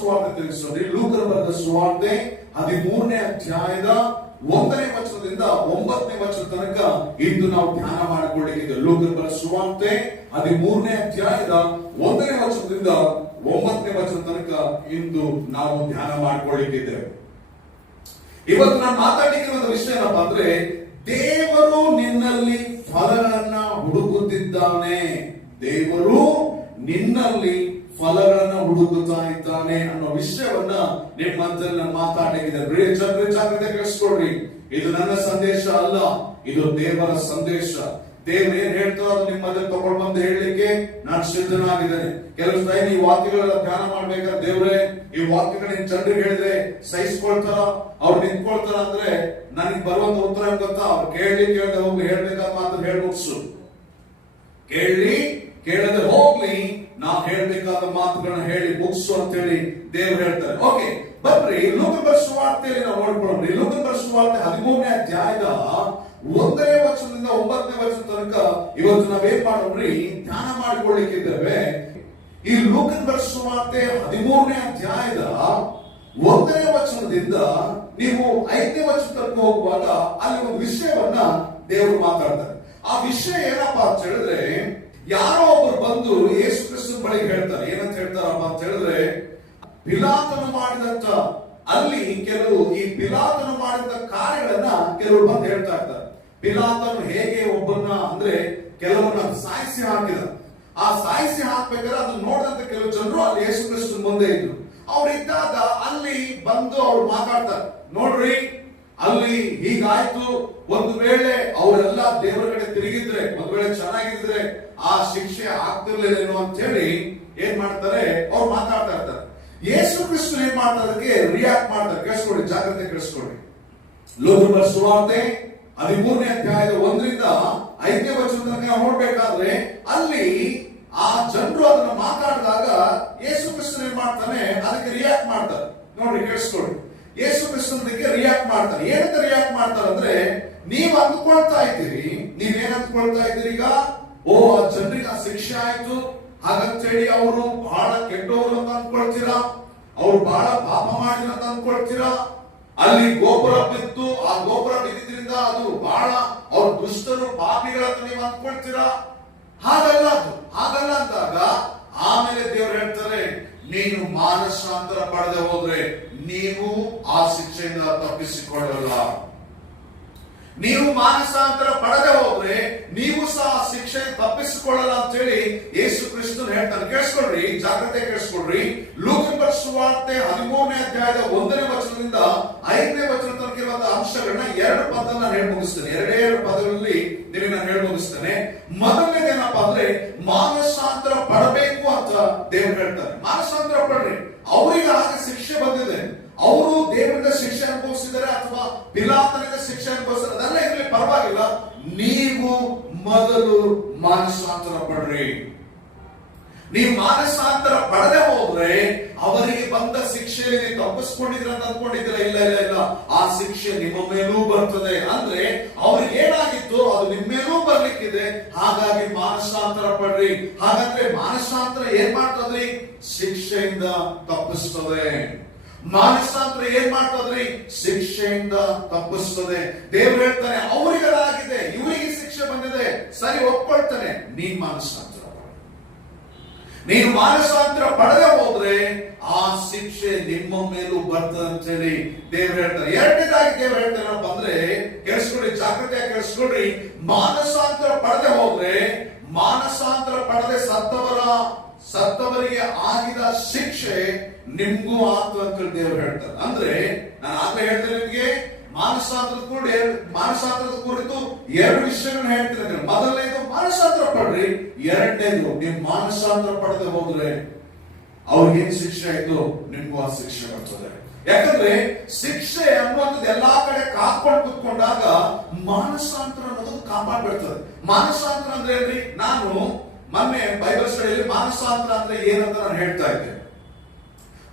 ಸುವಾರ್ತೆ ತಿಳಿಸೋದ್ರಿ. ಲೂಕನ ಬರೆದ ಸುವಾರ್ತೆ 13ನೇ ಅಧ್ಯಾಯದ 1ನೇ ವಚನದಿಂದ 9ನೇ ವಚನ ತನಕ ಇಂದು ನಾವು ಧ್ಯಾನ ಮಾಡಿಕೊಳ್ಳಿಕ್ಕೆ. ಲೂಕನ ಬರೆದ ಸುವಾರ್ತೆ 13ನೇ ಅಧ್ಯಾಯದ 1ನೇ ವಚನದಿಂದ 9ನೇ ವಚನ ತನಕ ಇಂದು ನಾವು ಧ್ಯಾನ ಮಾಡಿಕೊಳ್ಳಿಕ್ಕಿದ್ದೇವೆ. ಇವತ್ತು ನಾನು ಮಾತಾಡಲಿಕ್ಕೆ ಒಂದು ವಿಷಯ ಏನಪ್ಪಾ ಅಂದ್ರೆ, ದೇವರು ನಿನ್ನಲ್ಲಿ ಫಲಗಳನ್ನ ಹುಡುಕುತ್ತಿದ್ದಾನೆ. ದೇವರು ನಿನ್ನಲ್ಲಿ ಫಲಗಳನ್ನ ಹುಡುಕುತ್ತಾ ಇದ್ದಾನೆ ಅನ್ನೋ ವಿಷಯವನ್ನ ನಿಮ್ಮ ಮಧ್ಯದಲ್ಲಿ ನಾನು ಮಾತಾಡಲಿಕ್ಕಿದೆ. ಜಾಗ್ರತೆ ಕೇಳಿಸ್ಕೊಳ್ರಿ. ಇದು ನನ್ನ ಸಂದೇಶ ಅಲ್ಲ, ಇದು ದೇವರ ಸಂದೇಶ. ದೇವರು ಏನ್ ಹೇಳ್ತಾರೋ ಅದು ನಿಮ್ಮ ಮಧ್ಯೆ ತಗೊಂಡು ಬಂದು ಹೇಳಲಿಕ್ಕೆ ನಾನು ಸಿದ್ಧನಾಗಿದ್ದೇನೆ. ಕೆಲವು ಟೈಮ್ ಈ ವಾಕ್ಯಗಳೆಲ್ಲ ಧ್ಯಾನ ಮಾಡ್ಬೇಕಾದ್ರೆ, ದೇವ್ರೆ ಈ ವಾಕ್ಯಗಳನ್ನ ಜನರಿಗೆ ಹೇಳಿದ್ರೆ ಸಹಿಸ್ಕೊಳ್ತಾರ, ಅವ್ರು ನಿಂತ್ಕೊಳ್ತಾರ ಅಂದ್ರೆ ನನಗೆ ಬರುವಂತ ಉತ್ತರ ಏನ್ ಗೊತ್ತಾ? ಅವ್ರು ಕೇಳದೆ ಹೋಗ್ಲಿ, ಹೇಳ್ಬೇಕಾದ ಮಾತು ಹೇಳಿ ಮುಗಿಸು. ಕೇಳದೆ ಹೋಗ್ಲಿ, ನಾವು ಹೇಳ್ಬೇಕಾದ ಮಾತುಗಳನ್ನ ಹೇಳಿ ಮುಗಿಸು ಅಂತ ಹೇಳಿ ದೇವ್ರು ಹೇಳ್ತಾರೆ. ಓಕೆ, ಬರ್ರಿ ಲೂಕನ ಬರೆದ ಸುವಾರ್ತೆಯಲ್ಲಿ ನಾವು ನೋಡ್ಕೊಳ್ಳೋಣ. ಲೂಕನ ಬರೆದ ಸುವಾರ್ತೆ 13ನೇ ಅಧ್ಯಾಯದ 1ನೇ ವಚನದಿಂದ 9ನೇ ವಚನ ತನಕ ಇವತ್ತು ನಾವೇನ್ ಮಾಡೋಣ್ರಿ, ಧ್ಯಾನ ಮಾಡಿಕೊಳ್ಳಿಕ್ಕಿದ್ದೇವೆ. ಈ ಲೂಕನ ಬರೆದ ಸುವಾರ್ತೆ 13ನೇ ಅಧ್ಯಾಯದ 1ನೇ ವಚನದಿಂದ ನೀವು 5ನೇ ವಚನ ತನಕ ಹೋಗುವಾಗ ಅಲ್ಲಿ ಒಂದು ವಿಷಯವನ್ನ ದೇವರು ಮಾತಾಡ್ತಾರೆ. ಆ ವಿಷಯ ಏನಪ್ಪಾ ಅಂತ ಹೇಳಿದ್ರೆ, ಯಾರೋ ಒಬ್ಬರು ಬಂದು ಯೇಸು ಕ್ರಿಸ್ತನ ಬಳಿಗೆ ಹೇಳ್ತಾರೆ. ಏನಂತ ಹೇಳ್ತಾರಪ್ಪ ಅಂತ ಹೇಳಿದ್ರೆ, ಪಿಲಾತನು ಮಾಡಿದಂತ ಅಲ್ಲಿ ಕೆಲವು ಈ ಪಿಲಾತನು ಮಾಡಿದ ಕಾರ್ಯಗಳನ್ನ ಕೆಲವರು ಬಂದು ಹೇಳ್ತಾ ಇರ್ತಾರೆ. ಪಿಲಾತನು ಹೇಗೆ ಒಬ್ಬರನ್ನ ಅಂದ್ರೆ ಕೆಲವನ್ನ ಸಾಯಿಸಿ ಹಾಕಿದ. ಆ ಸಾಯಿಸಿ ಹಾಕ್ಬೇಕಾದ್ರೆ ಅದನ್ನ ನೋಡಿದಂತ ಕೆಲವು ಜನರು ಅಲ್ಲಿ ಯೇಸು ಕ್ರಿಸ್ತನ ಮುಂದೆ ಇದ್ರು. ಅವ್ರಿದ್ದಾಗ ಅಲ್ಲಿ ಬಂದು ಅವ್ರು ಮಾತಾಡ್ತಾರೆ, ನೋಡ್ರಿ ಅಲ್ಲಿ ಹೀಗಾಯ್ತು, ಒಂದು ವೇಳೆ ಅವರೆಲ್ಲ ದೇವರ ಕಡೆ ತಿರುಗಿದ್ರೆ, ಒಂದು ವೇಳೆ ಚೆನ್ನಾಗಿದ್ರೆ ಆ ಶಿಕ್ಷೆ ಆಗ್ತಿರ್ಲಿಲ್ಲೇನೋ ಅಂತ ಹೇಳಿ ಏನ್ ಮಾಡ್ತಾರೆ, ಅವ್ರು ಮಾತಾಡ್ತಾ ಇರ್ತಾರೆ. ಯೇಸು ಕ್ರಿಸ್ತ ಏನ್ ಮಾಡ್ತಾರೆ, ಅದಕ್ಕೆ ರಿಯಾಕ್ಟ್ ಮಾಡ್ತಾರೆ. ಕೇಳಿಸ್ಕೊಳ್ಳಿ, ಜಾಗ್ರತೆ ಕೇಳಿಸ್ಕೊಳ್ಳಿ. ಲೂಕನ ಬರೆದ ಸುವಾರ್ತೆ 13ನೇ ಅಧ್ಯಾಯದ 1ರಿಂದ 5ನೇ ವಚನ ತನಕ ನೋಡ್ಬೇಕಾದ್ರೆ ಅಲ್ಲಿ ಆ ಜನರು ಅದನ್ನ ಮಾತಾಡಿದಾಗ ಯೇಸು ಕ್ರಿಸ್ತ ಏನ್ ಮಾಡ್ತಾನೆ, ಅದಕ್ಕೆ ರಿಯಾಕ್ಟ್ ಮಾಡ್ತಾರೆ. ನೋಡ್ರಿ, ಕೇಳಿಸ್ಕೊಳ್ಳಿ. ಯೇಸು ಕ್ರಿಸ್ತನಿಗೆ ರಿಯಾಕ್ಟ್ ಮಾಡ್ತಾರೆ. ಏನಂತ ರಿಯಾಕ್ಟ್ ಮಾಡ್ತಾರೆ ಅಂದ್ರೆ, ನೀವ್ ಅಂದ್ಕೊಳ್ತಾ ಇದ್ದೀರಿ, ನೀವೇನ್ ಅಂದ್ಕೊಳ್ತಾ ಇದ್ದೀರಿ ಈಗ, ಓ ಆ ಜನರಿಗೆ ಆ ಶಿಕ್ಷೆ ಆಯ್ತು ಹಾಗಂತ ಹೇಳಿ ಅವರು ಬಹಳ ಕೆಟ್ಟವರು ಅಂತ ಅಂದ್ಕೊಳ್ತೀರಾ, ಅವ್ರು ಬಹಳ ಪಾಪ ಮಾಡಿದ್ರು ಅಂತ ಅಂದ್ಕೊಳ್ತೀರಾ. ಅಲ್ಲಿ ಗೋಪುರ ಬಿತ್ತು, ಆ ಗೋಪುರ ಬಿದ್ದಿದ್ರಿಂದ ಅದು ಬಹಳ ಅವ್ರ ದುಷ್ಟರು ಪಾಪಿಗಳಂತ ನೀವು ಅಂದ್ಕೊಳ್ತೀರಾ. ಹಾಗಲ್ಲ ಅಂದಾಗ ಆಮೇಲೆ ದೇವರು ಹೇಳ್ತಾರೆ, ನೀನು ಮಾನಸಾಂತರ ಪಡೆದೆ ಹೋದ್ರೆ ನೀವು ಆ ಶಿಕ್ಷೆಯಿಂದ ತಪ್ಪಿಸಿಕೊಳ್ಳಲ್ಲ. ನೀವು ಮಾನಸಾಂತರ ಪಡೆದೆ ಹೋದ್ರೆ ನೀವು ಸಹ ಶಿಕ್ಷೆ ತಪ್ಪಿಸಿಕೊಳ್ಳಲ್ಲ ಅಂತ ಹೇಳಿ ಯೇಸು ಕ್ರಿಸ್ತನು ಹೇಳ್ತಾನೆ. ಕೇಳಿಸ್ಕೊಳ್ರಿ, ಜಾಗ್ರತೆ ಕೇಳಿಸ್ಕೊಳ್ರಿ. ಲೂಕನ ಬರೆದ ಸುವಾರ್ತೆ 13ನೇ ಅಧ್ಯಾಯದ 1ನೇ ವಚನದಿಂದ 5ನೇ ವಚನ ತನಕ ಇರುವಂತಹ ಅಂಶಗಳನ್ನ 2 ಪದ ನಾನು ಹೇಳಿ ಮುಗಿಸ್ತೇನೆ. ಎರಡೇ ಪದಗಳಲ್ಲಿ ನಿಮಗೆ ನಾನು ಹೇಳಿ ಮುಗಿಸ್ತೇನೆ. ಮೊದಲನೇದೇನಪ್ಪಾ ಅಂದ್ರೆ, ಮಾನಸಾಂತರ ಪಡಬೇಕು ಅಂತ ದೇವರು ಹೇಳ್ತಾರೆ. ಮಾನಸಾಂತರ ಪಡ್ರಿ. ಅವರಿಗೆ ಆಗ ಶಿಕ್ಷೆ ಬಂದಿದೆ, ಅವರು ದೇವರಿಂದ ಶಿಕ್ಷೆ ಅನುಭವಿಸಿದ್ದಾರೆ ಅಥವಾ ಪಿಲಾತನಿಂದ ಶಿಕ್ಷೆ ಅನುಭವಿಸಿದ್ದಾರೆ, ಅದೆಲ್ಲ ಇರಲಿ ಪರವಾಗಿಲ್ಲ. ನೀವು ಮೊದಲು ಮಾನಸಾಂತರ ಪಡ್ರಿ. ನೀವು ಮಾನಸಾಂತರ ಪಡೆದೇ ಹೋದ್ರೆ ಅವರಿಗೆ ಬಂದ ಶಿಕ್ಷೆಯಲ್ಲಿ ತಪ್ಪಿಸ್ಕೊಂಡಿದ್ರ ಅಂತ ಅಂದ್ಕೊಂಡಿದ್ರ? ಇಲ್ಲ, ಆ ಶಿಕ್ಷೆ ನಿಮ್ಮ ಮೇಲೂ ಬರ್ತದೆ. ಅಂದ್ರೆ ಅವ್ರಿಗೆ ಏನಾಗಿತ್ತು ಅದು ನಿಮ್ಮ ಮೇಲೂ ಬರ್ಲಿಕ್ಕಿದೆ. ಹಾಗಾಗಿ ಮಾನಸಾಂತರ ಪಡ್ರಿ. ಹಾಗಾದ್ರೆ ಮಾನಸಾಂತರ ಏನ್ ಮಾಡ್ತದ್ರಿ? ಶಿಕ್ಷೆಯಿಂದ ತಪ್ಪಿಸ್ತದೆ. ಮಾನಸಾಂತರ ಏನ್ ಮಾಡ್ತದ್ರಿ? ಶಿಕ್ಷೆಯಿಂದ ತಪ್ಪಿಸ್ತದೆ. ದೇವ್ರು ಹೇಳ್ತಾನೆ, ಅವರಿಗಾಗಿದೆ, ಇವರಿಗೆ ಶಿಕ್ಷೆ ಬಂದಿದೆ, ಸರಿ ಒಪ್ಕೊಳ್ತಾನೆ. ನೀನು ಮಾನಸಾಂತರ ಪಡೆದೇ ಹೋದ್ರೆ ಆ ಶಿಕ್ಷೆ ನಿಮ್ಮ ಮೇಲೂ ಬರ್ತದೆ ಅಂತ ಹೇಳಿ ದೇವ್ರು ಹೇಳ್ತಾರೆ. ಎರಡನೇದಾಗಿ ದೇವ್ರು ಹೇಳ್ತಾರಪ್ಪ ಅಂದ್ರೆ, ಕೇಳಿಸ್ಕೊಳ್ರಿ, ಜಾಗೃತಿಯಾಗಿ ಕೇಳಿಸ್ಕೊಳ್ರಿ. ಮಾನಸಾಂತರ ಪಡೆದೇ ಹೋದ್ರೆ, ಮಾನಸಾಂತರ ಪಡೆದೆ ಸತ್ತವರಿಗೆ ಆಗಿದ ಶಿಕ್ಷೆ ನಿಮ್ಗೂ ಆತು ಅಂತ ದೇವ್ರು ಹೇಳ್ತಾರೆ. ಅಂದ್ರೆ ನಾನು ಆಗ್ಲೇ ಹೇಳ್ತೇನೆ ನಿಮ್ಗೆ, ಮಾನಸಾಂತರದ ಕುರಿತು 2 ವಿಷಯಗಳನ್ನ ಹೇಳ್ತೀನಿ. ಮೊದಲನೇದು ಮಾನಸಾಂತರ ಪಡ್ರಿ, ಎರಡನೇದು ನೀವು ಮಾನಸಾಂತರ ಪಡೆದು ಹೋದ್ರೆ ಅವ್ರಿಗೇನ್ ಶಿಕ್ಷೆ ಆಯ್ತು ನಿಮ್ಗೂ ಆ ಶಿಕ್ಷೆ ಬರ್ತದೆ. ಯಾಕಂದ್ರೆ ಶಿಕ್ಷೆ ಅನ್ನುವಂಥದ್ದು ಎಲ್ಲಾ ಕಡೆ ಕಾದ್ಕೊಂಡು ಕುತ್ಕೊಂಡಾಗ ಮಾನಸಾಂತರ ಅನ್ನೋದು ಕಾಪಾಡ್ಬಿಡ್ತದೆ. ಮಾನಸಾಂತರ ಅಂದ್ರೆ ಏನ್ರಿ? ನಾನು ಮೊನ್ನೆ ಬೈಬಲ್ ಸ್ಟಡಿಯಲ್ಲಿ ಮಾನಸಾಂತರ ಅಂದ್ರೆ ಏನಂತ ನಾನು ಹೇಳ್ತಾ ಇದ್ದೆ.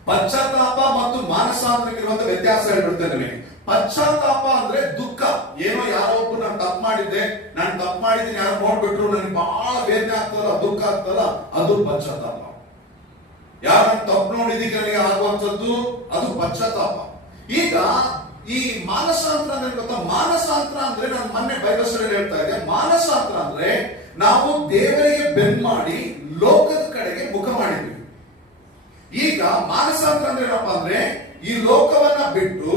ಪಶ್ಚಾತ್ತಾಪ ಮತ್ತು ಮಾನಸಾಂತರಕ್ಕೆ ಇರುವಂತ ವ್ಯತ್ಯಾಸ ಹೇಳ್ಬಿಡ್ತೇನೆ ನಿಮಗೆ. ಪಶ್ಚಾತ್ತಾಪ ಅಂದ್ರೆ ದುಃಖ, ಏನೋ ಯಾರೋ ಒಬ್ಬರು ನಾನು ತಪ್ಪು ಮಾಡಿದ್ದೀನಿ, ಯಾರು ನೋಡ್ಬಿಟ್ರು ನನಗೆ ಬಹಳ ವೇದನೆ ಆಗ್ತದಲ್ಲ, ದುಃಖ ಆಗ್ತದಲ್ಲ, ಅದು ಪಶ್ಚಾತ್ತಾಪ. ಯಾರನ್ನ ತಪ್ಪು ನೋಡಿದಕ್ಕೆ ಆಗುವಂಥದ್ದು ಅದು ಪಶ್ಚಾತ್ತಾಪ. ಈಗ ಈ ಮಾನಸಾಂತರ ಅಂದ್ರೆ ಗೊತ್ತಾ? ಮಾನಸಾಂತರ ಅಂದ್ರೆ ನಾನು ಮೊನ್ನೆ ಬೈಬಲ್ ಸ್ಟಡಿ ಹೇಳ್ತಾ ಇದ್ದೆ, ಮಾನಸಾಂತರ ಅಂದ್ರೆ ನಾವು ದೇವರಿಗೆ ಬೆನ್ ಮಾಡಿ ಲೋಕದ ಕಡೆಗೆ ಮುಖ ಮಾಡಿದ್ವಿ. ಈಗ ಮಾನಸಾಂತರ ಅಂದ್ರೆ ಏನಪ್ಪಾ ಅಂದ್ರೆ ಈ ಲೋಕವನ್ನ ಬಿಟ್ಟು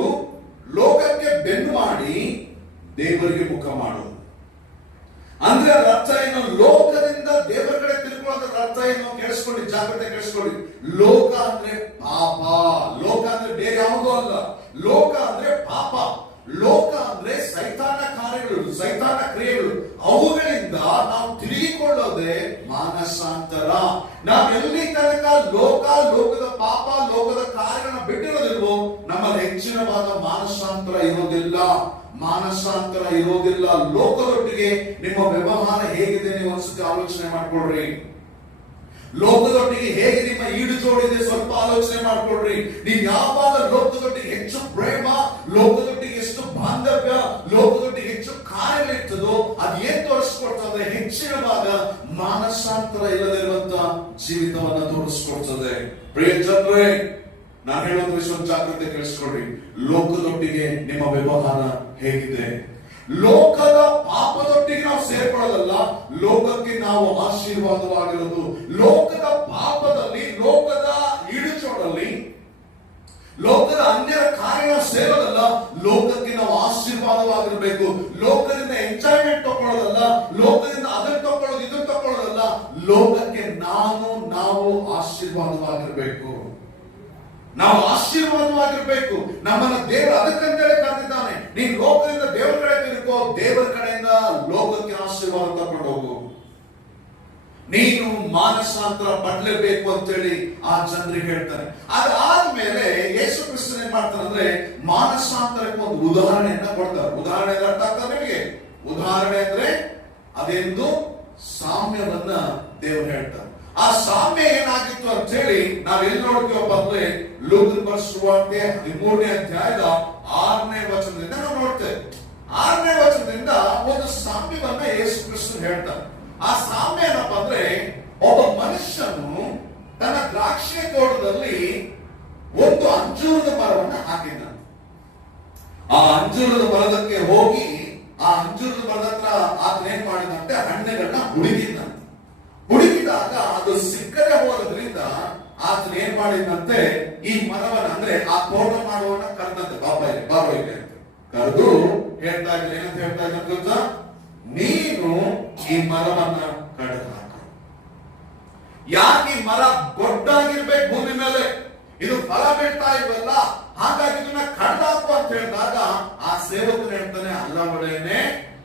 ಲೋಕಕ್ಕೆ ಬೆನ್ನು ಮಾಡಿ ದೇವರಿಗೆ ಮುಖ ಮಾಡೋದು. ಅಂದ್ರೆ ಅದರ ಅರ್ಥ ಏನು? ಲೋಕದಿಂದ ದೇವರ ಕಡೆ ತಿರುಗುವುದರ ಅರ್ಥ ಏನು? ಕೇಳಿಸ್ಕೊಳ್ಳಿ, ಜಾಗ್ರತೆ ಕೇಳಿಸ್ಕೊಳ್ಳಿ. ಲೋಕ ಅಂದ್ರೆ ಪಾಪ. ಲೋಕ ಅಂದ್ರೆ ಬೇರೆ ಯಾವುದೂ ಅಲ್ಲ. ಲೋಕ ಅಂದ್ರೆ ಪಾಪ. ಲೋಕ ಅಂದ್ರೆ ಸೈತಾನ ಕಾರ್ಯಗಳು, ಸೈತಾನ ಕ್ರಿಯೆಗಳು. ಅವುಗಳಿಂದ ನಾವು ತಿರುಗಿಕೊಳ್ಳೋದೇ ಮಾನಸಾಂತರ. ನಾವೆಲ್ಲಿ ತನಕ ಲೋಕದ ಪಾಪ, ಲೋಕದ ಕಾರ್ಯಗಳನ್ನ ಬಿಟ್ಟಿರೋದಿಲ್ವೋ ನಮ್ಮಲ್ಲಿ ಹೆಚ್ಚಿನವಾದ ಮಾನಸಾಂತರ ಇರೋದಿಲ್ಲ. ಮಾನಸಾಂತರ ಇರೋದಿಲ್ಲ. ಲೋಕದೊಟ್ಟಿಗೆ ನಿಮ್ಮ ವ್ಯವಹಾರ ಹೇಗಿದೆ ನೀವು ಒಂದ್ಸತಿ ಆಲೋಚನೆ ಮಾಡ್ಕೊಳ್ರಿ. ಲೋಕದೊಟ್ಟಿಗೆ ಹೇಗೆ ನಿಮ್ಮ ಈಡು ಜೋಡಿದೆ ಸ್ವಲ್ಪ ಆಲೋಚನೆ ಮಾಡ್ಕೊಳ್ರಿ. ನೀವು ಯಾವಾಗ ಲೋಕದೊಟ್ಟಿಗೆ ಹೆಚ್ಚು ಪ್ರೇಮ, ಲೋಕದೊಟ್ಟಿಗೆ ಎಷ್ಟು ಬಾಂಧವ್ಯ, ಲೋಕದೊಟ್ಟಿಗೆ ಹೆಚ್ಚು ಕಾರ್ಯಗಳಿರ್ತದೋ ಅದು ಏನ್ ತೋರಿಸ್ಕೊಡ್ತದೆ? ಹೆಚ್ಚಿನವಾದ ಮಾನಸಾಂತರ ಇಲ್ಲದಿರುವಂತ ಜೀವಿತವನ್ನ ತೋರಿಸ್ಕೊಡ್ತದೆ. ಪ್ರಿಯ ಜನರೇ, ನಾನು ಹೇಳೋದು ವಿಷಯ ಜಾಗ್ರತೆ ಕೇಳಿಸ್ಕೊಳ್ರಿ. ಲೋಕದೊಟ್ಟಿಗೆ ನಿಮ್ಮ ವ್ಯವಹಾರ ಹೇಗಿದೆ? ಲೋಕದ ಪಾಪದೊಟ್ಟಿಗೆ ನಾವು ಸೇರ್ಕೊಳ್ಳೋದಲ್ಲ, ಲೋಕಕ್ಕೆ ನಾವು ಆಶೀರ್ವಾದವಾಗಿರೋದು. ಲೋಕದ ಪಾಪದಲ್ಲಿ, ಲೋಕದ ಇಡುಚೋಡಲ್ಲಿ, ಲೋಕದ ಅನ್ಯರ ಕಾರ್ಯ ಸೇರೋದಲ್ಲ, ಲೋಕಕ್ಕೆ ನಾವು ಆಶೀರ್ವಾದವಾಗಿರ್ಬೇಕು. ಲೋಕದಿಂದ ಎಂಜಾಯ್ಮೆಂಟ್ ತಗೊಳ್ಳೋದಲ್ಲ, ಲೋಕದಿಂದ ಅದನ್ನು ತಗೊಳ್ಳೋದು ಇದನ್ನು ತಗೊಳ್ಳೋದಲ್ಲ, ಲೋಕಕ್ಕೆ ನಾವು ಆಶೀರ್ವಾದವಾಗಿರ್ಬೇಕು. ನಾವು ಆಶೀರ್ವಾದವಾಗಿರ್ಬೇಕು. ನಮ್ಮನ್ನ ದೇವರು ಅದಕ್ಕಂತೇಳಿ ಕರೆದಿದ್ದಾನೆ. ನೀನು ಲೋಕದಿಂದ ದೇವರ ಕಡೆ ತಿರುಗೋ, ದೇವರ ಕಡೆಯಿಂದ ಲೋಕಕ್ಕೆ ಆಶೀರ್ವಾದ ತಗೊಂಡು ಹೋಗು. ನೀನು ಮಾನಸಾಂತರ ಪಡಲೇಬೇಕು ಅಂತೇಳಿ ಆ ಜನರಿಗೆ ಹೇಳ್ತಾರೆ. ಅದಾದ್ಮೇಲೆ ಯೇಸು ಕ್ರಿಸ್ತನ್ ಏನ್ ಮಾಡ್ತಾರೆ ಅಂದ್ರೆ ಮಾನಸಾಂತರಕ್ಕೆ ಒಂದು ಉದಾಹರಣೆಯನ್ನ ಕೊಡ್ತಾರೆ. ಉದಾಹರಣೆ ಅರ್ಥ ಆಗ್ತದೆ ನಿಮಗೆ? ಉದಾಹರಣೆ ಅಂದ್ರೆ ಅದೆಂದು ಸಾಮ್ಯವನ್ನ ದೇವರು ಹೇಳ್ತಾರೆ. ಆ ಸಾಮ್ಯ ಏನಾಗಿತ್ತು ಅಂತ ಹೇಳಿ ನಾವ್ ಎಲ್ಲಿ ನೋಡ್ತೀವಪ್ಪ ಅಂದ್ರೆ ಲೂಕನ ಬರೆದ ಸುವಾರ್ತೆ 13ನೇ ಅಧ್ಯಾಯದ 6ನೇ ವಚನದಿಂದ ನಾವು ನೋಡ್ತೇವೆ. 6ನೇ ವಚನದಿಂದ ಒಂದು ಸಾಮ್ಯವನ್ನ ಯೇಸು ಕ್ರಿಸ್ತನು ಹೇಳ್ತಾರೆ. ಆ ಸಾಮ್ಯ ಏನಪ್ಪ ಅಂದ್ರೆ ಒಬ್ಬ ಮನುಷ್ಯನು ತನ್ನ ದ್ರಾಕ್ಷಿ ತೋಟದಲ್ಲಿ ಒಂದು ಅಂಜೂರದ ಮರವನ್ನ ಹಾಕಿದ. ಆ ಅಂಜೂರದ ಮರದಕ್ಕೆ ಹೋಗಿ ಆ ಅಂಜೂರದ ಮರದ ಹತ್ರ ಆತನ ಏನ್ ಮಾಡಿದಂತೆ ಹಣ್ಣುಗಳನ್ನ ಹುಡುಕಿದಾಗ ಅದು ಸಿಕ್ಕದೆ ಹೋಗೋದ್ರಿಂದ ಆತನ ಏನ್ ಮಾಡಿದಂತೆ ಈ ಮರವನ್ನ ಅಂದ್ರೆ ಆ ತೋಟ ಮಾಡುವನ್ನ ಕರೆದಂತೆ ಬಾಬಾ ಇದೆ ಅಂತ ಕರೆದು ಹೇಳ್ತಾ ಇದ್ರೆ ಏನಂತ ಹೇಳ್ತಾ ಇದ್ದ? ನೀನು ಈ ಮರವನ್ನ ಕಡಿದು ಹಾಕು. ಯಾಕೆ ಈ ಮರ ದೊಡ್ಡಾಗಿರ್ಬೇಕು ಭೂಮಿ ಮೇಲೆ, ಇದು ಫಲ ಬಿಡ್ತಾ ಇಲ್ವಲ್ಲ, ಹಾಗಾಗಿ ಇದನ್ನ ಕಡ್ದಾಕು ಅಂತ ಹೇಳಿದಾಗ ಆ ಸೇವಕನು ಹೇಳ್ತಾನೆ, ಅಲ್ಲ ಒಡೆಯನೇ,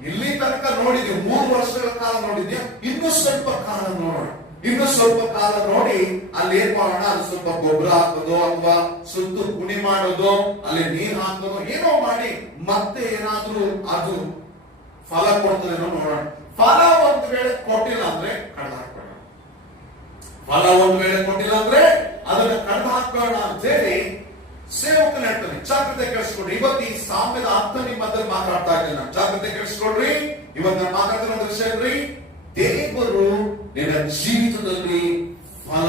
ಇಲ್ಲಿ ತನಕ ನೋಡಿದ್ವಿ, 3 ವರ್ಷಗಳ ಕಾಲ ನೋಡಿದ್ಯಾ, ಇನ್ನು ಸ್ವಲ್ಪ ಕಾಲ ನೋಡೋಣ. ಇನ್ನು ಸ್ವಲ್ಪ ಕಾಲ ನೋಡಿ ಅಲ್ಲಿ ಏನ್ ಮಾಡೋಣ, ಅಲ್ಲಿ ಸ್ವಲ್ಪ ಗೊಬ್ಬರ ಹಾಕೋದು ಅಥವಾ ಸುತ್ತು ಕುಣಿ ಮಾಡೋದು, ಅಲ್ಲಿ ನೀರು ಹಾಕೋದು, ಏನೋ ಮಾಡಿ ಮತ್ತೆ ಏನಾದ್ರೂ ಅದು ಫಲ ಕೊಡ್ತದೇನೋ ನೋಡೋಣ. ಫಲ ಒಂದು ವೇಳೆ ಕೊಟ್ಟಿಲ್ಲ ಅಂದ್ರೆ ಕಡ್ದು ಹಾಕೋಣ. ಫಲ ಒಂದು ವೇಳೆ ಕೊಟ್ಟಿಲ್ಲ ಅಂದ್ರೆ ಅದನ್ನ ಕಡ್ದು ಹಾಕೋಣ ಅಂತ ಹೇಳಿ ಸೇವಕನ ಹೇಳ್ತಾನೆ. ಜಾಗ್ರತೆ ಕೇಳಿಸ್ಕೊಡ್ರಿ. ಇವತ್ತು ಈ ಸಾಮ್ಯದ ಅರ್ಥ ನಿಮ್ಮ ಮಧ್ಯದಲ್ಲಿ ಮಾತಾಡ್ತಾ ಇದ್ದೇನೆ. ಜಾಗ್ರತೆ ಕೇಳಿಸ್ಕೊಡ್ರಿ. ಇವತ್ತು ನಾನು ಮಾತಾಡ್ತಿರೋ ವಿಷಯ ಏನ್ರಿ? ದೇವರು ನಿನ್ನ ಜೀವಿತದಲ್ಲಿ ಫಲ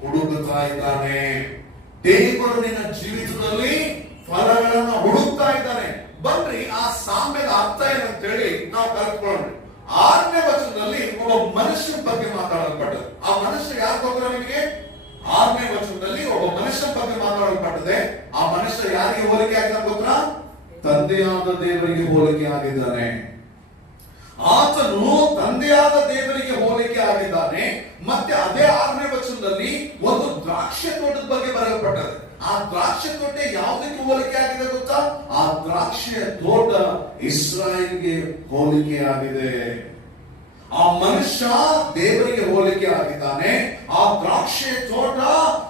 ಹುಡುಕುತ್ತಾ ಇದ್ದಾನೆ. ದೇವರು ನಿನ್ನ ಜೀವಿತದಲ್ಲಿ ಫಲಗಳನ್ನ ಹುಡುಕ್ತಾ ಇದ್ದಾನೆ. ಬನ್ರಿ ಆ ಸಾಮ್ಯದ ಅರ್ಥ ಏನಂತೇಳಿ ನಾವು ಕಲ್ತ್ಕೊಳ್ಳೋಣ. 6ನೇ ವಚನದಲ್ಲಿ ಒಬ್ಬ ಮನುಷ್ಯನ ಬಗ್ಗೆ ಮಾತಾಡಲ್ಪಟ್ಟது. ಆ ಮನುಷ್ಯ ಯಾರು ಗೊತ್ತಾ ನಿಮಗೆ? 6ನೇ ವಚನದಲ್ಲಿ ಒಬ್ಬ ಮನುಷ್ಯನ ಬಗ್ಗೆ ಮಾತಾಡಲ್ಪಟ್ಟದೆ. ಆ ಮನುಷ್ಯ ಯಾರಿಗೆ ಹೋಲಿಕೆ ಆಗಿದ್ದಾನೆ ಗೊತ್ತಾ? ತಂದೆಯಾದ ದೇವರಿಗೆ ಹೋಲಿಕೆ ಆಗಿದ್ದಾನೆ. ಆತನು ತಂದೆಯಾದ ದೇವರಿಗೆ ಹೋಲಿಕೆ ಆಗಿದ್ದಾನೆ. ಮತ್ತೆ ಅದೇ 6ನೇ ವಚನದಲ್ಲಿ ಒಂದು ದ್ರಾಕ್ಷಿ ತೋಟದ ಬಗ್ಗೆ ಬರೆಯಲ್ಪಟ್ಟದೆ. ಆ ದ್ರಾಕ್ಷಿ ತೋಟ ಯಾವುದಕ್ಕೆ ಹೋಲಿಕೆ ಆಗಿದೆ ಗೊತ್ತಾ? ಆ ದ್ರಾಕ್ಷಿಯ ತೋಟ ಇಸ್ರಾಯೇಲ್ಗೆ ಹೋಲಿಕೆ ಆಗಿದೆ. ಆ ಮನುಷ್ಯ ದೇವರಿಗೆ ಹೋಲಿಕೆ ಆಗಿದ್ದಾನೆ. ಆ ದ್ರಾಕ್ಷಿಯ ತೋಟ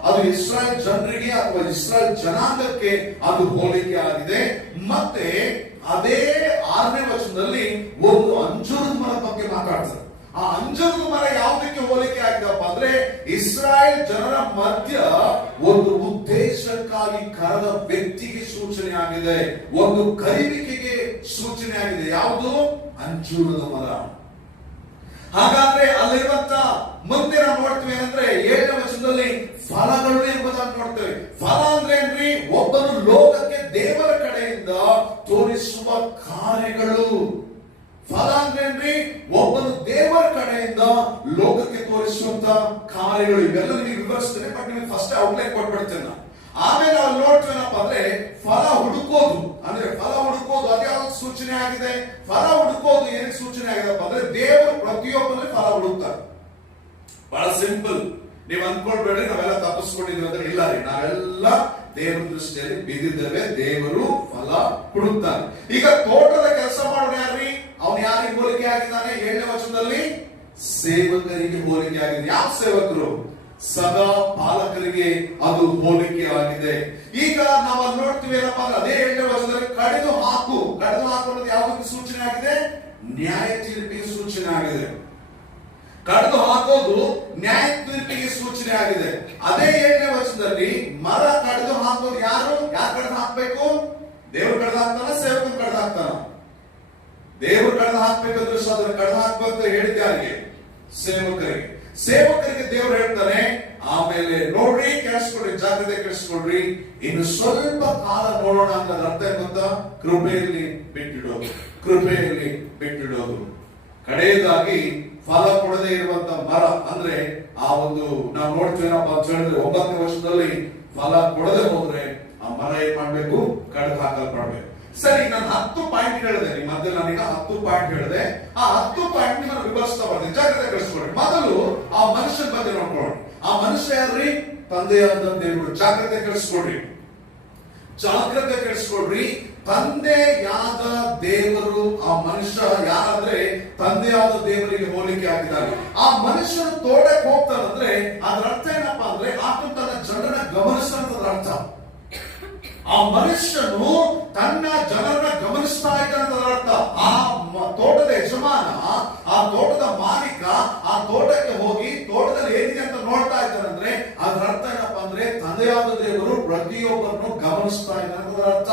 ಅದು ಇಸ್ರಾಯೇಲ್ ಜನರಿಗೆ ಅಥವಾ ಇಸ್ರಾಯೇಲ್ ಜನಾಂಗಕ್ಕೆ ಅದು ಹೋಲಿಕೆ ಆಗಿದೆ. ಮತ್ತೆ ಅದೇ 6ನೇ ವಚನದಲ್ಲಿ ಒಂದು ಅಂಜೂರದ ಮರ ಬಗ್ಗೆ ಮಾತಾಡ್ತಾರೆ. ಆ ಅಂಜೂರದ ಮರ ಯಾವುದಕ್ಕೆ ಹೋಲಿಕೆ ಆಗಿದೆಪ್ಪ ಅಂದ್ರೆ ಇಸ್ರಾಯೇಲ್ ಜನರ ಮಧ್ಯ ಒಂದು ಉದ್ದೇಶಕ್ಕಾಗಿ ಕರೆದ ವ್ಯಕ್ತಿಗೆ ಸೂಚನೆ ಆಗಿದೆ, ಒಂದು ಕರೆಯುವಿಕೆಗೆ ಸೂಚನೆ ಆಗಿದೆ. ಯಾವುದು? ಅಂಜೂರದ ಮರ. ಹಾಗಾದ್ರೆ ಅಲ್ಲಿರುವಂತ ಮುಂದೆ ನಾವು ನೋಡ್ತೀವಿ ಏನಂದ್ರೆ 7ನೇ ವಚನದಲ್ಲಿ ಫಲಗಳು ಎಂಬುದನ್ನು ನೋಡ್ತೇವೆ. ಫಲ ಅಂದ್ರೆ ಏನ್ರಿ? ಒಬ್ಬನು ಲೋಕಕ್ಕೆ ದೇವರ ಕಡೆಯಿಂದ ತೋರಿಸುವ ಕಾರ್ಯಗಳು. ಫಲ ಅಂದ್ರೆ ಏನ್ರಿ? ಒಬ್ಬನು ದೇವರ ಕಡೆಯಿಂದ ಲೋಕಕ್ಕೆ ತೋರಿಸುವಂತ ಕಾರ್ಯಗಳು. ಇವೆಲ್ಲ ನಿಮಗೆ ವಿವರಿಸ್ತೇನೆ, ಬಟ್ ನಿಮಗೆ ಫಸ್ಟ್ ಔಟ್ಲೈನ್ ಕೊಟ್ಬಿಡ್ತೇನೆ ನಾನು. ಆಮೇಲೆ ನಾವು ನೋಡ್ತೀವೇನಪ್ಪ ಅಂದ್ರೆ ಫಲ ಹುಡುಕೋದು. ಅಂದ್ರೆ ಫಲ ಹುಡುಕೋದು ಅದೇ ಸೂಚನೆ ಆಗಿದೆ. ಫಲ ಹುಡುಕೋದು ಏನಕ್ಕೆ ಸೂಚನೆ ಆಗಿದೆಪ್ಪ ಅಂದ್ರೆ ದೇವರು ಪ್ರತಿಯೊಬ್ಬರಲ್ಲಿ ಫಲ ಹುಡುಕ್ತಾರೆ. ಬಹಳ ಸಿಂಪಲ್. ನೀವು ಅನ್ಕೊಳ್ಬೇಡ್ರಿ ನಾವೆಲ್ಲ ತಪ್ಪಿಸ್ಕೊಂಡಿದ್ವಿ ಅಂದ್ರೆ ಇಲ್ಲ ರೀ, ನಾವೆಲ್ಲ ದೇವರ ದೃಷ್ಟಿಯಲ್ಲಿ ಬಿದ್ದಿದ್ದೇವೆ. ದೇವರು ಫಲ ಹುಡುಕ್ತಾನೆ. ಈಗ ತೋಟದ ಕೆಲಸ ಮಾಡೋನು ಯಾರ್ರಿ? ಅವನು ಯಾರಿಗೆ ಹೋಲಿಕೆ ಆಗಿದ್ದಾನೆ? 7ನೇ ವಚನದಲ್ಲಿ ಸೇವಕರಿಗೆ ಹೋಲಿಕೆ ಆಗಿದೆ. ಯಾವ ಸೇವಕರು? ಸದಾ ಪಾಲಕರಿಗೆ ಅದು ಹೋಲಿಕೆ ಆಗಿದೆ. ಈಗ ನಾವು ನೋಡ್ತೀವಿ ಏನಪ್ಪಾ ಅಂದ್ರೆ ಅದೇ 7ನೇ ವಚನದಲ್ಲಿ ಕಡಿದು ಹಾಕು. ಕಡಿದು ಹಾಕು ಅನ್ನೋದು ಯಾವುದಕ್ಕೆ ಸೂಚನೆ ಆಗಿದೆ? ನ್ಯಾಯ ತೀರ್ಪಿಗೆ ಸೂಚನೆ ಆಗಿದೆ. ಕಡಿದು ಹಾಕೋದು ನ್ಯಾಯ ತೀರ್ಪಿಗೆ ಸೂಚನೆ ಆಗಿದೆ. ಅದೇ 7ನೇ ವಚನದಲ್ಲಿ ಮರ ಕಡಿದು ಹಾಕೋದು ಯಾರು? ಯಾರು ಕಡಿದು ಹಾಕ್ಬೇಕು? ದೇವರು ಕಡಿದು ಹಾಕ್ತಾನ? ಸೇವಕರು ಕಡಿದು ಹಾಕ್ತಾನ? ದೇವರು ಕಡಿದು ಹಾಕ್ಬೇಕಂದ್ರೆ ಅದನ್ನ ಕಡಿದು ಹಾಕ್ಬೇಕು ಹೇಳಿದ ಯಾರಿಗೆ? ಸೇವಕರಿಗೆ. ಸೇವಕರಿಗೆ ದೇವರು ಹೇಳ್ತಾನೆ. ಆಮೇಲೆ ನೋಡ್ರಿ, ಕೇಳಿಸ್ಕೊಡ್ರಿ, ಜಾಗ್ರತೆ ಕೇಳಿಸ್ಕೊಡ್ರಿ, ಇನ್ನು ಸ್ವಲ್ಪ ಕಾಲ ನೋಡೋಣ ಅಂತ ಅರ್ಥ ಗೊತ್ತಾ? ಕೃಪೆಯಲ್ಲಿ ಬಿಟ್ಟಿಡೋದು, ಕೃಪೆಯಲ್ಲಿ ಬಿಟ್ಟಿಡೋದು. ಕಡೆಯದಾಗಿ ಫಲ ಕೊಡದೇ ಇರುವಂತ ಮರ ಅಂದ್ರೆ ಆ ಒಂದು ನಾವು ನೋಡ್ತೀವೇನಪ್ಪ ಅಂತ ಹೇಳಿದ್ರೆ 9ನೇ ವರ್ಷದಲ್ಲಿ ಫಲ ಕೊಡದೆ ಹೋದ್ರೆ ಆ ಮರ ಏನ್ ಮಾಡ್ಬೇಕು? ಕಡಿದು ಹಾಕಲ್ಪಡ್ಬೇಕು. ಸರಿ, ನಾನು 10 ಪಾಯಿಂಟ್ ಹೇಳಿದೆ. ನಿಮ್ಮ ಮಧ್ಯೆ ನಾನೀಗ 10 ಪಾಯಿಂಟ್ ಹೇಳಿದೆ. ಆ 10 ಪಾಯಿಂಟ್ ನಾನು ವಿವರಿಸ್ತಾ ಬರ್ತೀನಿ, ಜಾಗ್ರತೆ ಕಳಿಸ್ಕೊಡ್ರಿ. ಮೊದಲು ಆ ಮನುಷ್ಯನ ಬಗ್ಗೆ ನೋಡ್ಕೊಳ್ಳಿ. ಆ ಮನುಷ್ಯ ಯಾರ್ರಿ? ತಂದೆಯಾದ ದೇವರು. ಜಾಗ್ರತೆ ಕಳಿಸ್ಕೊಡ್ರಿ, ಜಾಗ್ರತೆ ಕಳಿಸ್ಕೊಡ್ರಿ. ತಂದೆಯಾದ ದೇವರು ಆ ಮನುಷ್ಯ ಯಾರಂದ್ರೆ ತಂದೆಯಾದ ದೇವರಿಗೆ ಹೋಲಿಕೆ ಆಗಿದ್ದಾರೆ. ಆ ಮನುಷ್ಯನು ತೋಟಕ್ಕೆ ಹೋಗ್ತಾನಂದ್ರೆ ಅದ್ರ ಅರ್ಥ ಏನಪ್ಪಾ ಅಂದ್ರೆ ಆತನು ತನ್ನ ಜನರನ್ನ ಗಮನಿಸ್ತಾನಂತ ಅರ್ಥ. ಆ ಮನುಷ್ಯನು ತನ್ನ ಜನರನ್ನ ಗಮನಿಸ್ತಾ ಇದ್ದಾನೆ ಅರ್ಥ. ಆ ತೋಟದ ಯಜಮಾನ, ಆ ತೋಟದ ಮಾಲೀಕ ಆ ತೋಟಕ್ಕೆ ಹೋಗಿ ತೋಟದಲ್ಲಿ ಏನಿದೆ ಅಂತ ನೋಡ್ತಾ ಇದ್ದಾನಂದ್ರೆ ಅದ್ರ ಅರ್ಥ ಏನಪ್ಪಾ ಅಂದ್ರೆ ತಂದೆಯಾದ ದೇವರು ಪ್ರತಿಯೊಬ್ಬರನ್ನು ಗಮನಿಸ್ತಾ ಇದ್ದಾನೆ ಅರ್ಥ.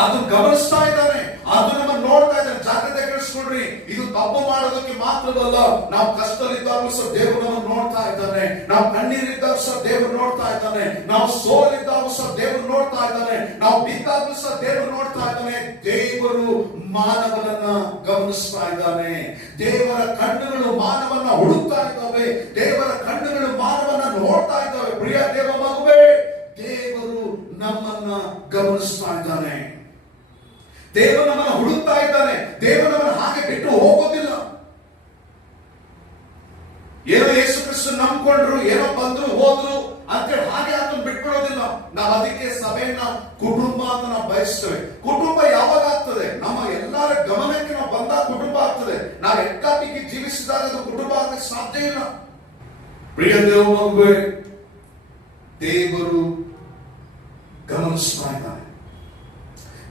ಅದು ಗಮನಿಸ್ತಾ ಇದ್ದಾನೆ, ಅದು ನಮ್ಮನ್ನು ನೋಡ್ತಾ ಇದ್ದಾನೆ. ಜಾಗ್ರತೆ ಕೇಳಿಸ್ಕೊಡ್ರಿ, ಇದು ತಪ್ಪು ಮಾಡೋದಕ್ಕೆ ಮಾತ್ರವಲ್ಲ. ನಾವು ಕಷ್ಟದಲ್ಲಿದ್ದಾಗ ಸಹ ದೇವರು ನಮ್ಮನ್ನು ನೋಡ್ತಾ ಇದ್ದಾನೆ. ನಾವು ಕಣ್ಣೀರಿದ್ದಾಗ ಸಹ ದೇವರು ನೋಡ್ತಾ ಇದ್ದಾನೆ. ನಾವು ಸೋಲಿದ್ದಾಗ ಸಹ ದೇವರು ನೋಡ್ತಾ ಇದ್ದಾನೆ. ನಾವು ಬಿದ್ದಾಗ ಸಹ ದೇವರು ನೋಡ್ತಾ ಇದ್ದಾನೆ. ದೇವರು ಮಾನವನನ್ನ ಗಮನಿಸ್ತಾ ಇದ್ದಾನೆ. ದೇವರ ಕಣ್ಣುಗಳು ಮಾನವನ್ನ ಹುಡುಕ್ತಾ ಇದ್ದಾವೆ. ದೇವರ ಕಣ್ಣುಗಳು ಮಾನವನ್ನ ನೋಡ್ತಾ ಇದ್ದಾವೆ. ಪ್ರಿಯ ದೇವ ಮಗುವೇ, ದೇವರು ನಮ್ಮನ್ನ ಗಮನಿಸ್ತಾ ಇದ್ದಾನೆ. ದೇವರು ನಮ್ಮನ್ನು ಹುಡುಕ್ತಾ ಇದ್ದಾನೆ. ದೇವರು ನಮ್ಮನ್ನು ಹಾಗೆ ಬಿಟ್ಟು ಹೋಗೋದಿಲ್ಲ. ಏನೋ ಯೇಸು ಕ್ರಿಸ್ತ ನಂಬ್ಕೊಂಡ್ರು, ಏನೋ ಬಂದ್ರು ಹೋದ್ರು ಅಂತೇಳಿ ಹಾಗೆ ಅದನ್ನು ಬಿಟ್ಬಿಡೋದಿಲ್ಲ. ನಾವು ಅದಕ್ಕೆ ಸಭೆಯನ್ನ ಕುಟುಂಬ ಅಂತ ನಾವು ಬಯಸ್ತೇವೆ. ಕುಟುಂಬ ಯಾವಾಗ ಆಗ್ತದೆ? ನಮ್ಮ ಎಲ್ಲರ ಗಮನಕ್ಕೆ ನಾವು ಬಂದಾಗ ಕುಟುಂಬ ಆಗ್ತದೆ. ನಾವು ಎಕ್ಕಾಪಿಗೆ ಜೀವಿಸಿದಾಗ ಅದು ಕುಟುಂಬ ಆಗಕ್ಕೆ ಸಾಧ್ಯ ಇಲ್ಲ. ಪ್ರಿಯ ದೇವ ಮಗುವೇ, ದೇವರು ಗಮನಿಸ್ತಾ ಇದ್ದಾನೆ.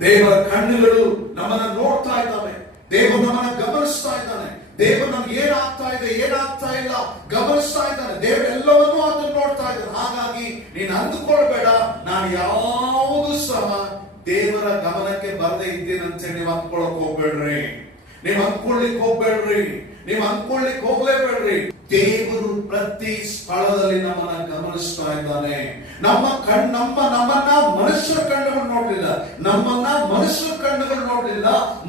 ದೇವರ ಕಣ್ಣುಗಳು ನಮ್ಮನ್ನ ನೋಡ್ತಾ ಇದ್ದಾವೆ. ದೇವರು ನಮ್ಮನ್ನ ಗಮನಿಸ್ತಾ ಇದ್ದಾನೆ. ದೇವರು ನಮ್ಗೆ ಏನಾಗ್ತಾ ಇದೆ, ಏನಾಗ್ತಾ ಇಲ್ಲ ಗಮನಿಸ್ತಾ ಇದ್ದಾನೆ. ದೇವರೆಲ್ಲವನ್ನೂ ಅದನ್ನು ನೋಡ್ತಾ ಇದ್ದಾನೆ. ಹಾಗಾಗಿ ನೀನು ಅಂದುಕೊಳ್ಬೇಡ ನಾನು ಯಾವುದು ಸಹ ದೇವರ ಗಮನಕ್ಕೆ ಬರದೇ ಇದ್ದೇನೆ ಅಂತ ಹೇಳಿ ನೀವು ಅಂದ್ಕೊಳಕ್ ಹೋಗ್ಬೇಡ್ರಿ. ನೀವು ಅಂದ್ಕೊಳ್ಳಿಕ್ ಹೋಗ್ಬೇಡ್ರಿ. ನೀವು ಅಂದ್ಕೊಳ್ಳಿಕ್ ಹೋಗ್ಲೇಬೇಡ್ರಿ. ದೇವರು ಪ್ರತಿ ಸ್ಥಳದಲ್ಲಿ ನಮ್ಮನ್ನ ಗಮನಿಸ್ತಾ ಇದ್ದಾನೆ. ನಮ್ಮನ್ನ ಮನುಷ್ಯರ ಕಣ್ಣುಗಳು ನೋಡ್ಲಿಲ್ಲ. ನಮ್ಮನ್ನ ಮನುಷ್ಯರ ಕಣ್ಣುಗಳು ನೋಡ್ಲಿಲ್ಲ.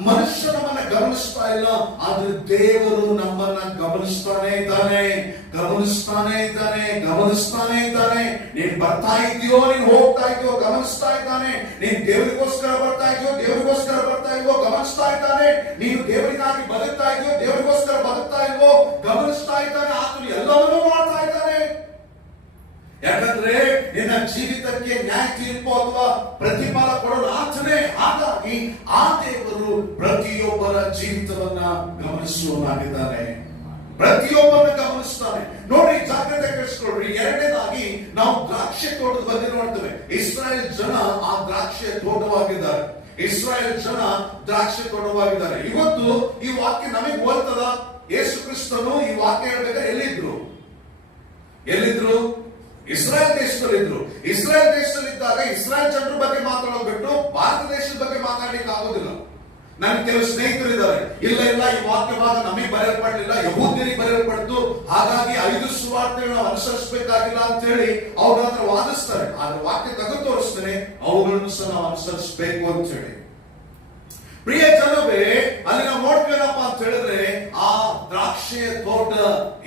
ಮನುಷ್ಯ ನಮ್ಮನ್ನ ಗಮನಿಸ್ತಾ ಇಲ್ಲ. ಆದ್ರೆ ದೇವರು ನಮ್ಮನ್ನ ಗಮನಿಸ್ತಾನೆ ಇದ್ದಾನೆ, ಗಮನಿಸ್ತಾನೆ ಇದ್ದಾನೆ, ಗಮನಿಸ್ತಾನೆ ಇದ್ದಾನೆ. ನೀನ್ ಬರ್ತಾ ಇದೆಯೋ, ನೀನ್ ಹೋಗ್ತಾ ಇದೆಯೋ, ಗಮನಿಸ್ತಾ ಇದ್ದಾನೆ. ನೀನ್ ದೇವರಿಗೋಸ್ಕರ ಬರ್ತಾ ಇದೆಯೋ, ದೇವರಿಗೋಸ್ಕರ ಬರ್ತಾ ಇದೆಯೋ, ಗಮನಿಸ್ತಾ ಇದ್ದಾನೆ. ನೀನು ದೇವರಿಗಾಗಿ ಬದುಕ್ತಾ ಇದೆಯೋ, ದೇವರಿಗೋಸ್ಕರ ಬದುಕ್ತಾ ಇಲ್ವೋ, ಗಮನಿಸ್ತಾ ಇದ್ದಾನೆ. ಆತನು ಎಲ್ಲವನ್ನೂ ಮಾಡ್ತಾ ಇದ್ದಾನೆ. ಯಾಕಂದ್ರೆ ನಿನ್ನ ಜೀವಿತಕ್ಕೆ ನ್ಯಾಯ ತೀರ್ಪು ಅಥವಾ ಪ್ರತಿಫಲ ಕೊಡಲು ಆತನೇ. ಹಾಗಾಗಿ ಆ ದೇವರು ಪ್ರತಿಯೊಬ್ಬರ ಜೀವಿತವನ್ನ ಗಮನಿಸುವನಾಗಿದ್ದಾನೆ. ಪ್ರತಿಯೊಬ್ಬರನ್ನ ಗಮನಿಸ್ತಾನೆ. ನೋಡಿ, ಜಾಗ್ರತೆ ಕೇಳಿಸ್ಕೊಳ್ರಿ. ಎರಡನೇದಾಗಿ ನಾವು ದ್ರಾಕ್ಷಿ ತೋಟದ ಬಗ್ಗೆ ನೋಡ್ತೇವೆ. ಇಸ್ರಾಯೇಲ್ ಜನ ಆ ದ್ರಾಕ್ಷಿಯ ತೋಟವಾಗಿದ್ದಾರೆ. ಇಸ್ರಾಯೇಲ್ ಜನ ದ್ರಾಕ್ಷಿ ತೋಟವಾಗಿದ್ದಾರೆ. ಇವತ್ತು ಈ ವಾಕ್ಯ ನಮಗೆ ಹೋಲ್ತದ? ಯೇಸು ಕ್ರಿಸ್ತನು ಈ ವಾಕ್ಯ ಹೇಳ್ಬೇಕಾದ್ರೆ ಎಲ್ಲಿದ್ರು? ಇಸ್ರಾಯೇಲ್ ದೇಶದಲ್ಲಿದ್ರು. ಇಸ್ರಾಯೇಲ್ ದೇಶದಲ್ಲಿದ್ದಾಗ ಇಸ್ರಾಯೇಲ್ ಜನರ ಬಗ್ಗೆ ಮಾತಾಡೋದು ಬಿಟ್ಟು ಭಾರತ ದೇಶದ ಬಗ್ಗೆ ಮಾತಾಡ್ಲಿಕ್ಕೆ ಆಗೋದಿಲ್ಲ. ನನ್ನ ಕೆಲವು ಸ್ನೇಹಿತರು ಇದ್ದಾರೆ, ಇಲ್ಲ ಈ ವಾಕ್ಯ ಭಾಗ ನಮಗೆ ಬರೆಯಲ್ಪಡಲಿಲ್ಲ, ಯಹೂದ್ಯರಿಗೆ ಬರೆಯಲ್ಪಡ್ತು, ಹಾಗಾಗಿ 5 ಸುವಾರ್ತೆಗಳನ್ನು ಅನುಸರಿಸಬೇಕಾಗಿಲ್ಲ ಅಂತ ಹೇಳಿ ಅವ್ರ ಹತ್ರ ವಾದಿಸ್ತಾರೆ. ಆದ್ರೆ ವಾಕ್ಯ ತೆಗೆದು ತೋರಿಸ್ತೇನೆ, ಅವುಗಳನ್ನು ಸಹ ನಾವು ಅನುಸರಿಸಬೇಕು ಅಂತ ಹೇಳಿ. ಪ್ರಿಯ ಜನವೇ, ಅಲ್ಲಿ ನಾವು ನೋಡ್ತೀನಪ್ಪ ಅಂತ ಹೇಳಿದ್ರೆ ಆ ದ್ರಾಕ್ಷಿಯ ತೋಟ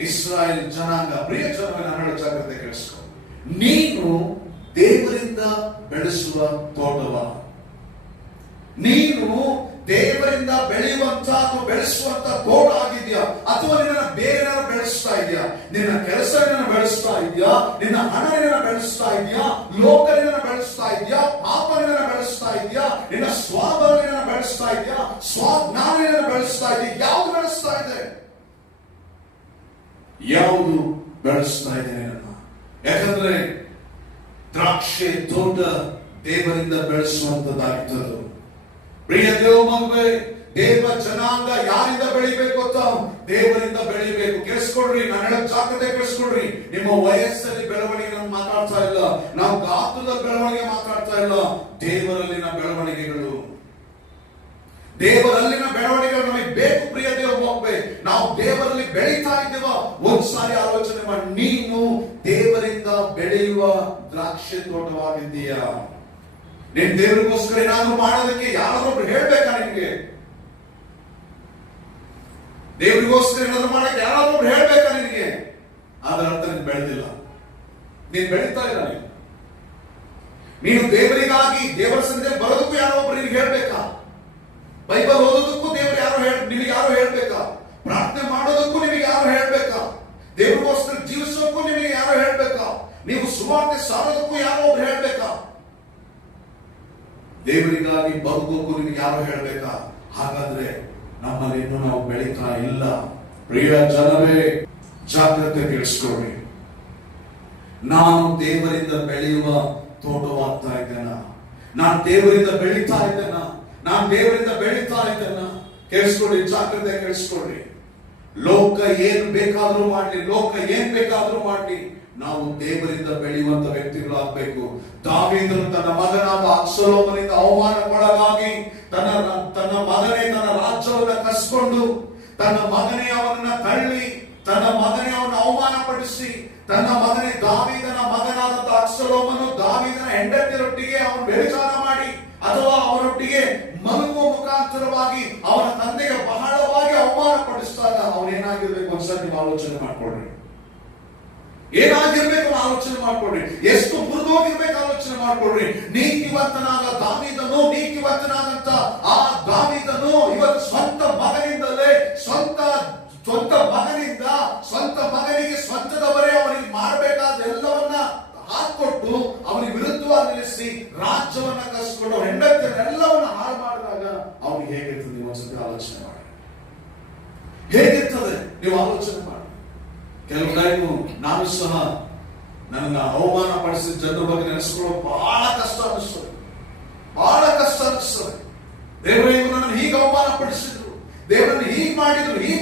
ಇಸ್ರಾಯೇಲ್ ಜನಾಂಗ. ಪ್ರಿಯ ಜನವೇ, ನಾನು ಹೇಳೋ ಜಾಗ್ರತೆ ಕೇಳಿಸ್ಕೊ. ನೀನು ದೇವರಿಂದ ಬೆಳೆಸುವ ತೋಟವ, ನೀನು ದೇವರಿಂದ ಬೆಳೆಯುವಂತ ಅಥವಾ ಬೆಳೆಸುವಂತ ತೋಟ ಆಗಿದ್ಯಾ, ಅಥವಾ ನಿನ್ನ ಬೇರೆ ಬೆಳೆಸ್ತಾ ಇದೆಯಾ? ನಿನ್ನ ಕೆಲಸ ಬೆಳೆಸ್ತಾ ಇದೆಯಾ? ನಿನ್ನ ಹಣ ಬೆಳೆಸ್ತಾ ಇದೆಯಾ? ಲೋಕ ಬೆಳೆಸ್ತಾ ಇದೆಯಾ? ಪಾಪ ಬೆಳೆಸ್ತಾ ಇದೆಯಾ? ನಿನ್ನ ಸ್ವಭಾವ ಬೆಳೆಸ್ತಾ ಇದೆಯಾ? ಸ್ವಜ್ಞಾನ ಬೆಳೆಸ್ತಾ ಇದೆಯಾ? ಯಾವುದು ಬೆಳೆಸ್ತಾ ಇದೆ? ಯಾವುದು ಬೆಳೆಸ್ತಾ ಇದೆ ನಿನ್ನ? ಯಾಕಂದ್ರೆ ದ್ರಾಕ್ಷಿ ತೋಟ ದೇವರಿಂದ ಬೆಳೆಸುವಂತದ್ದಾಗಿತ್ತು. ಪ್ರಿಯ ದೇವ ಮಗುವೆ, ದೇವ ಜನಾಂಗ ಯಾರಿಂದ ಬೆಳಿಬೇಕು ಅಂತ? ದೇವರಿಂದ ಬೆಳಿಬೇಕು. ಕೇಳಿಸ್ಕೊಡ್ರಿ, ನಾನು ಹೇಳೋ ಜಾಗ್ರತೆ ಕೇಳಿಸ್ಕೊಡ್ರಿ. ನಿಮ್ಮ ವಯಸ್ಸಲ್ಲಿ ಬೆಳವಣಿಗೆ ನಾನು ಮಾತಾಡ್ತಾ ಇಲ್ಲ, ನಾವು ಗಾತ್ರದ ಬೆಳವಣಿಗೆ ಮಾತಾಡ್ತಾ ಇಲ್ಲ. ದೇವರಲ್ಲಿನ ಬೆಳವಣಿಗೆಗಳು, ದೇವರಲ್ಲಿನ ಬೆಳವಣಿಗೆಗಳು ನಮಗೆ ಬೇಕು. ಪ್ರಿಯ ದೇವ ಮಗುವೆ, ನಾವು ದೇವರಲ್ಲಿ ಬೆಳೀತಾ ಇದ್ದೇವ? ಒಂದ್ಸಾರಿ ಆಲೋಚನೆ ಮಾಡಿ. ನೀನು ದೇವರಿಂದ ಬೆಳೆಯುವ ದ್ರಾಕ್ಷಿ ತೋಟವಾಗಿದ್ದೀಯಾ? ನೀನ್ ದೇವರಿಗೋಸ್ಕರ ಏನಾದ್ರೂ ಮಾಡೋದಕ್ಕೆ ಯಾರಾದ್ರೊಬ್ರು ಹೇಳ್ಬೇಕಾ ನಿಮ್ಗೆ? ದೇವರಿಗೋಸ್ಕರ ಏನಾದ್ರೂ ಮಾಡಕ್ಕೆ ಯಾರಾದ್ರೊಬ್ರು ಹೇಳ್ಬೇಕಾ ನಿನಗೆ? ಅದರ ಅರ್ಥ ನೀನು ಬೆಳೆದಿಲ್ಲ, ನೀನ್ ಬೆಳೀತಾ ಇಲ್ಲ. ನೀನು ದೇವರಿಗಾಗಿ ದೇವರ ಸಂದೇಶ ಬರೋದಕ್ಕೂ ಯಾರೋ ಒಬ್ರು ನಿನಗೆ ಹೇಳ್ಬೇಕಾ? ಬೈಬಲ್ ಓದೋದಕ್ಕೂ ನಿಮಗೆ ಯಾರು ಹೇಳ್ಬೇಕಾ? ಪ್ರಾರ್ಥನೆ ಮಾಡೋದಕ್ಕೂ ನಿಮಗೆ ಯಾರು ಹೇಳ್ಬೇಕಾ? ದೇವರಿಗೋಸ್ಕರ ಜೀವಿಸೋಕ್ಕೂ ನಿಮಗೆ ಯಾರು ಹೇಳ್ಬೇಕಾ? ನೀವು ಸುವಾರ್ತೆ ಸಾರೋದಕ್ಕೂ ಯಾರೋ ಒಬ್ರು ಹೇಳ್ಬೇಕಾ? ದೇವರಿಗಾಗಿ ಬದುಕೋಕ್ಕೂ ನಿಮಗೆ ಯಾರು ಹೇಳ್ಬೇಕಾ? ಹಾಗಾದ್ರೆ ನಮ್ಮಲ್ಲಿ ಇನ್ನೂ ನಾವು ಬೆಳೀತಾ ಇಲ್ಲ. ಪ್ರಿಯ ಜನವೇ, ಜಾಗ್ರತೆ ತಿಳಿಸ್ಕೊಳ್ಳಿ. ನಾನು ದೇವರಿಂದ ಬೆಳೆಯುವ ತೋಟವಾಗ್ತಾ ಇದ್ದೇನ? ನಾನು ದೇವರಿಂದ ಬೆಳೀತಾ ಇದ್ದೇನ? ನಾನು ದೇವರಿಂದ ಬೆಳೀತಾ ಇದ್ದೇನ? ಕೇಳಿಸ್ಕೊಳ್ಳಿ, ಜಾಗ್ರತೆ ಕೇಳಿಸ್ಕೊಳ್ಳಿ. ಲೋಕ ಏನ್ ಬೇಕಾದ್ರೂ ಮಾಡ್ಲಿ, ಲೋಕ ಏನ್ ಬೇಕಾದ್ರೂ ಮಾಡ್ಲಿ, ನಾವು ದೇವರಿಂದ ಬೆಳೆಯುವಂತ ವ್ಯಕ್ತಿಗಳಾಗಬೇಕು. ದಾವೀದನು ತನ್ನ ಮಗನಾದ ಅಬ್ಷಲೋಮನಿಂದ ಅವಮಾನಕ್ಕೊಳಗಾಗಿ ತನ್ನ ಮಗನೇ ತನ್ನ ರಾಜ್ಯವನ್ನ ಕಸ್ಕೊಂಡು, ತನ್ನ ಮಗನೇ ಅವನನ್ನ ತಳ್ಳಿ, ತನ್ನ ಮಗನೇ ಅವನ ಅವಮಾನಪಡಿಸಿ, ತನ್ನ ಮಗನೇ ದಾವೀದನ ಮಗನಾದಂತ ಅಬ್ಷಲೋಮನು ದಾವೀದನ ಹೆಂಡತಿಯರೊಟ್ಟಿಗೆ ಅವನು ವ್ಯಭಿಚಾರ ಮಾಡಿ ಅಥವಾ ಅವನೊಟ್ಟಿಗೆ ಮಲಗುವ ಮುಖಾಂತರವಾಗಿ ಅವನ ತಂದೆಗೆ ಬಹಳವಾಗಿ ಅವಮಾನಪಡಿಸಿದಾಗ ಅವನೇನಾಗಿರ್ಬೇಕು ಒಂದ್ಸರಿ ನೀವು ಆಲೋಚನೆ ಮಾಡ್ಕೊಳ್ರಿ. ಏನಾಗಿರ್ಬೇಕು ಆಲೋಚನೆ ಮಾಡ್ಕೊಡ್ರಿ. ಎಷ್ಟು ಮುರಿದೋಗಿರ್ಬೇಕು ಆಲೋಚನೆ ಮಾಡ್ಕೊಡ್ರಿ. ನೀತಿವಂತನಾದ ದಾವೀದನು, ನೀತಿವಂತನಾದಂತ ಆ ದಾವೀದನು ಇವತ್ತು ಸ್ವಂತ ಮಗನಿಂದಲೇ ಸ್ವಂತ ಮಗನಿಗೆ ಸ್ವಂತದವರೇ ಅವನಿಗೆ ಮಾಡಬೇಕಾದ ಎಲ್ಲವನ್ನ ಹಾಕೊಟ್ಟು ಅವನಿಗೆ ವಿರುದ್ಧವಾಗಿ ನಿಲ್ಲಿಸಿ ರಾಜ್ಯವನ್ನ ಕಸ್ಕೊಂಡು ಹೆಂಡತಿಯನ್ನೆಲ್ಲವನ್ನ ಹಾಳು ಮಾಡಿದಾಗ ಅವನಿಗೆ ಹೇಗಿರ್ತದೆ? ನೀವು ಒಂದ್ಸತಿ ಆಲೋಚನೆ ಮಾಡಿ. ಹೇಗಿರ್ತದೆ ನೀವು ಆಲೋಚನೆ ಮಾಡಿ. ಕೆಲವು ಟೈಮು ನಾನು ಸಹ ನನ್ನ ಅವಮಾನ ಪಡಿಸಿದ ಜನರ ಬಗ್ಗೆ ನೆನೆಸ್ಕೊಳ್ಳೋ ಬಹಳ ಕಷ್ಟ ಅನಿಸ್ತದೆ, ಬಹಳ ಕಷ್ಟ ಅನಿಸ್ತದೆ. ದೇವರು ನನ್ನ ಹೀಗೆ ಅವಮಾನ ಪಡಿಸಿದ್ರು, ದೇವರನ್ನು ಹೀಗೆ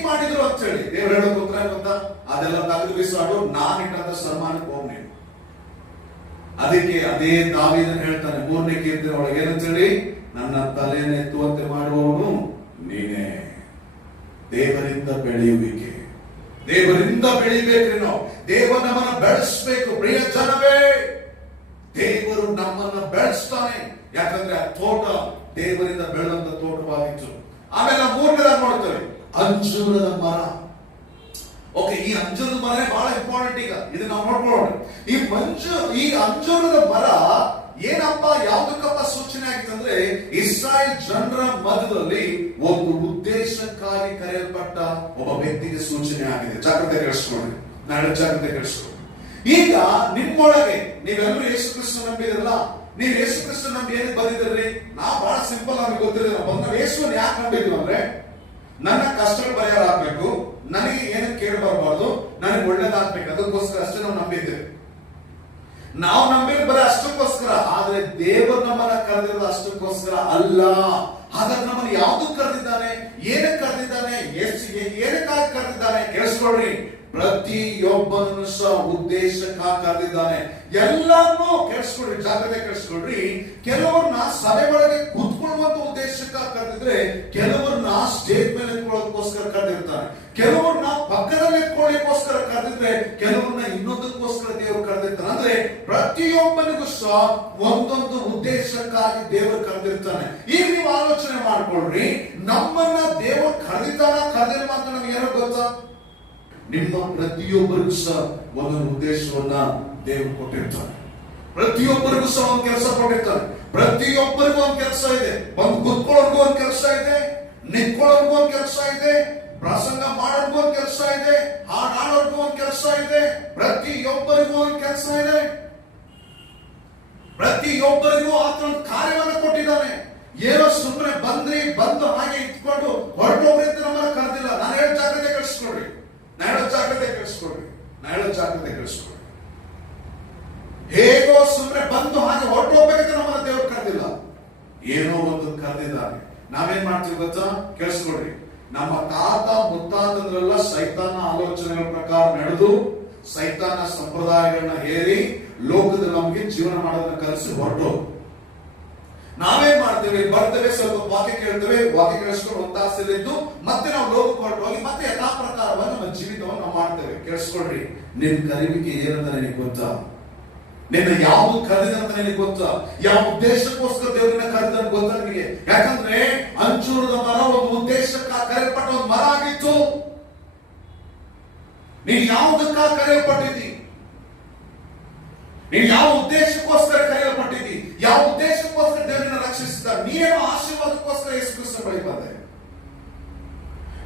ಮಾಡಿದ್ರು ಅಂತ ಹೇಳಿ ದೇವರು ಹೇಳೋದು ಉತ್ತರ ಗೊತ್ತಾ? ಅದೆಲ್ಲ ತೆಗೆದು ಬಿಸಾಡು, ನಾನು ಇಟ್ಟಂತ ಸನ್ಮಾನಕ್ಕೆ ಹೋಗ್ ನೀನು. ಅದಕ್ಕೆ ಅದೇ ದಾವೀದನು ಹೇಳ್ತಾನೆ 3ನೇ ಕೀರ್ತನೆ ಒಳಗೆ ಏನಂತ ಹೇಳಿ, ನನ್ನ ತಲೆಯನ್ನು ಎತ್ತುವಂತೆ ಮಾಡುವವನು ನೀನೇ. ದೇವರಿಂದ ಬೆಳೆಯುವಿಕೆ, ದೇವರಿಂದ ಬೆಳಿಬೇಕ್ರಿ ನಾವು. ದೇವರು ನಮ್ಮನ್ನ ಬೆಳೆಸಬೇಕು. ಪ್ರಿಯ ಜನವೇ, ದೇವರು ನಮ್ಮನ್ನ ಬೆಳೆಸ್ತಾನೆ. ಯಾಕಂದ್ರೆ ಆ ತೋಟ ದೇವರಿಂದ ಬೆಳೆದಂತ ತೋಟವಾಗಿತ್ತು. ಆಮೇಲೆ 3ನೇದಾಗಿ ನೋಡ್ತೇವೆ ಅಂಜೂರದ ಮರ. ಓಕೆ, ಈ ಅಂಜೂರದ ಮರ ಬಹಳ ಇಂಪಾರ್ಟೆಂಟ್. ಈಗ ಇದು ನಾವು ನೋಡ್ಕೊಳ್ಳೋಣ. ಈ ಅಂಜೂರದ ಮರ ಏನಪ್ಪ, ಯಾವುದಕ್ಕಪ್ಪ ಸೂಚನೆ ಆಗಿತ್ತಂದ್ರೆ ಇಸ್ರಾಯೇಲ್ ಜನರ ಮಧ್ಯದಲ್ಲಿ ಒಂದು ಉದ್ದೇಶಕ್ಕಾಗಿ ಕರೆಯಲ್ಪಟ್ಟ ಒಬ್ಬ ವ್ಯಕ್ತಿಗೆ ಸೂಚನೆ ಆಗಿದೆ. ಜಾಗ್ರತೆ ಕೇಳಿಸ್ಕೊಳ್ಳಿ, ನಾಳೆ ಜಾಗ್ರತೆ ಕೇಳಿಸ್ಕೊಳ್ಳಿ. ಈಗ ನಿಮ್ಮೊಳಗೆ ನೀವೆಲ್ಲರೂ ಯೇಸು ಕ್ರಿಸ್ತ ನಂಬಿದ್ರಲ್ಲ, ನೀವು ಯೇಸು ಕ್ರಿಸ್ತ ನಂಬಿ ಏನಕ್ಕೆ ಬಂದಿದ್ರಿ? ನಾವು ಬಹಳ ಸಿಂಪಲ್ ಆಗಿ ಗೊತ್ತಿದೆ. ನಾವು ಯೇಸುವನ್ನು ಯಾಕೆ ನಂಬಿದ್ವಿ ಅಂದ್ರೆ ನನ್ನ ಕಷ್ಟಗಳು ಪರಿಹಾರ ಆಗ್ಬೇಕು, ನನಗೆ ಏನಕ್ಕೆ ಕೇಳಬಾರ್ದು, ನನಗೆ ಒಳ್ಳೇದಾಗ್ಬೇಕು, ಅದಕ್ಕೋಸ್ಕರ ಅಷ್ಟೇ ನಾವು ನಂಬಿದ್ದೇವೆ. ನಾವು ನಂಬಿದ್ರೆ ಬರೀ ಅಷ್ಟಕ್ಕೋಸ್ಕರ. ಆದ್ರೆ ದೇವರು ನಮ್ಮನ್ನ ಕರೆದಿರೋದು ಅಷ್ಟಕ್ಕೋಸ್ಕರ ಅಲ್ಲ. ಹಾಗಾದ್ರೆ ನಮ್ಮನ್ನು ಯಾವ್ದಕ್ಕೆ ಕರೆದಿದ್ದಾನೆ, ಏನಕ್ಕೆ ಕರೆದಿದ್ದಾನೆ, ಏನಕ್ಕಾಗಿ ಕರೆದಿದ್ದಾನೆ? ಕೇಳಿಸ್ಕೊಳ್ರಿ, ಪ್ರತಿಯೊಬ್ಬನನ್ನು ಸಹ ಉದ್ದೇಶಕ್ಕಾಗಿ ಕರೆದಿದ್ದಾನೆ. ಎಲ್ಲಾನು ಕೆಡಿಸ್ಕೊಡ್ರಿ, ಜಾಗ್ರತೆ ಕೆಡಿಸ್ಕೊಡ್ರಿ. ಕೆಲವ್ರನ್ನ ಸಭೆ ಒಳಗೆ ಕೂತ್ಕೊಳ್ಳುವಂತ ಉದ್ದೇಶಕ್ಕಾಗಿ ಕರೆದಿದ್ರೆ, ಕೆಲವ್ರನ್ನ ಸ್ಟೇಜ್ ಮೇಲೆ ಎತ್ಕೊಳ್ಳೋದಕ್ಕೋಸ್ಕರ ಕರೆದಿರ್ತಾನೆ. ಕೆಲವ್ರನ್ನ ಪಕ್ಕದಲ್ಲಿ ಎತ್ಕೊಳ್ಳಿಕ್ಕೋಸ್ಕರ ಕರೆದಿದ್ರೆ, ಕೆಲವ್ರನ್ನ ಇನ್ನೊಂದಕ್ಕೋಸ್ಕರ ದೇವರು ಕರೆದಿರ್ತಾನೆ. ಅಂದ್ರೆ ಪ್ರತಿಯೊಬ್ಬನಿಗೂ ಸಹ ಒಂದೊಂದು ಉದ್ದೇಶಕ್ಕಾಗಿ ದೇವರು ಕರೆದಿರ್ತಾನೆ. ಈಗ ನೀವು ಆಲೋಚನೆ ಮಾಡ್ಕೊಳ್ರಿ, ನಮ್ಮನ್ನ ದೇವರು ಕರೆದಿಲ್ವಾ ಅಂತ ನಮ್ಗೆ ಏನೋ ಗೊತ್ತಾ? ನಿಮ್ಮ ಪ್ರತಿಯೊಬ್ಬರಿಗೂ ಸಹ ಒಂದೊಂದು ಉದ್ದೇಶವನ್ನ ದೇವರು ಕೊಟ್ಟಿರ್ತಾನೆ. ಪ್ರತಿಯೊಬ್ಬರಿಗೂ ಸಹ ಒಂದು ಕೆಲಸ ಕೊಟ್ಟಿರ್ತಾನೆ. ಪ್ರತಿಯೊಬ್ಬರಿಗೂ ಒಂದು ಕೆಲಸ ಇದೆ. ಬಂದು ಕೂತ್ಕೊಳ್ಳೋರ್ಗೂ ಒಂದು ಕೆಲಸ ಇದೆ, ನಿಂತ್ಕೊಳ್ಳೋರ್ಗೂ ಒಂದು ಕೆಲಸ ಇದೆ, ಪ್ರಸಂಗ ಮಾಡೋರ್ಗೂ ಒಂದು ಕೆಲಸ ಇದೆ, ಹಾಡು ಹಾಡೋರ್ಗೂ ಒಂದು ಕೆಲಸ ಇದೆ. ಪ್ರತಿಯೊಬ್ಬರಿಗೂ ಒಂದು ಕೆಲಸ ಇದೆ. ಪ್ರತಿಯೊಬ್ಬರಿಗೂ ಆತನ ಕಾರ್ಯವನ್ನು ಕೊಟ್ಟಿದ್ದಾನೆ. ಏನೋ ಸುಮ್ಮನೆ ಬಂದು ಹಾಗೆ ಇಟ್ಕೊಂಡು ಹೊರಟೋಗ್ರಿ ಅಂತ ನಮ್ಮನ್ನ ಕರೆದಿಲ್ಲ. ನಾನು ಹೇಳೋ ಜಾಗ್ರತೆ ಕಳಿಸ್ಕೊಡ್ರಿ, ಹೇಗೋ ಸುಮ್ಮನೆ ಬಂದು ಹಾಗೆ ಹೊರಟೋಗ್ಬೇಕಂತ ನಮ್ಮನ್ನ ದೇವರು ಕರೆದಿಲ್ಲ. ಏನೋ ಒಂದು ಕರೆದಿದ್ದಾನೆ. ನಾವೇನ್ ಮಾಡ್ತೀವಿ ಗೊತ್ತಾ? ಕೇಳಿಸ್ಕೊಡ್ರಿ. ನಮ್ಮ ತಾತ ಮುತ್ತಾತಂದ್ರೆಲ್ಲ ಸೈತಾನ ಆಲೋಚನೆಗಳ ಪ್ರಕಾರ ನಡೆದು, ಸೈತಾನ ಸಂಪ್ರದಾಯಗಳನ್ನ ಹೇರಿ ಲೋಕದಲ್ಲಿ ನಮಗೆ ಜೀವನ ಮಾಡೋದನ್ನ ಕಲಿಸಿ ಹೊರಟು. ನಾವೇನ್ ಮಾಡ್ತೇವೆ? ಬರ್ತೇವೆ, ಸ್ವಲ್ಪ ವಾಕ್ಯ ಕೇಳ್ತೇವೆ, ವಾಕ್ಯ ಕೇಳಿಸ್ಕೊಂಡು ಒತ್ತಾಸಲಿದ್ದು ಮತ್ತೆ ನಾವು ಲೋಕಕ್ಕೆ ಹೊರಟೋಗಿ ಮತ್ತೆ ಯಥಾ ಪ್ರಕಾರವಾಗಿ ನಮ್ಮ ಜೀವಿತವನ್ನು ನಾವು ಮಾಡ್ತೇವೆ. ಕೇಳಿಸ್ಕೊಳ್ರಿ, ನಿನ್ ಕರಿವಿಕೆ ಏನಂತ ನನಗೆ ಗೊತ್ತಾ? ನಿನ್ನ ಯಾವುದು ಕರೆದಂತ ನನಗೆ ಗೊತ್ತಾ? ಯಾವ ಉದ್ದೇಶಕ್ಕೋಸ್ಕರ ದೇವರನ್ನ ಕರೆದ ಗೊತ್ತಾ ನಿಮಗೆ? ಯಾಕಂದ್ರೆ ಅಂಜೂರದ ಮರ ಒಂದು ಉದ್ದೇಶಕ್ಕಾಗಿ ಕರೆಯಲ್ಪಟ್ಟ ಒಂದು ಮರ ಆಗಿತ್ತು. ನೀನು ಯಾವುದಕ್ಕಾಗಿ ಕರೆಯಲ್ಪಟ್ಟಿದ್ದಿ? ನೀನು ಯಾವ ಉದ್ದೇಶಕ್ಕೋಸ್ಕರ ಕರೆಯಲ್ಪಟ್ಟಿದ್ದಿ? ಯಾವ ಉದ್ದೇಶಕ್ಕೋಸ್ಕರ ದೇವರನ್ನ ರಕ್ಷಿಸಿದ? ನೀನೇನೋ ಆಶೀರ್ವಾದಕ್ಕೋಸ್ಕರ ಯೇಸು ಕ್ರಿಸ್ತನ ಬಳಿ ಬಂದೆ.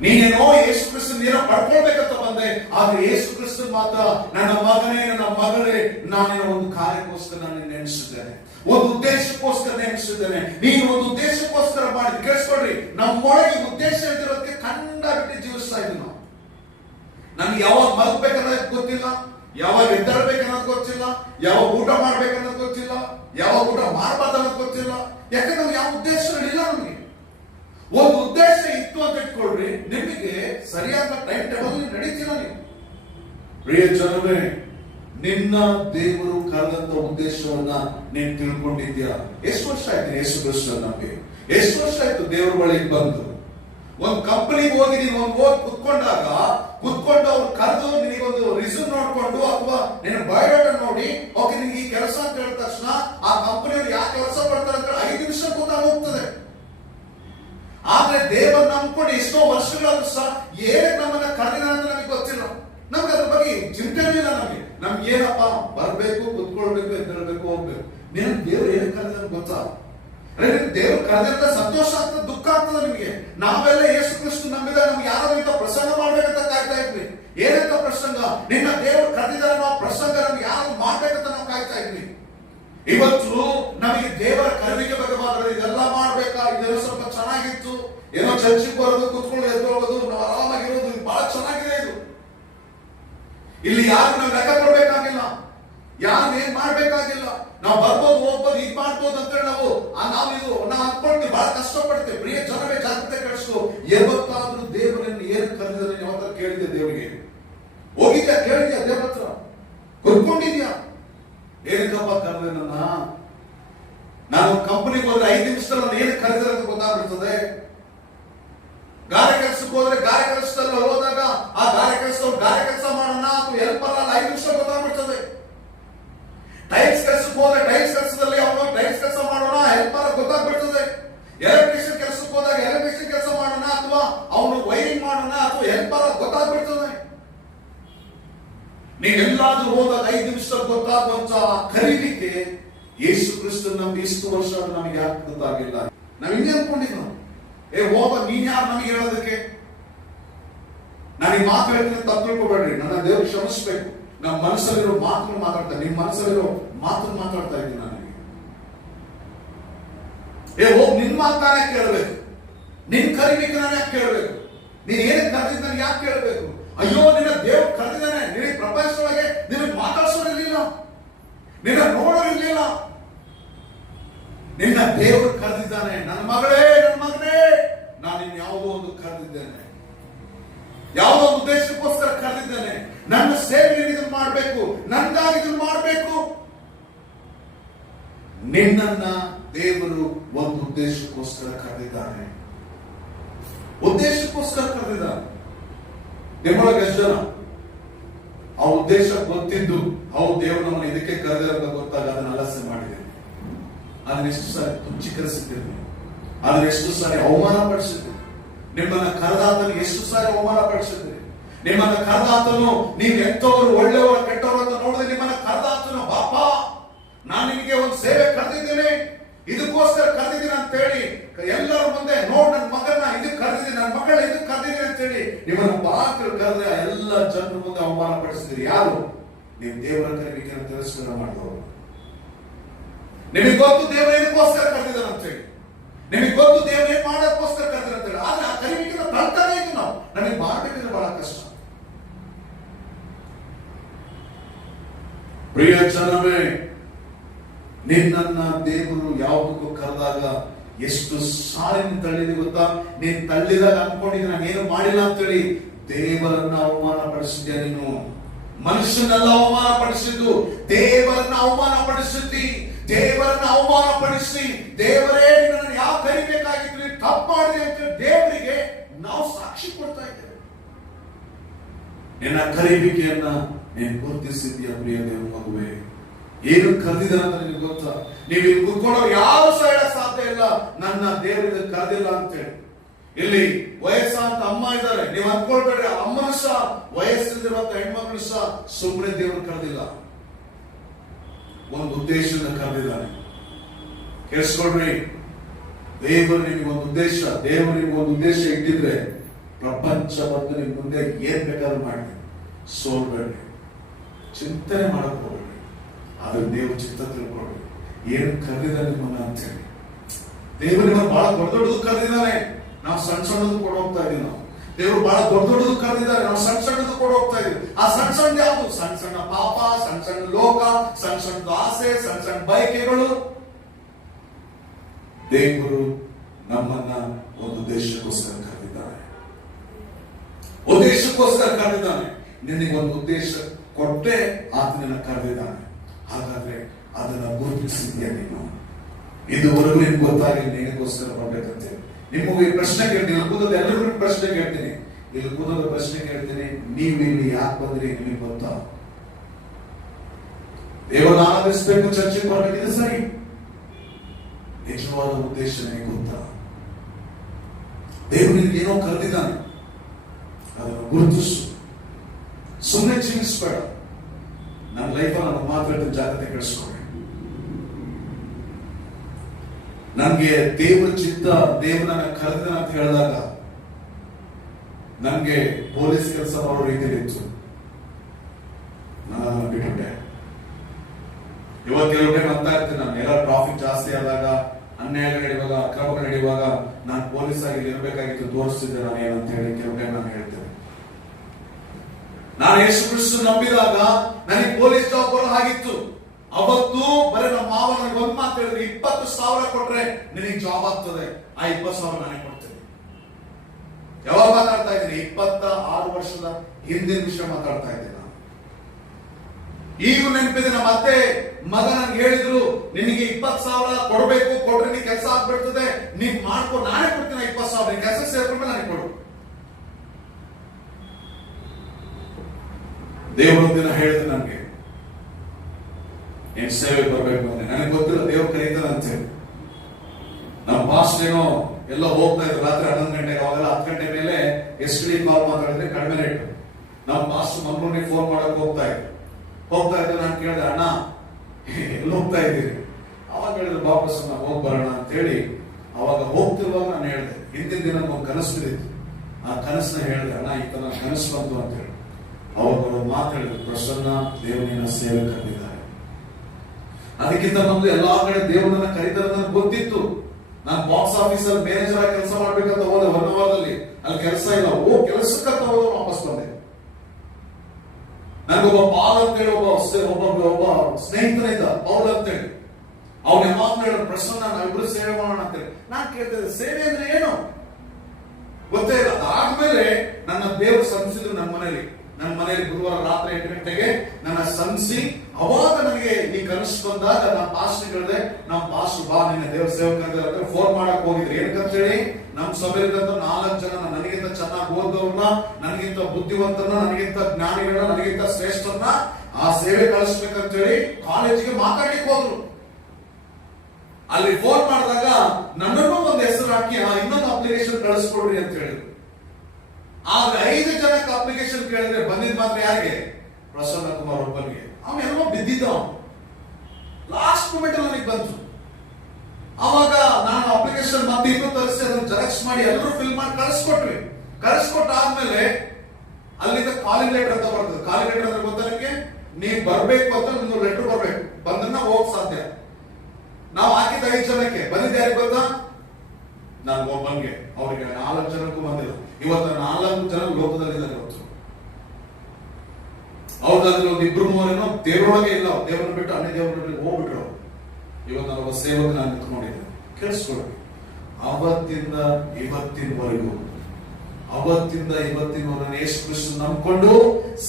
ನೀನೇನೋ ಯೇಸು ಕ್ರಿಸ್ತನ ನೀನು ಪಡ್ಕೊಳ್ಬೇಕಂತ ಬಂದೆ. ಆದ್ರೆ ಯೇಸು ಕ್ರಿಸ್ತನ್ ಮಾತ್ರ, ನನ್ನ ಮಗನೇ, ನನ್ನ ಮಗಳೇ, ನಾನೇನೋ ಒಂದು ಕಾರ್ಯಕ್ಕೋಸ್ಕರ ನಾನು ನೆನೆಸಿದ್ದೇನೆ, ಒಂದು ಉದ್ದೇಶಕ್ಕೋಸ್ಕರ ನೆನೆಸಿದ್ದೇನೆ. ನೀನು ಒಂದು ಉದ್ದೇಶಕ್ಕೋಸ್ಕರ ಮಾಡಿ. ಕೇಳಿಸ್ಕೊಡ್ರಿ, ನಮ್ಮೊಳಗೆ ಉದ್ದೇಶ ಇರೋದಕ್ಕೆ ಖಂಡ ಬಿಟ್ಟು ಜೀವಿಸ್ತಾ ಇದ್ದೀವಿ ನಾವು. ನನ್ಗೆ ಯಾವಾಗ ಮಲಗ್ಬೇಕನ್ನೋದು ಗೊತ್ತಿಲ್ಲ, ಯಾವಾಗ ಎದ್ದಾಡ್ಬೇಕನ್ನೋದು ಗೊತ್ತಿಲ್ಲ, ಯಾವಾಗ ಊಟ ಮಾಡ್ಬೇಕನ್ನೋದು ಗೊತ್ತಿಲ್ಲ, ಯಾವಾಗ ಊಟ ಮಾಡಬಾರ್ದು ಅನ್ನೋದು ಗೊತ್ತಿಲ್ಲ. ಯಾಕಂದ್ರೆ ನಮ್ಗೆ ಯಾವ ಉದ್ದೇಶಗಳಿಲ್ಲ. ನಮ್ಗೆ ಒಂದು ಉದ್ದೇಶ ಇತ್ತು ಅಂತ ಇಟ್ಕೊಳ್ರಿ, ನಿಮಗೆ ಸರಿಯಾದ ಟೈಮ್ ಟೇಬಲ್ ನಡೀತಿಲ್ಲ. ನೀವು ಪ್ರಿಯ ಜನರೇ, ನಿನ್ನ ದೇವರು ಕರೆದಂತ ಉದ್ದೇಶವನ್ನ ನೀನು ತಿಳ್ಕೊಂಡಿದ್ಯಾ? ಎಷ್ಟು ವರ್ಷ ಆಯ್ತು ಯೇಸು ಕ್ರಿಸ್ತ ನಮಗೆ? ಎಷ್ಟು ವರ್ಷ ಆಯ್ತು ದೇವರ ಬಳಿಗೆ ಬಂದು? ಒಂದು ಕಂಪನಿಗೆ ಹೋಗಿ ನೀನು ಒಂದು ಹೋಗಿ ಕುತ್ಕೊಂಡು ಅವ್ರು ಕರೆದು ನಿನಗೊಂದು ರಿಸ್ಯೂಮ್ ನೋಡ್ಕೊಂಡು ಅಥವಾ ನಿನ್ನ ಬಯೋಡಾಟಾ ನೋಡಿ, ಓಕೆ ನಿನ್ಗೆ ಈ ಕೆಲಸ ಅಂತ ಹೇಳಿದ ತಕ್ಷಣ ಆ ಕಂಪನಿಯವರು ಯಾವ ಕೆಲಸ ಕೊಡ್ತಾರೆ ಅಂತ 5 ನಿಮಿಷ ಗೊತ್ತಾಗೋಗ್ತದೆ. ಆದ್ರೆ ದೇವರ ನಂಬ್ಕೊಂಡು ಎಷ್ಟೋ ವರ್ಷಗಳಾದ್ರೂ ಸಹ ಏನಕ್ಕೆ ನಮ್ಮನ್ನ ಕರೆದಿಲ್ಲ ಅಂತ ನಮಗೆ ಗೊತ್ತಿಲ್ಲ. ನಮ್ಗೆ ಅದ್ರ ಬಗ್ಗೆ ಚಿಂತೆನೂ ಇಲ್ಲ. ನಮ್ಗೆ ಏನಪ್ಪ, ಬರ್ಬೇಕು, ಕುತ್ಕೊಳ್ಬೇಕು, ಎದ್ದೇಳ್ಬೇಕು, ಹೋಗ್ಬೇಕು. ನೀನು ದೇವ್ರು ಏನಕ್ಕೆ ಕರೆದ ಗೊತ್ತಾ? ದೇವ್ರು ಕರೆದಿದ್ದ ಸಂತೋಷ ಆಗ್ತದೆ, ದುಃಖ ಆಗ್ತದೆ ನಿಮಗೆ. ನಾವೆಲ್ಲ ಯೇಸು ಕ್ರಿಸ್ತ ನಂಬಿದ, ನಮ್ಗೆ ಯಾರಾದ್ರೂ ಇಂಥ ಪ್ರಸಂಗ ಮಾಡ್ಬೇಕಂತ ಕಾಯ್ತಾ ಇದ್ವಿ. ಏನಂತ ಪ್ರಸಂಗ? ನಿನ್ನ ದೇವರು ಕರೆದಿದ್ದಾರೆ ನಾವು ಪ್ರಸಂಗ ನಮ್ಗೆ ಯಾರು ಮಾಡ್ಬೇಕಂತ ನಾವು ಕಾಯ್ತಾ ಇದ್ವಿ. ಇವತ್ತು ನಮಗೆ ದೇವರ ಕರೆವಿಕೆ ಬಗ್ಗೆ ಮಾತ್ರ ಇದೆಲ್ಲ ಮಾಡ್ಬೇಕಾ, ಇದೆಲ್ಲ ಸ್ವಲ್ಪ ಚೆನ್ನಾಗಿತ್ತು, ಏನೋ ಚರ್ಚಿಗೆ ಬರೋದು, ಕುತ್ಕೊಂಡು ಎದ್ದೋಗೋದು, ನಾವು ಆರಾಮಾಗಿರೋದು, ಇದು ಬಹಳ ಚೆನ್ನಾಗಿದೆ. ಇದು ಇಲ್ಲಿ ಯಾರು ನಾವು ಲೆಕ್ಕ ಕೊಡ್ಬೇಕಾಗಿಲ್ಲ, ಯಾರು ಏನ್ ಮಾಡ್ಬೇಕಾಗಿಲ್ಲ. ನಾವು ಬರ್ಬೋದು, ಹೋಗ್ಬೋದು, ಇದು ಮಾಡ್ಬೋದು ಅಂತೇಳಿ ನಾವು ಅನ್ಕೊಳ್ತೀವಿ, ಬಹಳ ಕಷ್ಟಪಡ್ತೇವೆ. ಪ್ರಿಯ ಜನವೇ, ಜಾಗ್ರತೆ ಕಳಿಸ್ತು. ಯಾವತ್ತಾದ್ರೂ ದೇವರನ್ನು ಏನು ಕರೆದಿದ್ದಾರೆ ಯಾವತ್ತಾರು ಕೇಳಿದ್ದೆ? ದೇವರಿಗೆ ಹೋಗಿದ್ಯಾ? ಕೇಳಿದ್ಯಾ? ದೇವರ ಹತ್ರ ಕುತ್ಕೊಂಡಿದ್ಯಾ? ಏನಕ್ಕಪ್ಪ ಕರೆದೆ ನನ್ನ? ನಾನು ಕಂಪನಿಗೆ ಹೋದ್ರೆ 5 ನಿಮಿಷದಲ್ಲಿ ನಾನು ಏನು ಕರೆದಿರ ಅಂತ ಗೊತ್ತಾಗ್ಬಿಡ್ತದೆ. ಗಾರೆ ಕೆಲಸಕ್ಕೆ ಹೋದ್ರೆ ಗಾರೆ ಕೆಲಸದಲ್ಲಿ ಹೋದಾಗ ಆ ಗಾರೆ ಕೆಲಸ ಮಾಡೋಣ ಅಥವಾ ಹೆಲ್ಪರ್ 5 ನಿಮಿಷ ಗೊತ್ತಾಗ್ಬಿಡ್ತದೆ. ಟೈಲ್ಸ್ ಕೆಲಸಕ್ಕೆ ಹೋದ್ರೆ ಟೈಲ್ಸ್ ಕೆಲಸದಲ್ಲಿ ಅವನು ಟೈಲ್ಸ್ ಕೆಲಸ ಮಾಡೋಣ, ಹೆಲ್ಪರ್ ಗೊತ್ತಾಗ್ಬಿಡ್ತದೆ. ಎಲೆಕ್ಟ್ರಿಷಿಯನ್ ಕೆಲಸಕ್ಕೆ ಹೋದಾಗ ಎಲೆಕ್ಟ್ರಿಷಿಯನ್ ಕೆಲಸ ಮಾಡೋಣ ಅಥವಾ ಅವನು ವೈರಿಂಗ್ ಮಾಡೋಣ ಅಥವಾ ಹೆಲ್ಪರ್ ಗೊತ್ತಾಗ್ಬಿಡ್ತದೆ. ನೀವೆಲ್ಲಾದ್ರೂ ಹೋದಾಗ 5 ನಿಮಿಷ ಗೊತ್ತಾಗುವಂತ ಕರೀಲಿಕ್ಕೆ ಯೇಸು ಕ್ರಿಸ್ತನ್ ನಮ್ಗೆ ಇಷ್ಟು ವರ್ಷ ನಮಗೆ ಯಾಕೆ ಗೊತ್ತಾಗಿಲ್ಲ? ನಾವ್ ಹಿಂಗೆ ಅನ್ಕೊಂಡಿದ್ವಿ. ಹೋಗ, ನೀನ್ ಯಾರು ನಮಗೆ ಹೇಳೋದಕ್ಕೆ? ನಾನು ಈ ಮಾತು ಹೇಳ್ತೀನಿ, ತಪ್ಪು ತಿಳ್ಕೊಬೇಡ್ರಿ. ನನ್ನ ದೇವ್ರು ಕ್ಷಮಿಸ್ಬೇಕು. ನಮ್ಮ ಮನಸ್ಸಲ್ಲಿರೋ ಮಾತನ್ನು ಮಾತಾಡ್ತಾ, ನಿಮ್ಮ ಮನಸ್ಸಲ್ಲಿರೋ ಮಾತನ್ನು ಮಾತಾಡ್ತಾ ಇದ್ದೀನಿ ನನಗೆ. ಹೋಗ್, ನಿನ್ ಮಾತಾನೆ ಕೇಳಬೇಕು, ನಿನ್ ಕರಿಬೇಕು. ನಾನು ಯಾಕೆ ಕೇಳಬೇಕು? ನೀನ್ ಏನಕ್ಕೆ ಕರೆದಿದ್ದ ನನಗೆ ಯಾಕೆ ಕೇಳಬೇಕು? ಅಯ್ಯೋ, ನಿನ್ನ ದೇವ್ರು ಕರೆದಿದ್ದಾನೆ. ನಿನಗೆ ಪ್ರಪಂಚದೊಳಗೆ ನಿನಗೆ ಮಾತಾಡ್ಸೋರಿರ್ಲಿಲ್ಲ, ನಿನ್ನ ನೋಡೋರಿರ್ಲಿಲ್ಲ. ನಿನ್ನ ದೇವರು ಕರೆದಿದ್ದಾನೆ. ನನ್ನ ಮಗಳೇ, ನನ್ನ ಮಗನೇ, ನಾನು ನಿನ್ನ ಯಾವುದೋ ಒಂದು ಕರೆದಿದ್ದೇನೆ, ಯಾವುದೋ ಉದ್ದೇಶಕ್ಕೋಸ್ಕರ ಕರೆದಿದ್ದೇನೆ. ಸೇವೆ ಇದನ್ನು ಮಾಡಬೇಕು, ನನ್ಗಾಗಿ ಇದನ್ನು ಮಾಡಬೇಕು. ನಿನ್ನನ್ನ ದೇವರು ಒಂದು ಉದ್ದೇಶಕ್ಕೋಸ್ಕರ ಕರೆದಿದ್ದಾನೆ. ಉದ್ದೇಶಕ್ಕೋಸ್ಕರ ಕರೆದಿದ್ದಾನೆ. ನಿಮ್ಮೊಳಗೆ ಎಷ್ಟು ಜನ ಆ ಉದ್ದೇಶ ಗೊತ್ತಿದ್ದು ಅವ್ರು ದೇವರು ನಮ್ಮನ್ನು ಇದಕ್ಕೆ ಕರೆದಿರೋದು ಗೊತ್ತಾಗ ಅದನ್ನ ಆಲಸ್ಯ ಮಾಡಿದ್ದೇನೆ, ಅದನ್ನ ಎಷ್ಟು ಸಾರಿ ತುಚ್ಛೀಕರಿಸಿದ್ದೇನೆ, ಅದನ್ನ ಎಷ್ಟು ಸಾರಿ ಅವಮಾನ ಪಡಿಸಿದ್ದೇನೆ. ನಿಮ್ಮನ್ನ ಕರೆದಾತನಿಗೆ ಎಷ್ಟು ಸಾರಿ ಅವಮಾನ ಪಡಿಸಿದ್ದೇನೆ. ನಿಮ್ಮನ್ನ ಕರೆದಾತನು ನೀವು ಎಂತವರು ಒಳ್ಳೆಯವರು ಕೆಟ್ಟವರು ಅಂತ ನೋಡಿದ್ರೆ ನಿಮ್ಮನ್ನ ಕರೆದಾತನು ಪಾಪ ನಾನು ನಿಮಗೆ ಒಂದು ಸೇವೆ ಕರೆದಿದ್ದೇನೆ, ಇದಕ್ಕೋಸ್ಕರ ಕರೆದಿದ್ದೀನಿ ಅಂತ ಹೇಳಿ ಎಲ್ಲರ ಮುಂದೆ ನೋಡ್ ನನ್ನ ಮಗನ ಇದಕ್ಕೆ ಕರೆದಿದ್ದೀನಿ, ನನ್ನ ಮಗಳ ಇದಕ್ಕೆ ಕರೆದಿದ್ದೀನಿ ಅಂತ ಹೇಳಿ ನಿಮ್ಮನ್ನು ಬಾಕಲು ಕರೆದ್ರೆ ಎಲ್ಲ ಜನರ ಮುಂದೆ ಅವಮಾನ ಪಡಿಸಿದ್ರಿ. ಯಾರು? ನೀವು ದೇವರ ಕರೆವಿಕೆಯನ್ನು ತಿರಸ್ಕಾರ ಮಾಡಿದವರು. ನಿಮಗೆ ಗೊತ್ತು ದೇವರ ಇದಕ್ಕೋಸ್ಕರ ಕರೆದಿದ್ದಾನೆ ಅಂತ ಹೇಳಿ, ನಿಮಗೆ ಗೊತ್ತು ದೇವರು ಏನ್ ಮಾಡೋದಕ್ಕೋಸ್ಕರ ಕರೆದಿರ ಅಂತ ಹೇಳಿ, ಆದ್ರೆ ಆ ಕರೆವಿಕೆಯನ್ನು ತಳ್ತಾನೆ ಇದ್ದು ನಾವು ನಮಗೆ ಮಾಡಬೇಕಂದ್ರೆ ಬಹಳ ಕಷ್ಟ. ಪ್ರಿಯ ಜನವೇ, ನಿನ್ನನ್ನ ದೇವರು ಯಾವುದಕ್ಕೂ ಕರೆದಾಗ ಎಷ್ಟು ಸಾರಿ ನೀನು ತಳ್ಳಿದಿ ಗೊತ್ತಾ? ನೀನ್ ತಳ್ಳಿದಾಗ ಅನ್ಕೊಂಡಿದ್ದೆ ನಾನು ಏನು ಮಾಡಿಲ್ಲ ಅಂತೇಳಿ ದೇವರನ್ನ ಅವಮಾನ ಪಡಿಸಿದ್ಯಾ ನೀನು. ಮನುಷ್ಯನೆಲ್ಲ ಅವಮಾನ ಪಡಿಸಿದ್ದು, ದೇವರನ್ನ ಅವಮಾನ ಪಡಿಸಿದ್ದಿ. ದೇವರನ್ನ ಅವಮಾನ ಪಡಿಸಿ ದೇವರೇ ನಿನ್ನನ್ನು ಯಾವ ಕರಿಬೇಕಾಗಿತ್ತು, ನೀನು ತಪ್ಪು ಮಾಡಿದೆ ಅಂತ ದೇವರಿಗೆ ನಾವು ಸಾಕ್ಷಿ ಕೊಡ್ತಾ ಇದ್ದೇವೆ. ನಿನ್ನ ಕರಿಬೇಕೆಯನ್ನ ನೀನು ಗುರುತಿಸಿದ್ಯಾ ಪ್ರಿಯ ದೇವ ಮಗುವೆ? ಏನು ಕರೆದಿದ್ದಾರೆ ಅಂತ ನಿಮ್ಗೆ ಗೊತ್ತಾ? ನೀವು ಇಲ್ಲಿ ಕುತ್ಕೊಳ್ಳೋರು ಯಾರು ಸಹ ಹೇಳಕ್ ಸಾಧ್ಯ ಇಲ್ಲ ನನ್ನ ದೇವರಿಗೆ ಕರೆದಿಲ್ಲ ಅಂತೇಳಿ. ಇಲ್ಲಿ ವಯಸ್ಸಾಂತ ಅಮ್ಮ ಇದ್ದಾರೆ, ನೀವು ಅನ್ಕೊಳ್ಬೇಡ್ರಿ ಅಮ್ಮನ ಸಹ ವಯಸ್ಸಿರುವಂತ ಹೆಣ್ಮಕ್ಳು ಸಹ ಸುಮ್ಮನೆ ದೇವರು ಕರೆದಿಲ್ಲ, ಒಂದು ಉದ್ದೇಶದಿಂದ ಕರೆದಿದ್ದಾನೆ. ಕೇಳಿಸ್ಕೊಳ್ರಿ, ದೇವರು ನಿಮಗೆ ಒಂದು ಉದ್ದೇಶ, ದೇವರು ನಿಮ್ಗೆ ಒಂದು ಉದ್ದೇಶ ಇಟ್ಟಿದ್ರೆ ಪ್ರಪಂಚ ಬಂದು ನಿಮ್ ಮುಂದೆ ಏನ್ ಬೇಕಾದ್ರೂ ಮಾಡಿ ಸೋಲ್ಬೇಡ್ರಿ, ಚಿಂತನೆ ಮಾಡಕ್ ಹೋಗ್ಬೇಡ್ರಿ. ಆದ್ರೆ ದೇವ್ರ ಚಿತ್ತ ತಿಳ್ಕೊಳ್ರಿ, ಏನು ಕರೆದಿದ್ದಾನೆ ನಿಮ್ಮನ್ನ ಅಂತ ಹೇಳಿ. ದೇವರು ನಿಮ್ಮನ್ನು ಬಹಳ ದೊಡ್ಡ ದೊಡ್ಡದು ಕರೆದಿದ್ದಾನೆ, ನಾವು ಸಣ್ಣ ಸಣ್ಣದು ಕೊಡ ಹೋಗ್ತಾ ಇದೀವಿ. ನಾವು ದೇವರು ಬಹಳ ದೊಡ್ಡ ದೊಡ್ಡದು ಕರೆದಿದ್ದಾರೆ, ನಾವು ಸಣ್ಣ ಸಣ್ಣದು ಕೊಡ ಹೋಗ್ತಾ ಇದೀವಿ. ಆ ಸಣ್ಣ ಸಣ್ಣ ಯಾವುದು? ಸಣ್ಣ ಸಣ್ಣ ಪಾಪ, ಸಣ್ಣ ಸಣ್ಣ ಲೋಕ, ಸಣ್ಣ ಸಣ್ಣ ಆಸೆ, ಸಣ್ಣ ಸಣ್ಣ ಬಯಕೆಗಳು. ದೇವರು ನಮ್ಮನ್ನ ಒಂದು ಉದ್ದೇಶಕ್ಕೋಸ್ಕರ ಕರೆದಿದ್ದಾನೆ, ಉದ್ದೇಶಕ್ಕೋಸ್ಕರ ಕರೆದಿದ್ದಾನೆ. ನಿನಗೆ ಒಂದು ಉದ್ದೇಶ ಕೊಟ್ಟೆ ಆತನನ್ನ ಕರೆದಿದ್ದಾನೆ. ಹಾಗಾದ್ರೆ ಅದನ್ನ ಗುರುತಿಸಿದ್ಯಾ ನೀನು? ಇದುವರೆಗೂ ನಿಮ್ಗೆ ಗೊತ್ತಾಗಿಲ್ಲ ನಿನಗೋಸ್ಕರ ಬರ್ಬೇಕಂತೆ. ನಿಮಗೆ ಪ್ರಶ್ನೆ ಕೇಳ್ತೀನಿ, ಇಲ್ಲಿ ಕೂದಲು ಎಲ್ಲರಿಗೂ ಪ್ರಶ್ನೆ ಕೇಳ್ತೀನಿ, ಇಲ್ಲಿ ಕೂದಲು ಪ್ರಶ್ನೆ ಕೇಳ್ತೀನಿ, ನೀವು ಇಲ್ಲಿ ಯಾಕೆ ಬಂದ್ರಿ ನಿಮಗೆ ಗೊತ್ತಾ? ದೇವರನ್ನ ಆರಾಧಿಸಬೇಕು, ಚರ್ಚೆಗೆ ಬರ್ಬೇಕು, ಇದು ಸರಿ. ನಿಜವಾದ ಉದ್ದೇಶ ನಿಮಗೆ ಗೊತ್ತಾ? ದೇವರು ನಿನ್ಗೆ ಏನೋ ಕರೆದಿದ್ದಾನೆ, ಅದನ್ನು ಗುರುತಿಸು. ಸುಮ್ಮನೆ ಜೀವಿಸ್ಬೇಡ. ನನ್ನ ಲೈಫಲ್ಲಿ ನಾನು ಮಾತಾಡಿದ ಜಾಗ್ರತೆ ಕೆಡಿಸ್ಕೊಳ್ಳಿ. ನನ್ಗೆ ದೇವರ ಚಿತ್ತ, ದೇವರನ್ನ ಕರೆದ ಅಂತ ಹೇಳಿದಾಗ ನನ್ಗೆ ಪೊಲೀಸ್ ಕೆಲಸ ಮಾಡೋ ರೀತಿಯಲ್ಲಿ ಇತ್ತು. ನಾನು ಬಿಟ್ಟುಬಿಟ್ಟೆ. ಇವಾಗ ಕೆಲವು ಟೈಮ್ ಅಂತ ಇರ್ತೀನಿ, ನಾನು ಎಲ್ಲ ಟ್ರಾಫಿಕ್ ಜಾಸ್ತಿ ಆದಾಗ, ಅನ್ಯಾಯಗಳು ನಡೆಯುವಾಗ, ಅಕ್ರಮಗಳು ನಡೆಯುವಾಗ ನಾನು ಪೊಲೀಸ್ ಆಗಿ ಇರಬೇಕಾಗಿತ್ತು, ತೋರಿಸ್ತಿದ್ದೆ ನಾನು ಏನಂತ ಹೇಳಿ ಕೆಲವು ಟೈಮ್ ನಾನು ಹೇಳ್ತೇನೆ. ನಾನು ಯೇಸು ಕ್ರಿಸ್ತ ನಂಬಿದಾಗ ನನಗೆ ಪೊಲೀಸ್ ಜಾಬ್ ಬರೋ ಹಾಗಿತ್ತು. ಅವತ್ತು ಬರೀ ನಮ್ಮ ಮಾವ ನನಗೆ ಒಂದ್ ಮಾತು ಹೇಳಿದ್ರೆ, 20,000 ಕೊಟ್ರೆ ನಿನಗೆ ಜಾಬ್ ಆಗ್ತದೆ, ಆ 20,000 ನನಗೆ ಕೊಡ್ತೇನೆ. ಯಾವಾಗ ಮಾತಾಡ್ತಾ ಇದ್ದೀನಿ? 26 ವರ್ಷದ ಹಿಂದಿನ ವಿಷಯ ಮಾತಾಡ್ತಾ ಇದ್ದೀನಿ ನಾನು. ಈಗ ನೆನಪಿದೆ, ನಮ್ಮ ಅತ್ತೆ ಮಗ ನನ್ಗೆ ಹೇಳಿದ್ರು, ನಿನಗೆ 20,000 ಕೊಡಬೇಕು, ಕೊಟ್ರೆ ನೀ ಕೆಲಸ ಆಗ್ಬಿಡ್ತದೆ, ನೀನ್ ಮಾಡ್ಕೊ, ನಾನೇ ಕೊಡ್ತೀನಿ 20,000, ಕೆಲಸ ಸೇರ್ಕೊಂಡ್ರೆ ನನಗೆ ಕೊಡು. ದೇವರೊಂದಿನ ಹೇಳಿದ್ರೆ ನನಗೆ ಏನ್ ಸೇವೆ ಬರ್ಬೇಕು ಅಂದ್ರೆ, ನನಗೆ ಗೊತ್ತಿಲ್ಲ ದೇವ್ರು ಕರೀತಾನೆ ಅಂತ ಹೇಳಿ. ನಮ್ಮ ಬಾಸ್ ಏನೋ ಎಲ್ಲ ಹೋಗ್ತಾ ಇದ್ರು ರಾತ್ರಿ 11 ಗಂಟೆಗೆ, ಅವಾಗೆಲ್ಲ 10 ಗಂಟೆ ಮೇಲೆ STD ಕಾಲ್ ಮಾತಾಡಿದ್ರೆ ಕಡಿಮೆ ರೇಟ್. ನಮ್ಮ ಬಾಸ್ ಮಂಗಳೂರಿಗೆ ಫೋನ್ ಮಾಡಕ್ ಹೋಗ್ತಾ ಇದ್ದೆ. ನಾನು ಕೇಳಿದೆ, ಅಣ್ಣ ಎಲ್ಲಿ ಹೋಗ್ತಾ ಇದ್ದೀರಿ? ಅವಾಗ ಹೇಳಿದ್ರು, ವಾಪಸ್ ಹೋಗಿ ಬರೋಣ ಅಂತ ಹೇಳಿ. ಅವಾಗ ಹೋಗ್ತಿರುವಾಗ ನಾನು ಹೇಳಿದೆ, ಹಿಂದಿನ ದಿನ ಒಂದು ಕನಸು ಬಿದ್ದಿತ್ತು, ಆ ಕನಸನ್ನ ಹೇಳಿದೆ, ಅಣ್ಣ ಈ ತರ ಕನಸು ಬಂತು ಅಂತ ಹೇಳಿ. ಅವಾಗ ಅವರು ಮಾತಾಡಿದ್ರು, ಪ್ರಸನ್ನ, ದೇವರಿನ ಸೇವೆ ಕರೆದಿದ್ದಾರೆ. ಅದಕ್ಕಿಂತ ಮೊದಲು ಎಲ್ಲಾ ಕಡೆ ದೇವರನ್ನ ಕರೀತಾರೆ ನನಗೆ ಗೊತ್ತಿತ್ತು. ನಾನು ಬಾಕ್ಸ್ ಆಫೀಸಲ್ಲಿ ಮ್ಯಾನೇಜರ್ ಆಗಿ ಕೆಲಸ ಮಾಡ್ಬೇಕಂತ ಹೋದೆ ಹೊನ್ನವಾರದಲ್ಲಿ, ಅಲ್ಲಿ ಕೆಲಸ ಇಲ್ಲ, ಕೆಲಸಕ್ಕಂತ ಹೋದ ವಾಪಸ್ ಬಂದೆ. ನನಗೊಬ್ಬ ಪಾಲ್ ಅಂತೇಳಿ ಒಬ್ಬ ಸ್ನೇಹಿತನಿದ್ದ, ಪೌಲ್ ಅಂತೇಳಿ. ಅವ್ನ ಯಾವಾಗ ಹೇಳಿದ್ರು, ಪ್ರಸನ್ನ ನಾವಿಬ್ರು ಸೇವೆ ಮಾಡೋಣ ಅಂತೇಳಿ. ನಾನ್ ಕೇಳ್ತಿದ್ದೆ, ಸೇವೆ ಅಂದ್ರೆ ಏನು ಗೊತ್ತೇ ಇಲ್ಲ. ಅದಾದ್ಮೇಲೆ ನನ್ನ ದೇವರು ಸಂಧಿಸಿದ್ರು ನನ್ನ ಮನೇಲಿ, ನನ್ನ ಮನೆಯಲ್ಲಿ ಗುರುವಾರ ರಾತ್ರಿ 8 ಗಂಟೆಗೆ ನನ್ನ ಸಂಸಿ, ಅವಾಗ ನನಗೆ ಈ ಕನಸು ಬಂದಾಗ ನಾನು ಪಾಸ್ಟರ್ ಹೇಳಿದೆ, ನಮ್ಮ ಪಾಸ್ಟರ್ ಬಾ ನಿನ್ನ ದೇವ್ರ ಸೇವಕರ ಫೋನ್ ಮಾಡಕ್ ಹೋಗಿದ್ರು. ಏನಕ್ಕಂತೇಳಿ ನಮ್ಮ ಸಭೆಯಲ್ಲಿದ್ದಂತ 4 ಜನ ನನಗಿಂತ ಚೆನ್ನಾಗಿ ಓದೋರ್ನ, ನನಗಿಂತ ಬುದ್ಧಿವಂತನ, ನನಗಿಂತ ಜ್ಞಾನಿಗಳನ್ನ, ನನಗಿಂತ ಶ್ರೇಷ್ಠರನ್ನ ಆ ಸೇವೆ ಕಳಿಸ್ಬೇಕಂತೇಳಿ ಕಾಲೇಜಿಗೆ ಮಾತಾಡ್ಲಿಕ್ಕೆ ಹೋದ್ರು. ಅಲ್ಲಿ ಫೋನ್ ಮಾಡಿದಾಗ ನನ್ನನ್ನು ಒಂದು ಹೆಸರು ಹಾಕಿ ಇನ್ನೊಂದು ಅಪ್ಲಿಕೇಶನ್ ಕಳಿಸ್ಕೊಡ್ರಿ ಅಂತ ಹೇಳಿದ್ರು. ಆದ್ರೆ 5 ಜನಕ್ಕೆ ಅಪ್ಲಿಕೇಶನ್ ಕೇಳಿದ್ರೆ ಬಂದಿದ್ ಮಾತ್ರ ಯಾರಿಗೆ? ಪ್ರಸನ್ನ ಕುಮಾರ್ ಒಬ್ಬನಿಗೆ. ಅವನೆಲ್ಲೋ ಬಿದ್ದಿದ್ದ. ಲಾಸ್ಟ್ ಮೂಮೆಂಟ್ ನನಗೆ ಬಂತು. ಅವಾಗ ನಾನು ಅಪ್ಲಿಕೇಶನ್ ಮತ್ತೆ ಇನ್ನೂ ತರಿಸಿ ಅದನ್ನು ಜೆರಾಕ್ಸ್ ಮಾಡಿ ಎಲ್ಲರೂ ಫಿಲ್ ಮಾಡಿ ಕಳಿಸ್ಕೊಟ್ವಿ. ಕಳಿಸ್ಕೊಟ್ಟಾದ್ಮೇಲೆ ಅಲ್ಲಿಂದ ಕಾಲಿಂಗ್ ಲೆಟರ್ ಅಂತ ಬರ್ತದೆ. ಕಾಲಿಂಗ್ ಲೆಟರ್ ಅಂದ್ರೆ ಗೊತ್ತಾ ನಿಮಗೆ? ನೀವು ಬರ್ಬೇಕು ಅಂತ ಒಂದು ಲೆಟರ್ ಬರ್ಬೇಕು, ಬಂದನ್ನ ಹೋಗಕ್ ಸಾಧ್ಯ. ನಾವು ಹಾಕಿದ 5 ಜನಕ್ಕೆ ಬಂದಿದ್ದ ಯಾರಿಗೆ ಗೊತ್ತಾ? ನಾನು ಒಬ್ಬನಿಗೆ. ಅವರಿಗೆ 4 ಜನಕ್ಕೂ ಬಂದಿಲ್ಲ. ಇವತ್ತು 4 ಜನ ಲೋಕದಲ್ಲಿದ್ದಾರೆ. ಇವತ್ತು ಅವ್ರದ್ರಲ್ಲಿ ಒಂದು 2-3 ದೇವರೊಳಗೆ ಇಲ್ಲ, ದೇವರನ್ನು ಬಿಟ್ಟು ಅನ್ಯ ದೇವರಲ್ಲಿ ಹೋಗ್ಬಿಟ್ರು. ಇವತ್ತು ನಾವು ಸೇವಕ ನಾನು ನಿಂತ್ಕೊಂಡಿದ್ದೆ. ಕೇಳಿಸ್ಕೊಳ್ರಿ, ಅವತ್ತಿಂದ ಇವತ್ತಿನವರೆಗೂ ಯೇಸು ಕ್ರಿಸ್ತ ನಂಬ್ಕೊಂಡು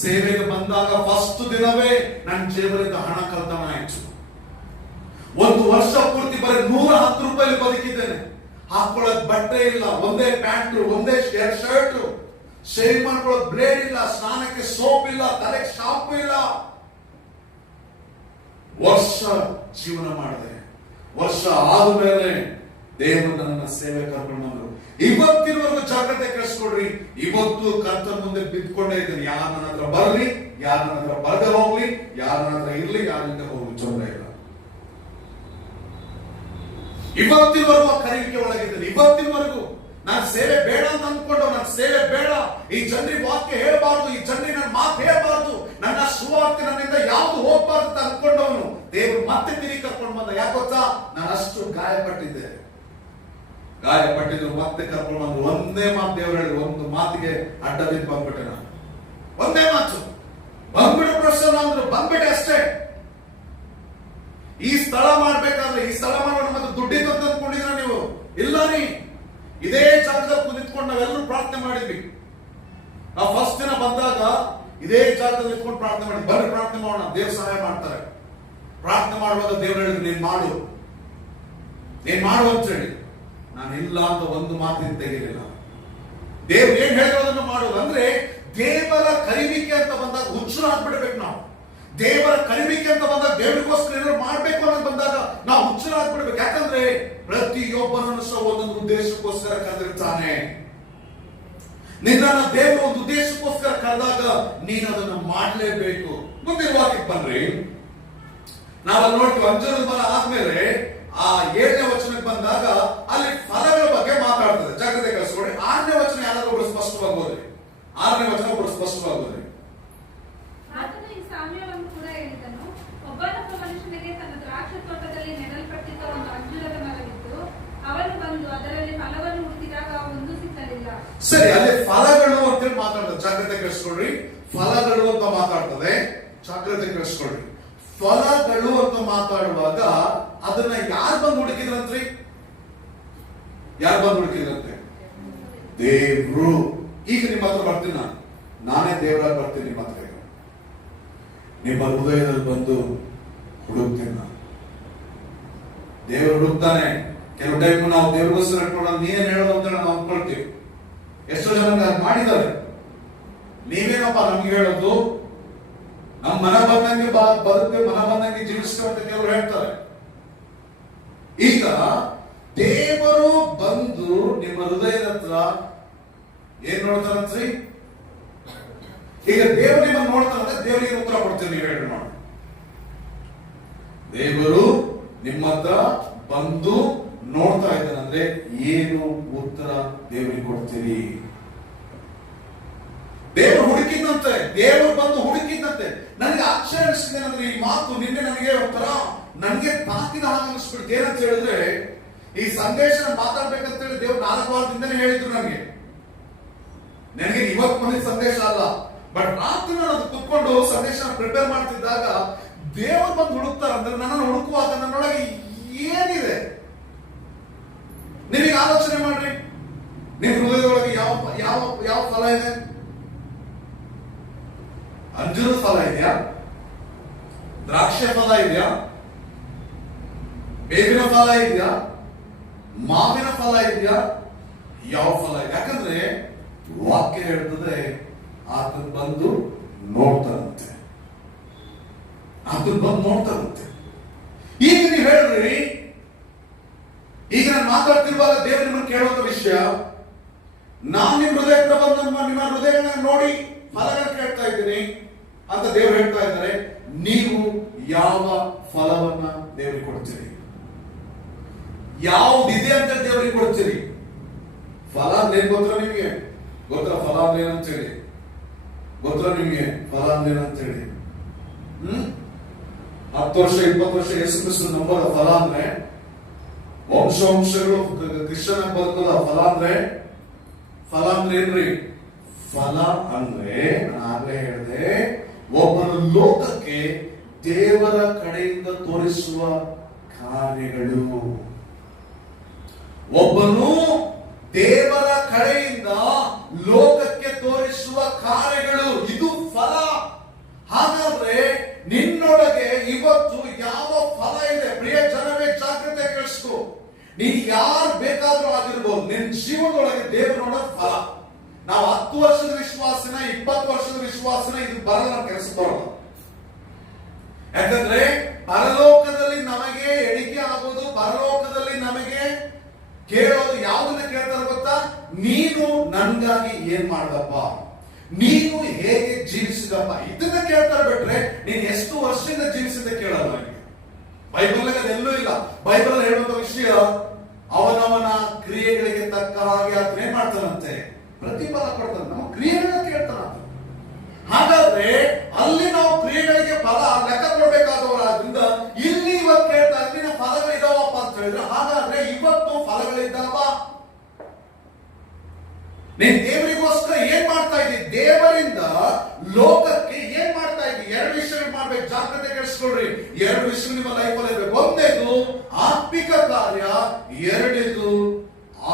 ಸೇವೆಗೆ ಬಂದಾಗ ಫಸ್ಟ್ ದಿನವೇ ನನ್ನ ಜೇಬಲಿಂದ ಹಣ ಕಳ್ತನ ಆಯ್ತು. 1 ವರ್ಷ ಪೂರ್ತಿ ಬರೀ 110 ರೂಪಾಯಿ ಬದುಕಿದ್ದೇನೆ. ಹಾಕೊಳ್ಳೋದ್ ಬಟ್ಟೆ ಇಲ್ಲ, ಒಂದೇ ಪ್ಯಾಂಟ್, ಒಂದೇ ಶರ್ಟ್, ಶೇವ್ ಮಾಡ್ಕೊಳ್ಳೋದ್ ಬ್ಲೇಡ್ ಇಲ್ಲ, ಸ್ನಾನಕ್ಕೆ ಸೋಪ್ ಇಲ್ಲ, ತಲೆಗೆ ಶಾಂಪು ಇಲ್ಲ. ವರ್ಷ ಜೀವನ ಮಾಡಿದೆ. ವರ್ಷ ಆದ್ಮೇಲೆ ದೇವರು ನನ್ನ ಸೇವೆ ಕರ್ಕೊಂಡು ಬಂದ್ರು. ಇವತ್ತಿನವರೆಗೂ ಜಾಗ್ರತೆ ಕಳಿಸ್ಕೊಡ್ರಿ. ಇವತ್ತು ಕರ್ತನ ಮುಂದೆ ಬಿದ್ಕೊಂಡೇ ಇದ್ದೀನಿ. ಯಾರು ನನ್ನ ಹತ್ರ ಬರ್ಲಿ, ಯಾರು ನನ್ನ ಹತ್ರ ಬರದೆ ಹೋಗ್ಲಿ, ಯಾರು ನನ್ನ ಹತ್ರ ಇರ್ಲಿ, ಯಾರಿಂದ ಹೋಗ್ಲಿ, ತೊಂದರೆ ಇಲ್ಲ. ಇವತ್ತಿನವರೆಗೂ ಕರೆಯುವಿಕೆ ಒಳಗಿದ್ದೀನಿ. ಇವತ್ತಿನವರೆಗೂ ನಾನು ಸೇವೆ ಬೇಡ ಅಂತ ಅಂದ್ಕೊಂಡು, ನನ್ನ ಸೇವೆ ಬೇಡ, ಈ ಜನರಿಗೆ ವಾಕ್ಯ ಹೇಳಬಾರ್ದು, ಈ ಜನರಿಗೆ ನನ್ನ ಮಾತು ಹೇಳಬಾರ್ದು, ನನ್ನ ಸುವಾರ್ತೆ ನನ್ನಿಂದ ಯಾವುದು ಹೋಗ್ಬಾರ್ದು ಅಂತ ಅಂದ್ಕೊಂಡವನು ದೇವರು ಮತ್ತೆ ತಿರುಗಿ ಕರ್ಕೊಂಡು ಬಂದ. ಯಾಕೆ ಗೊತ್ತಾ? ನಾನು ಅಷ್ಟು ಗಾಯಪಟ್ಟಿದ್ದೆ. ಮತ್ತೆ ಕರ್ಕೊಂಡು ಬಂದು ಒಂದೇ ಮಾತು ದೇವರು ಹೇಳಿದ್ರು. ಒಂದು ಮಾತಿಗೆ ಅಡ್ಡ ಬಿದ್ದು ಬಂದ್ಬಿಟ್ಟೆ. ನಾನು ಒಂದೇ ಮಾತು ಬಂದ್ಬಿಡ ಪ್ರಶ್ನೆ ಅಂದ್ರು, ಬಂದ್ಬಿಟ್ಟೆ ಅಷ್ಟೇ. ಈ ಸ್ಥಳ ಮಾಡ್ಬೇಕಾದ್ರೆ, ಈ ಸ್ಥಳ ಮಾಡೋಣ ಮತ್ತೆ ದುಡ್ಡಿದ್ದು ಅಂತ ಅಂದ್ಕೊಂಡಿದ್ರ ನೀವು? ಇಲ್ಲ ರೀ, ಇದೇ ಜಾಗದಲ್ಲಿ ನಿಂತ್ಕೊಂಡು ನಾವೆಲ್ಲರೂ ಪ್ರಾರ್ಥನೆ ಮಾಡಿದ್ವಿ. ನಾವು ಫಸ್ಟ್ ದಿನ ಬಂದಾಗ ಇದೇ ಜಾಗದಲ್ಲಿ ನಿಂತ್ಕೊಂಡು ಪ್ರಾರ್ಥನೆ ಮಾಡಿದ್ವಿ. ಬರ್ರಿ ಪ್ರಾರ್ಥನೆ ಮಾಡೋಣ, ದೇವ್ರ ಸಹಾಯ ಮಾಡ್ತಾರೆ. ಪ್ರಾರ್ಥನೆ ಮಾಡುವಾಗ ದೇವ್ರು ಹೇಳಿದ್ರು, ನೀನ್ ಮಾಡು ಅಂತ ಹೇಳಿ. ನಾನು ಇಲ್ಲ ಅಂತ ಒಂದು ಮಾತಿನ ತೆಗಿಲಿಲ್ಲ. ದೇವ್ರು ಏನ್ ಹೇಳಿರೋದನ್ನು ಮಾಡೋದು. ಅಂದ್ರೆ ದೇವರ ಕರಿವಿಕೆ ಅಂತ ಬಂದಾಗ ಹುಚ್ಚರು ಆಗ್ಬಿಡ್ಬೇಕು ನಾವು. ದೇವರ ಕರಿವಿಕೆ ಅಂತ ಬಂದಾಗ, ದೇವರಿಗೋಸ್ಕರ ಏನಾದ್ರು ಮಾಡ್ಬೇಕು ಅನ್ನೋದು ಬಂದಾಗ ನಾವು ಹುಚ್ಚರಾಗ್ಬಿಡ್ಬೇಕು. ಯಾಕಂದ್ರೆ ಪ್ರತಿಯೊಬ್ಬನನ್ನು ಸಹ ಒಂದೊಂದು ಉದ್ದೇಶಕ್ಕೋಸ್ಕರ ಕರೆದಿರ್ತಾನೆ. ನಿನ್ನನ್ನು ದೇವರು ಒಂದು ಉದ್ದೇಶಕ್ಕೋಸ್ಕರ ಕರೆದಾಗ ನೀನು ಅದನ್ನು ಮಾಡಲೇಬೇಕು. ಮುಂದಿನ ವಾಕ್ಯಕ್ಕೆ ಬನ್ರಿ. ನಾವಲ್ಲಿ ನೋಡ್ತೀವಿ, ಅಂಜೂರದ ಮರ ಆದ್ಮೇಲೆ ಆ 7ನೇ ವಚನಕ್ಕೆ ಬಂದಾಗ ಅಲ್ಲಿ ಫಲಗಳ ಬಗ್ಗೆ ಮಾತಾಡ್ತದೆ. ಜಾಗ್ರತೆ ಕಳಿಸ್ಕೊಡಿ. 6ನೇ ವಚನ ಯಾರಾದ್ರೂ ಒಬ್ರು ಸ್ಪಷ್ಟವಾಗಿ ಓದ್ರಿ. 6ನೇ ವಚನ ಒಬ್ರು ಸ್ಪಷ್ಟವಾಗಿ ಓದ್ರಿ. ಆತನು ಈ ಸಾಮ್ಯವನ್ನು ಕೂಡ ಹೇಳಿದನು. ಒಬ್ಬನೊಬ್ಬ ಮನುಷ್ಯನಿಗೆ ತನ್ನ ದ್ರಾಕ್ಷಿ ತೋಟದಲ್ಲಿ ನೆಡಲ್ಪಟ್ಟಿದ್ದ ಒಂದು ಅಂಜೂರದ ಮರವಿತ್ತು. ಅವನು ಬಂದು ಅದರಲ್ಲಿ ಫಲವನ್ನು ಹುಡುಕಿದಾಗ ಒಂದು ಸಿಕ್ಕಲಿಲ್ಲ. ಸರಿ, ಅಲ್ಲಿ ಫಲಗಳು ಅಂತೇಳಿ ಮಾತಾಡ್ತದೆ. ಜಾಗ್ರತೆ ಕಳಿಸ್ಕೊಡ್ರಿ. ಫಲಗಳು ಅಂತ ಮಾತಾಡ್ತದೆ. ಜಾಗ್ರತೆ ಕಳಿಸ್ಕೊಡ್ರಿ. ಫಲಗಳು ಅಂತ ಮಾತಾಡುವಾಗ ಅದನ್ನ ಯಾರು ಬಂದು ಹುಡುಕಿದ್ರಂತ್ರಿ? ಯಾರು ಬಂದು ಹುಡುಕಿದ್ರಂತೆ? ದೇವ್ರು. ಈಗ ನಿಮ್ಮ ಹತ್ರ ಬರ್ತೀನಿ, ನಾನೇ ದೇವರಾಗಿ ಬರ್ತೀನಿ ನಿಮ್ಮ ಹತ್ರ. ನಿಮ್ಮ ಹೃದಯದಲ್ಲಿ ಬಂದು ಹುಡುಕ್ತೀನಿ ನಾನು. ದೇವರು ಹುಡುಕ್ತಾನೆ. ಕೆಲವು ಟೈಮ್ ನಾವು ದೇವ್ರಿಗೋಸ್ಕರ ಇಟ್ಕೊಳ್ಳೋದು ನೀನೇನ್ ಹೇಳೋದು ಅಂತ ನಾವು ಅಂದ್ಕೊಳ್ತೀವಿ. ಎಷ್ಟೋ ಜನ ಮಾಡಿದ್ದಾರೆ. ನೀವೇನಪ್ಪ ನಮ್ಗೆ ಹೇಳೋದು? ನಮ್ಮ ಮನ ಬಂದಂಗೆ ಬದುಕು, ಮನ ಬಂದಂಗೆ ಜೀವಿಸ್ತೇವೆ ಅಂತ ಕೆಲವರು ಹೇಳ್ತಾರೆ. ಈಗ ದೇವರು ಬಂದು ನಿಮ್ಮ ಹೃದಯದ ಹತ್ರ ಏನ್ ನೋಡ್ತಾರಂತ್ರಿ? ಈಗ ದೇವರು ನಿಮ್ಮನ್ನು ನೋಡ್ತಾರಂದ್ರೆ ದೇವರಿಗೆ ಉತ್ತರ ಕೊಡ್ತೀರಿ. ನೀವು ಹೇಳಿ ನೋಡಿ. ದೇವರು ನಿಮ್ಮ ಹತ್ರ ಬಂದು ನೋಡ್ತಾ ಇದ್ದಾನಂದ್ರೆ ಏನು ಉತ್ತರ ದೇವರಿಗೆ ಕೊಡ್ತೀರಿ? ದೇವರು ಹುಡುಕಿದ್ದಂತೆ, ದೇವರು ಬಂದು ಹುಡುಕಿದ್ದಂತೆ. ನನಗೆ ಆಶ್ಚರ್ಯ ಅನಿಸಿದ್ದೇನೆಂದ್ರೆ ಈ ಮಾತು ನಿನ್ನೆ ನನಗೆ ಒಂಥರ ನನಗೆ ತಾಕಿದ ಹಾಗೆ ಅನಿಸ್ಬಿಡ್ತು. ಏನಂತ ಹೇಳಿದ್ರೆ, ಈ ಸಂದೇಶ ಮಾತಾಡ್ಬೇಕಂತ ಹೇಳಿ ದೇವ್ರು 4 ವಾರದಿಂದನೇ ಹೇಳಿದ್ರು ನನಗೆ ಇವತ್ತು ಬಂದಿದ್ದ ಸಂದೇಶ ಅಲ್ಲ. ಬಟ್ ರಾತ್ರಿ ನಾನು ಅದು ಕುತ್ಕೊಂಡು ಸಂದೇಶ ಪ್ರಿಪೇರ್ ಮಾಡ್ತಿದ್ದಾಗ ದೇವರು ಬಂದು ಹುಡುಕ್ತಾರಂದ್ರೆ ನನ್ನನ್ನು ಹುಡುಕುವಾಗ ನನ್ನೊಳಗೆ ಏನಿದೆ? ನೀವೀಗ ಆಲೋಚನೆ ಮಾಡ್ರಿ. ನಿಮ್ ಹೃದಯದೊಳಗೆ ಯಾವ ಯಾವ ಯಾವ ಫಲ ಇದೆ? ಅಂಜೂರದ ಫಲ ಇದೆಯಾ? ದ್ರಾಕ್ಷೆ ಫಲ ಇದೆಯಾ? ಬೇವಿನ ಫಲ ಇದೆಯಾ? ಮಾವಿನ ಫಲ ಇದೆಯಾ? ಯಾವ ಫಲ ಇದೆ? ಯಾಕಂದ್ರೆ ವಾಕ್ಯ ಹೇಳ್ತದೆ ಆತನ ಬಂದು ನೋಡ್ತಾರಂತೆ. ಆತನ ಬಂದು ನೋಡ್ತಾರಂತೆ. ಈಗ ನೀವು ಹೇಳ್ರಿ, ಈಗ ನಾನು ಮಾತಾಡ್ತಿರುವಾಗ ದೇವರು ನಿಮ್ಮನ್ನು ಕೇಳುವಂತ ವಿಷಯ, ನಾನು ನಿಮ್ಮ ಹೃದಯ ಹತ್ರ ಬಂದು ನಿಮ್ಮ ಹೃದಯಗಳನ್ನ ನೋಡಿ ಫಲಗಳನ್ನು ಕೇಳ್ತಾ ಇದ್ದೀನಿ ಅಂತ ದೇವರು ಹೇಳ್ತಾ ಇದ್ದಾರೆ. ನೀವು ಯಾವ ಫಲವನ್ನ ದೇವರಿಗೆ ಕೊಡ್ತೀರಿ? ಯಾವುದಿದೆ ಅಂತ ದೇವರಿಗೆ ಕೊಡ್ತೀರಿ? ಫಲ ಅಂದ್ರೆ ಗೊತ್ತರ ನಿಮ್ಗೆ? ಗೊತ್ತರ ಫಲ ಅಂದ್ರೆ ಏನಂತ ಹೇಳಿ? ಗೊತ್ತರ ನಿಮ್ಗೆ ಫಲ ಅಂದ್ರೆ ಏನಂತ ಹೇಳಿ? 10 ವರ್ಷ 20 ವರ್ಷ ಯೇಸು ಕ್ರಿಸ್ತನ ನಂಬದ ಫಲ ಅಂದ್ರೆ, ವಂಶಗಳು ಕ್ರಿಶ್ಚಿಯನ್ ಬದುಕದ ಫಲ ಅಂದ್ರೆ ಏನ್ರಿ? ಫಲ ಅಂದ್ರೆ ನಾನು ಆಗ್ಲೇ ಹೇಳಿದೆ, ಒಬ್ಬನ ಲೋಕಕ್ಕೆ ದೇವರ ಕಡೆಯಿಂದ ತೋರಿಸುವ ಕಾರ್ಯಗಳು. ಒಬ್ಬನು ದೇವರ ಕಡೆಯಿಂದ ಲೋಕಕ್ಕೆ ತೋರಿಸುವ ಕಾರ್ಯಗಳು, ಇದು ಫಲ. ಹಾಗಾದ್ರೆ ನಿನ್ನೊಳಗೆ ಇವತ್ತು ಯಾವ ಫಲ ಇದೆ? ಪ್ರಿಯ ಜನವೇ, ಜಾಗ್ರತೆ ಕೇಳಿಸ್ಕೊ. ನೀನ್ ಯಾರು ಬೇಕಾದ್ರೂ ಆಗಿರ್ಬೋದು, ನಿನ್ ಜೀವನದೊಳಗೆ ದೇವರ ಫಲ. ನಾವು 10 ವರ್ಷದ ವಿಶ್ವಾಸನ, 20 ವರ್ಷದ ವಿಶ್ವಾಸನ ಇದು ಬರಲ್ಲ, ನಮ್ಮ ಕೆಲಸ ಬರಲ್ಲ. ಯಾಕಂದ್ರೆ ಪರಲೋಕದಲ್ಲಿ ನಮಗೆ ಎಣಿಕೆ ಆಗೋದು, ಪರಲೋಕದಲ್ಲಿ ನಮಗೆ ಕೇಳೋದು ಯಾವುದನ್ನ ಕೇಳ್ತಾರೆ ಗೊತ್ತಾ? ನೀನು ನನ್ಗಾಗಿ ಏನ್ ಮಾಡ್ದಪ್ಪ, ನೀನು ಹೇಗೆ ಜೀವಿಸಿದಪ್ಪ, ಇದನ್ನ ಕೇಳ್ತಾರೆ. ಬಿಟ್ರೆ ನೀನ್ ಎಷ್ಟು ವರ್ಷದಿಂದ ಜೀವಿಸಿದ ಕೇಳಲ್ಲ. ಬೈಬಲ್ ಅದೆಲ್ಲೂ ಇಲ್ಲ. ಬೈಬಲ್ ಹೇಳುವಂತ ವಿಷಯ, ಅವನವನ ಕ್ರಿಯೆಗಳಿಗೆ ತಕ್ಕ ಹಾಗೆ ಆತ ಏನ್ ಮಾಡ್ತಾನಂತೆ? ಪ್ರತಿಫಲ ಕೊಡ್ತಾನೆ. ನಮ್ಮ ಕ್ರಿಯೆಗಳನ್ನ ಕೇಳ್ತಾನ. ಹಾಗಾದ್ರೆ ಅಲ್ಲಿ ನಾವು ಕ್ರಿಯೆಗಳಿಗೆ ಫಲ ಲೆಕ್ಕ ಕೊಡ್ಬೇಕಾದವರಾದ್ರಿಂದ ಇಲ್ಲಿ ಇವತ್ತು ಕೇಳ್ತಾ ಇಲ್ಲಿನ ಫಲಗಳಿದಾವಪ್ಪ ಅಂತ ಹೇಳಿದ್ರೆ, ಹಾಗಾದ್ರೆ ಇವತ್ತು ಫಲಗಳಿದ್ದಾವ? ನೀನ್ ದೇವರಿಗೋಸ್ಕರ ಏನ್ ಮಾಡ್ತಾ ಇದ್ದೀವಿ? ದೇವರಿಂದ ಲೋಕಕ್ಕೆ ಏನ್ ಮಾಡ್ತಾ ಇದ್ದೀವಿ? 2 ವಿಷಯಗಳು ಮಾಡ್ಬೇಕು, ಜಾಗ್ರತೆ ಕೇಳಿಸ್ಕೊಳ್ರಿ. 2 ವಿಷಯ ನಿಮ್ಮ ಲೈಫ್ ಅಲ್ಲಿ ಇರಬೇಕು. ಒಂದೇದು ಆತ್ಮಿಕ ಕಾರ್ಯ, ಎರಡನೇದು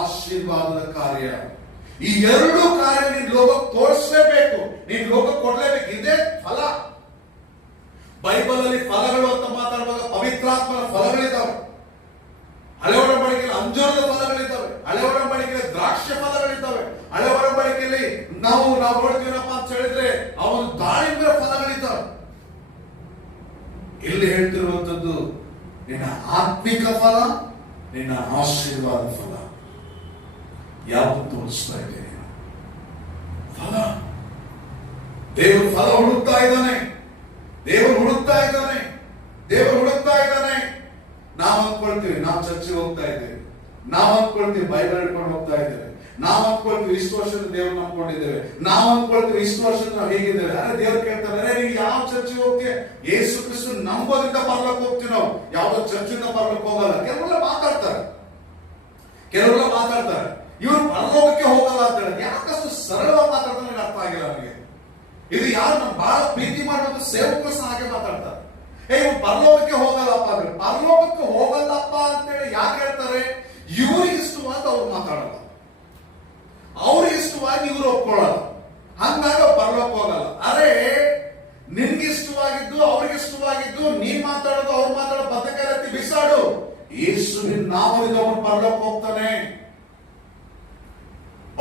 ಆಶೀರ್ವಾದದ ಕಾರ್ಯ. ಈ 2 ಕಾರ್ಯ ನೀನ್ ಲೋಕಕ್ಕೆ ತೋರಿಸಲೇಬೇಕು, ನೀನ್ ಲೋಕಕ್ಕೆ ಕೊಡ್ಲೇಬೇಕು. ಇದೇ ಫಲ. ಬೈಬಲ್ ಅಲ್ಲಿ ಫಲಗಳು ಅಂತ ಮಾತಾಡುವಾಗ ಪವಿತ್ರಾತ್ಮನ ಫಲಗಳಿದ್ದಾವೆ. ಹಳೆ ಒಡಂಬಡಿಕೆಯಲ್ಲಿ ಅಂಜೂರದ ಫಲಗಳಿದ್ದಾವೆ, ಹಳೆ ಒಡಂಬಡಿಕೆಯಲ್ಲಿ ದ್ರಾಕ್ಷಿ ಫಲಗಳಿದ್ದಾವೆ, ಹಳೆ ಒಡಂಬಡಿಕೆಯಲ್ಲಿ ನಾವು ನೋಡ್ತೀವಪ್ಪ ಅಂತ ಹೇಳಿದ್ರೆ ಅವನು ದಾಳಿಂಬರ ಫಲಗಳಿದ್ದಾವೆ. ಇಲ್ಲಿ ಹೇಳ್ತಿರುವಂತದ್ದು ನಿನ್ನ ಆತ್ಮಿಕ ಫಲ, ನಿನ್ನ ಆಶೀರ್ವಾದ ಫಲ. ಯಾವುದು ತೋರಿಸ್ತಾ ಇದೆ? ಫಲ. ದೇವರು ಫಲ ಹುಡುಕ್ತಾ ಇದ್ದಾನೆ, ದೇವರು ಹುಡುಕ್ತಾ ಇದ್ದಾನೆ, ದೇವರು ಹುಡುಕ್ತಾ ಇದ್ದಾನೆ. ನಾವು ಅಂದ್ಕೊಳ್ತೀವಿ ನಾವು ಚರ್ಚಿಗೆ ಹೋಗ್ತಾ ಇದ್ದೇವೆ, ನಾವು ಅಂದ್ಕೊಳ್ತೀವಿ ಬೈಬಲ್ ಹಿಡ್ಕೊಂಡು ಹೋಗ್ತಾ ಇದ್ದೇವೆ, ನಾವು ಅಂದ್ಕೊಳ್ತೀವಿ ಇಷ್ಟು ವರ್ಷದ ದೇವ್ರು ನಂಬ್ಕೊಂಡಿದ್ದೇವೆ, ನಾವು ಅಂದ್ಕೊಳ್ತೀವಿ ಇಷ್ಟು ವರ್ಷದ ನಾವು ಹೇಗಿದ್ದೇವೆ. ಅರೆ ದೇವ್ರು ಕೇಳ್ತಾರೆ, ನೀವು ಯಾವ ಚರ್ಚಿಗೆ ಹೋಗ್ತೀವಿ? ಯೇಸು ಕ್ರಿಸ್ತ ನಂಬೋದ್ರಿಂದ ಪರಲೋಕ ಹೋಗ್ತೀವಿ ನಾವು, ಯಾವ್ದೋ ಚರ್ಚಿಂದ ಪರಲೋಕ ಹೋಗಲ್ಲ. ಕೆಲವೆಲ್ಲ ಮಾತಾಡ್ತಾರೆ, ಇವರು ಪರಲೋಕಕ್ಕೆ ಹೋಗಲ್ಲ ಅಂತ ಹೇಳಿ ಯಾಕಷ್ಟು ಸರಳವಾಗಿ ಮಾತಾಡ್ತಾರೆ ಅರ್ಥ ಆಗಿಲ್ಲ ನನಗೆ. ಇದು ಯಾರು ನಮ್ಮ ಬಹಳ ಪ್ರೀತಿ ಮಾಡೋದು ಸೇವಕರು ಸಹ ಹಾಗೆ ಮಾತಾಡ್ತಾರೆ. ಇವ್ರು ಪರಲೋಕಕ್ಕೆ ಹೋಗಲ್ಲಪ್ಪ ಅಂದ್ರೆ, ಪರಲೋಕಕ್ಕೆ ಹೋಗಲ್ಲಪ್ಪ ಅಂತೇಳಿ ಯಾಕೆ ಹೇಳ್ತಾರೆ? ಇವ್ರಿಗೆ ಇಷ್ಟವಾದ ಅವ್ರು ಮಾತಾಡಲ್ಲ, ಅವ್ರಿಗೆ ಇಷ್ಟವಾಗಿ ಇವ್ರು ಒಪ್ಕೊಳ್ಳಲ್ಲ, ಹಂಗಾಗ ಪರಲೋಕ ಹೋಗಲ್ಲ. ಅರೆ ನಿನ್ಗೆ ಇಷ್ಟವಾಗಿದ್ದು ಅವ್ರಿಗೆ ಇಷ್ಟವಾಗಿದ್ದು ನೀನ್ ಮಾತಾಡೋದು ಅವ್ರು ಮಾತಾಡೋ ಬದ್ದಕೈಲತ್ತಿ ಬಿಸಾಡು. ಯೇಸುವಿನ ನಾಮದಿಂದ ಅವನು ಪರಲೋಕ ಹೋಗ್ತಾನೆ.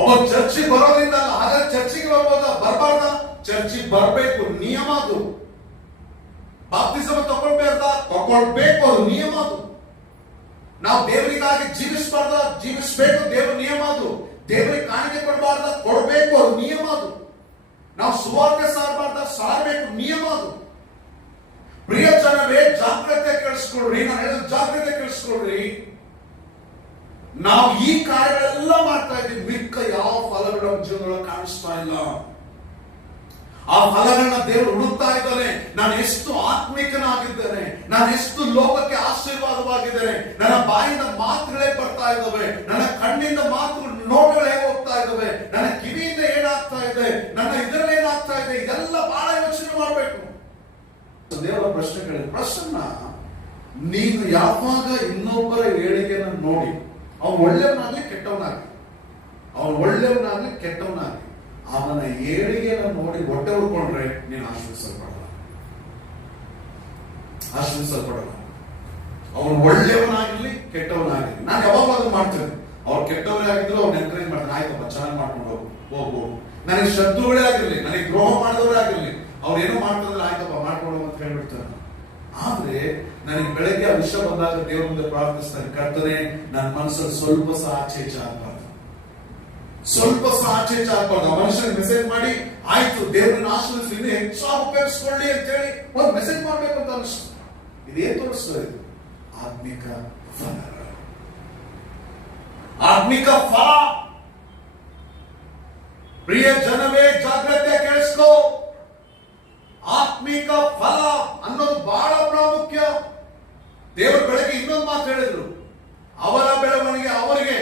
ಒಬ್ಬ ಚರ್ಚಿಗೆ ಬರೋದ್ರಿಂದ ಅಲ್ಲ. ಹಾಗಾದ್ರೆ ಚರ್ಚಿಗೆ ಬರಬಾರ್ದ? ಚರ್ಚಿಗೆ ಬರಬೇಕು, ನಿಯಮ ಅದು. ಬಾಪ್ತಿಸಮ ತಗೊಳ್ಬೇಕು, ಅದು ನಿಯಮ ಅದು. ನಾವು ದೇವರಿಗಾಗಿ ಜೀವಿಸಬೇಕು, ದೇವರ ನಿಯಮ ಅದು. ದೇವರಿಗೆ ಕಾಣಿಕೆ ಕೊಡಬಾರ್ದ, ಕೊಡಬೇಕು, ಅದು ನಿಯಮ ಅದು. ನಾವು ಸುವಾರ್ತೆ ಸಾರಬೇಕು, ನಿಯಮ ಅದು. ಪ್ರಿಯ ಜನವೇ, ಜಾಗ್ರತೆ ಕೇಳಿಸ್ಕೊಳ್ರಿ. ನಾನು ಹೇಳಿದ ಜಾಗ್ರತೆ ಕೇಳಿಸ್ಕೊಳ್ರಿ. ನಾವು ಈ ಕಾರ್ಯಗಳೆಲ್ಲ ಮಾಡ್ತಾ ಇದ್ದೀವಿ, ಮಿಕ್ಕ ಯಾವ ಫಲಗಳು ನಮ್ಮ ಜೀವನದೊಳಗೆ ಕಾಣಿಸ್ತಾ ಇಲ್ಲ. ಆ ಫಲಗಳನ್ನ ದೇವರು ಹುಡುಕ್ತಾ ಇದ್ದಾನೆ. ನಾನು ಎಷ್ಟು ಆತ್ಮಿಕನಾಗಿದ್ದೇನೆ, ನಾನು ಎಷ್ಟು ಲೋಕಕ್ಕೆ ಆಶೀರ್ವಾದವಾಗಿದ್ದೇನೆ, ನನ್ನ ಬಾಯಿಂದ ಮಾತುಗಳೇ ಬರ್ತಾ ಇದ್ದಾವೆ, ನನ್ನ ಕಣ್ಣಿಂದ ಮಾತುಗಳು ನೋಟಗಳು ಹೇಗೆ ಹೋಗ್ತಾ ಇದ್ದಾವೆ, ನನ್ನ ಕಿವಿಯಿಂದ ಏನಾಗ್ತಾ ಇದೆ, ನನ್ನ ಇದರಲ್ಲಿ ಏನಾಗ್ತಾ ಇದೆ, ಇದೆಲ್ಲ ಬಹಳ ಯೋಚನೆ ಮಾಡಬೇಕು. ದೇವರ ಪ್ರಶ್ನೆನ ನೀನು ಯಾವಾಗ ಇನ್ನೊಬ್ಬರ ಹೇಳಿಕೆಯನ್ನು ನೋಡಿ ಅವನು ಒಳ್ಳೆಯವನಾಗ್ಲಿ ಕೆಟ್ಟವನಾಗ್ಲಿ ಅವನ ಏಳಿಗೆಯನ್ನು ನೋಡಿ ಹೊಟ್ಟೆ ಉಳ್ಕೊಂಡ್ರೆ ನೀನು ಆಶ್ರಯಿಸಲ್ಪಡಲ್ಲ. ಅವನು ಒಳ್ಳೆಯವನಾಗಿರ್ಲಿ ಕೆಟ್ಟವನಾಗಿರ್ಲಿ, ನಾನು ಯಾವಾಗ ಅದನ್ನು ಮಾಡ್ತೇನೆ. ಅವ್ರು ಕೆಟ್ಟವರೇ ಆಗಿದ್ರು ಅವ್ರನ್ನ ಎನ್ಕರೇಜ್ ಮಾಡ್ತಾನೆ, ಆಯ್ತಪ್ಪ ಚೆನ್ನಾಗಿ ಮಾಡ್ಕೊಂಡು ಹೋಗು. ನನಗೆ ಶತ್ರುಗಳೇ ಆಗಿರ್ಲಿ, ನನಗೆ ದ್ರೋಹ ಮಾಡಿದವರೇ ಆಗಿರ್ಲಿ, ಅವ್ರು ಏನೋ ಮಾಡ್ತಾರೆ, ಆಯ್ತಪ್ಪ ಮಾಡ್ಕೊಂಡು ಅಂತ ಹೇಳ್ಬಿಡ್ತಾರೆ. ಆದ್ರೆ ನನಗೆ ಬೆಳಗ್ಗೆ ಆ ವಿಷಯ ಬಂದಾಗ ದೇವ್ರ ಮುಂದೆ ಪ್ರಾರ್ಥಿಸ್ತಾನೆ, ಕರ್ತನೆ ನನ್ನ ಮನಸ್ಸಲ್ಲಿ ಸ್ವಲ್ಪ ಸಹ ಆಚೆ ಈಚೆ ಆಗ್ಬಾರ್ದು. ಆ ಮನುಷ್ಯನಿಗೆ ಮೆಸೇಜ್ ಮಾಡಿ ಆಯ್ತು ದೇವ್ರನ್ನ ಆಶೀರ್ವದಿಸಿ ಇನ್ನೂ ಹೆಚ್ಚಾಗಿ ಉಪಯೋಗಿಸ್ಕೊಳ್ಳಿ ಅಂತ ಹೇಳಿ ಒಂದು ಮೆಸೇಜ್ ಮಾಡ್ಬೇಕು ಅಂತ ಅನಿಸ್ತು. ಇದೇನ್ ತೋರಿಸ್ತದೆ? ಆತ್ಮಿಕ ಫಲ. ಪ್ರಿಯ ಜನವೇ, ಜಾಗ್ರತೆ ಕೇಳಿಸ್ಕೋ. ಆತ್ಮಿಕ ಫಲ ಅನ್ನೋದು ಬಹಳ ಪ್ರಾಮುಖ್ಯ. ದೇವರು ಬೆಳಗ್ಗೆ ಇನ್ನೊಂದು ಮಾತು ಹೇಳಿದ್ರು, ಅವರ ಬೆಳವಣಿಗೆ ಅವರಿಗೆ.